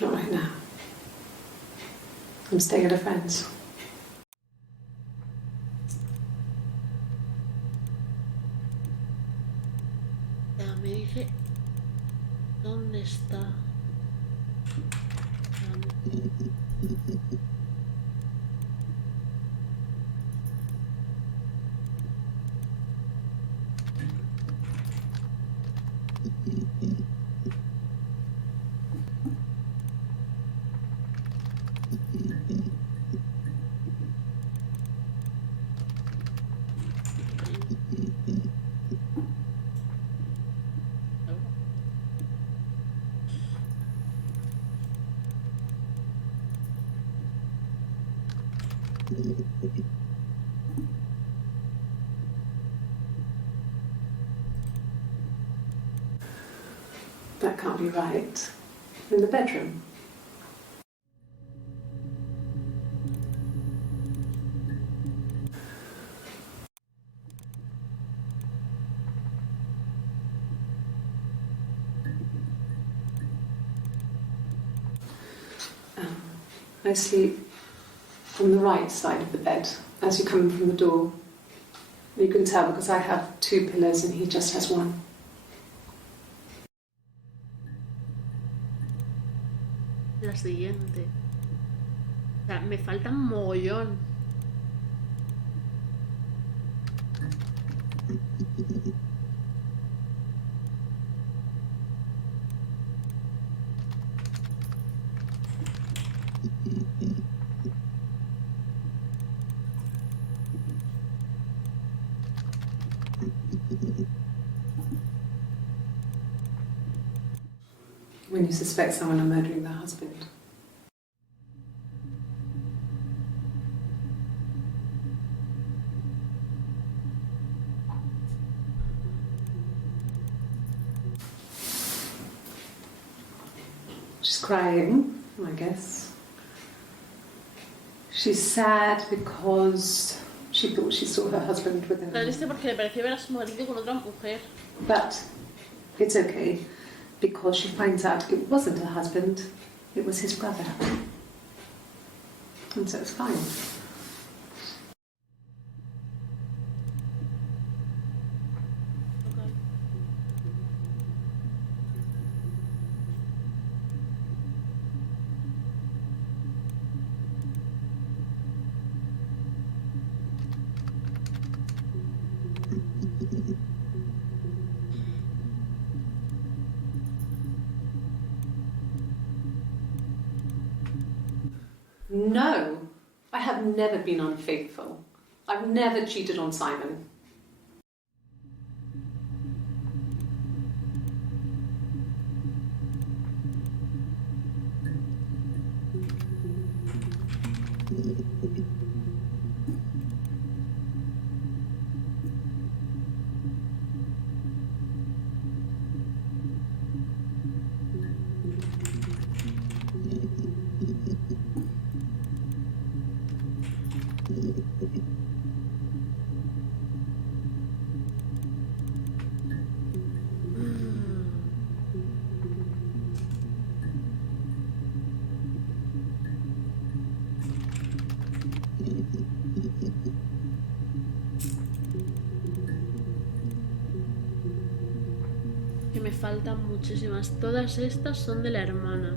Not right now. I'm staying at a friend's. Ya me dice dónde está. That can't be right. In the bedroom. I sleep on the right side of the bed as you come in from the door. You can tell because I have two pillows and he just has one. La siguiente. O sea, me falta un mogollón. When you suspect someone of murdering their husband. She's crying, I guess. She's sad because she thought she saw her husband with Está him. triste porque le pareció ver a su marido con otra mujer. But it's okay because she finds out it wasn't her husband, it was his brother. And so it's fine. Okay. no, I have never been unfaithful. I've never cheated on Simon. Que me faltan muchísimas. Todas estas son de la hermana.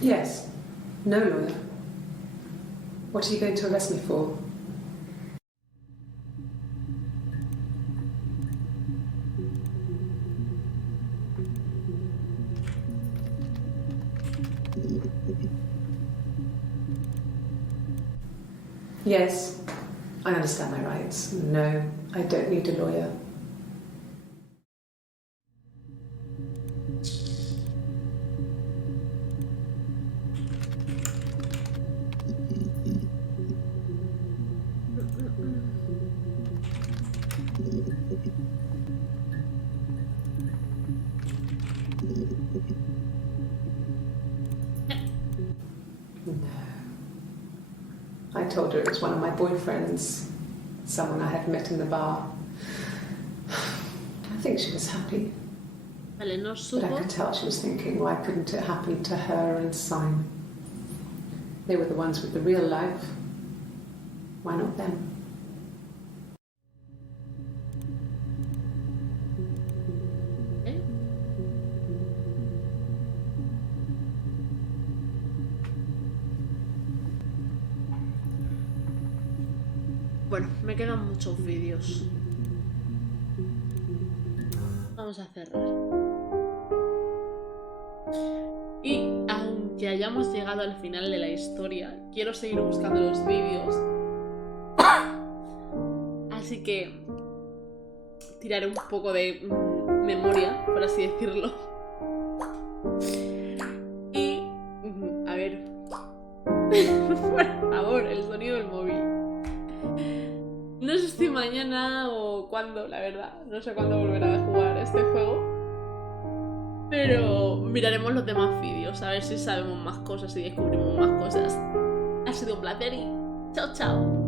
Yes. No, lawyer. What are you going to arrest me for? Yes, I understand my rights. No, I don't need a lawyer. I told her it was one of my boyfriends, someone I had met in the bar. I think she was happy. Vale, no But I supo. could tell she was thinking, why couldn't it happen to her and Simon? They were the ones with the real life. Why not them? ¿Eh? Bueno, me quedan muchos vídeos. Vamos a cerrar. Y aunque hayamos llegado al final de la historia, quiero seguir buscando los vídeos. Así que tiraré un poco de memoria, por así decirlo. Y a ver. Por favor, el sonido del móvil. No sé si mañana o cuándo, la verdad. No sé cuándo volverá a jugar este juego. Pero miraremos los demás vídeos, a ver si sabemos más cosas y descubrimos más cosas. Ha sido un placer y chao, chao.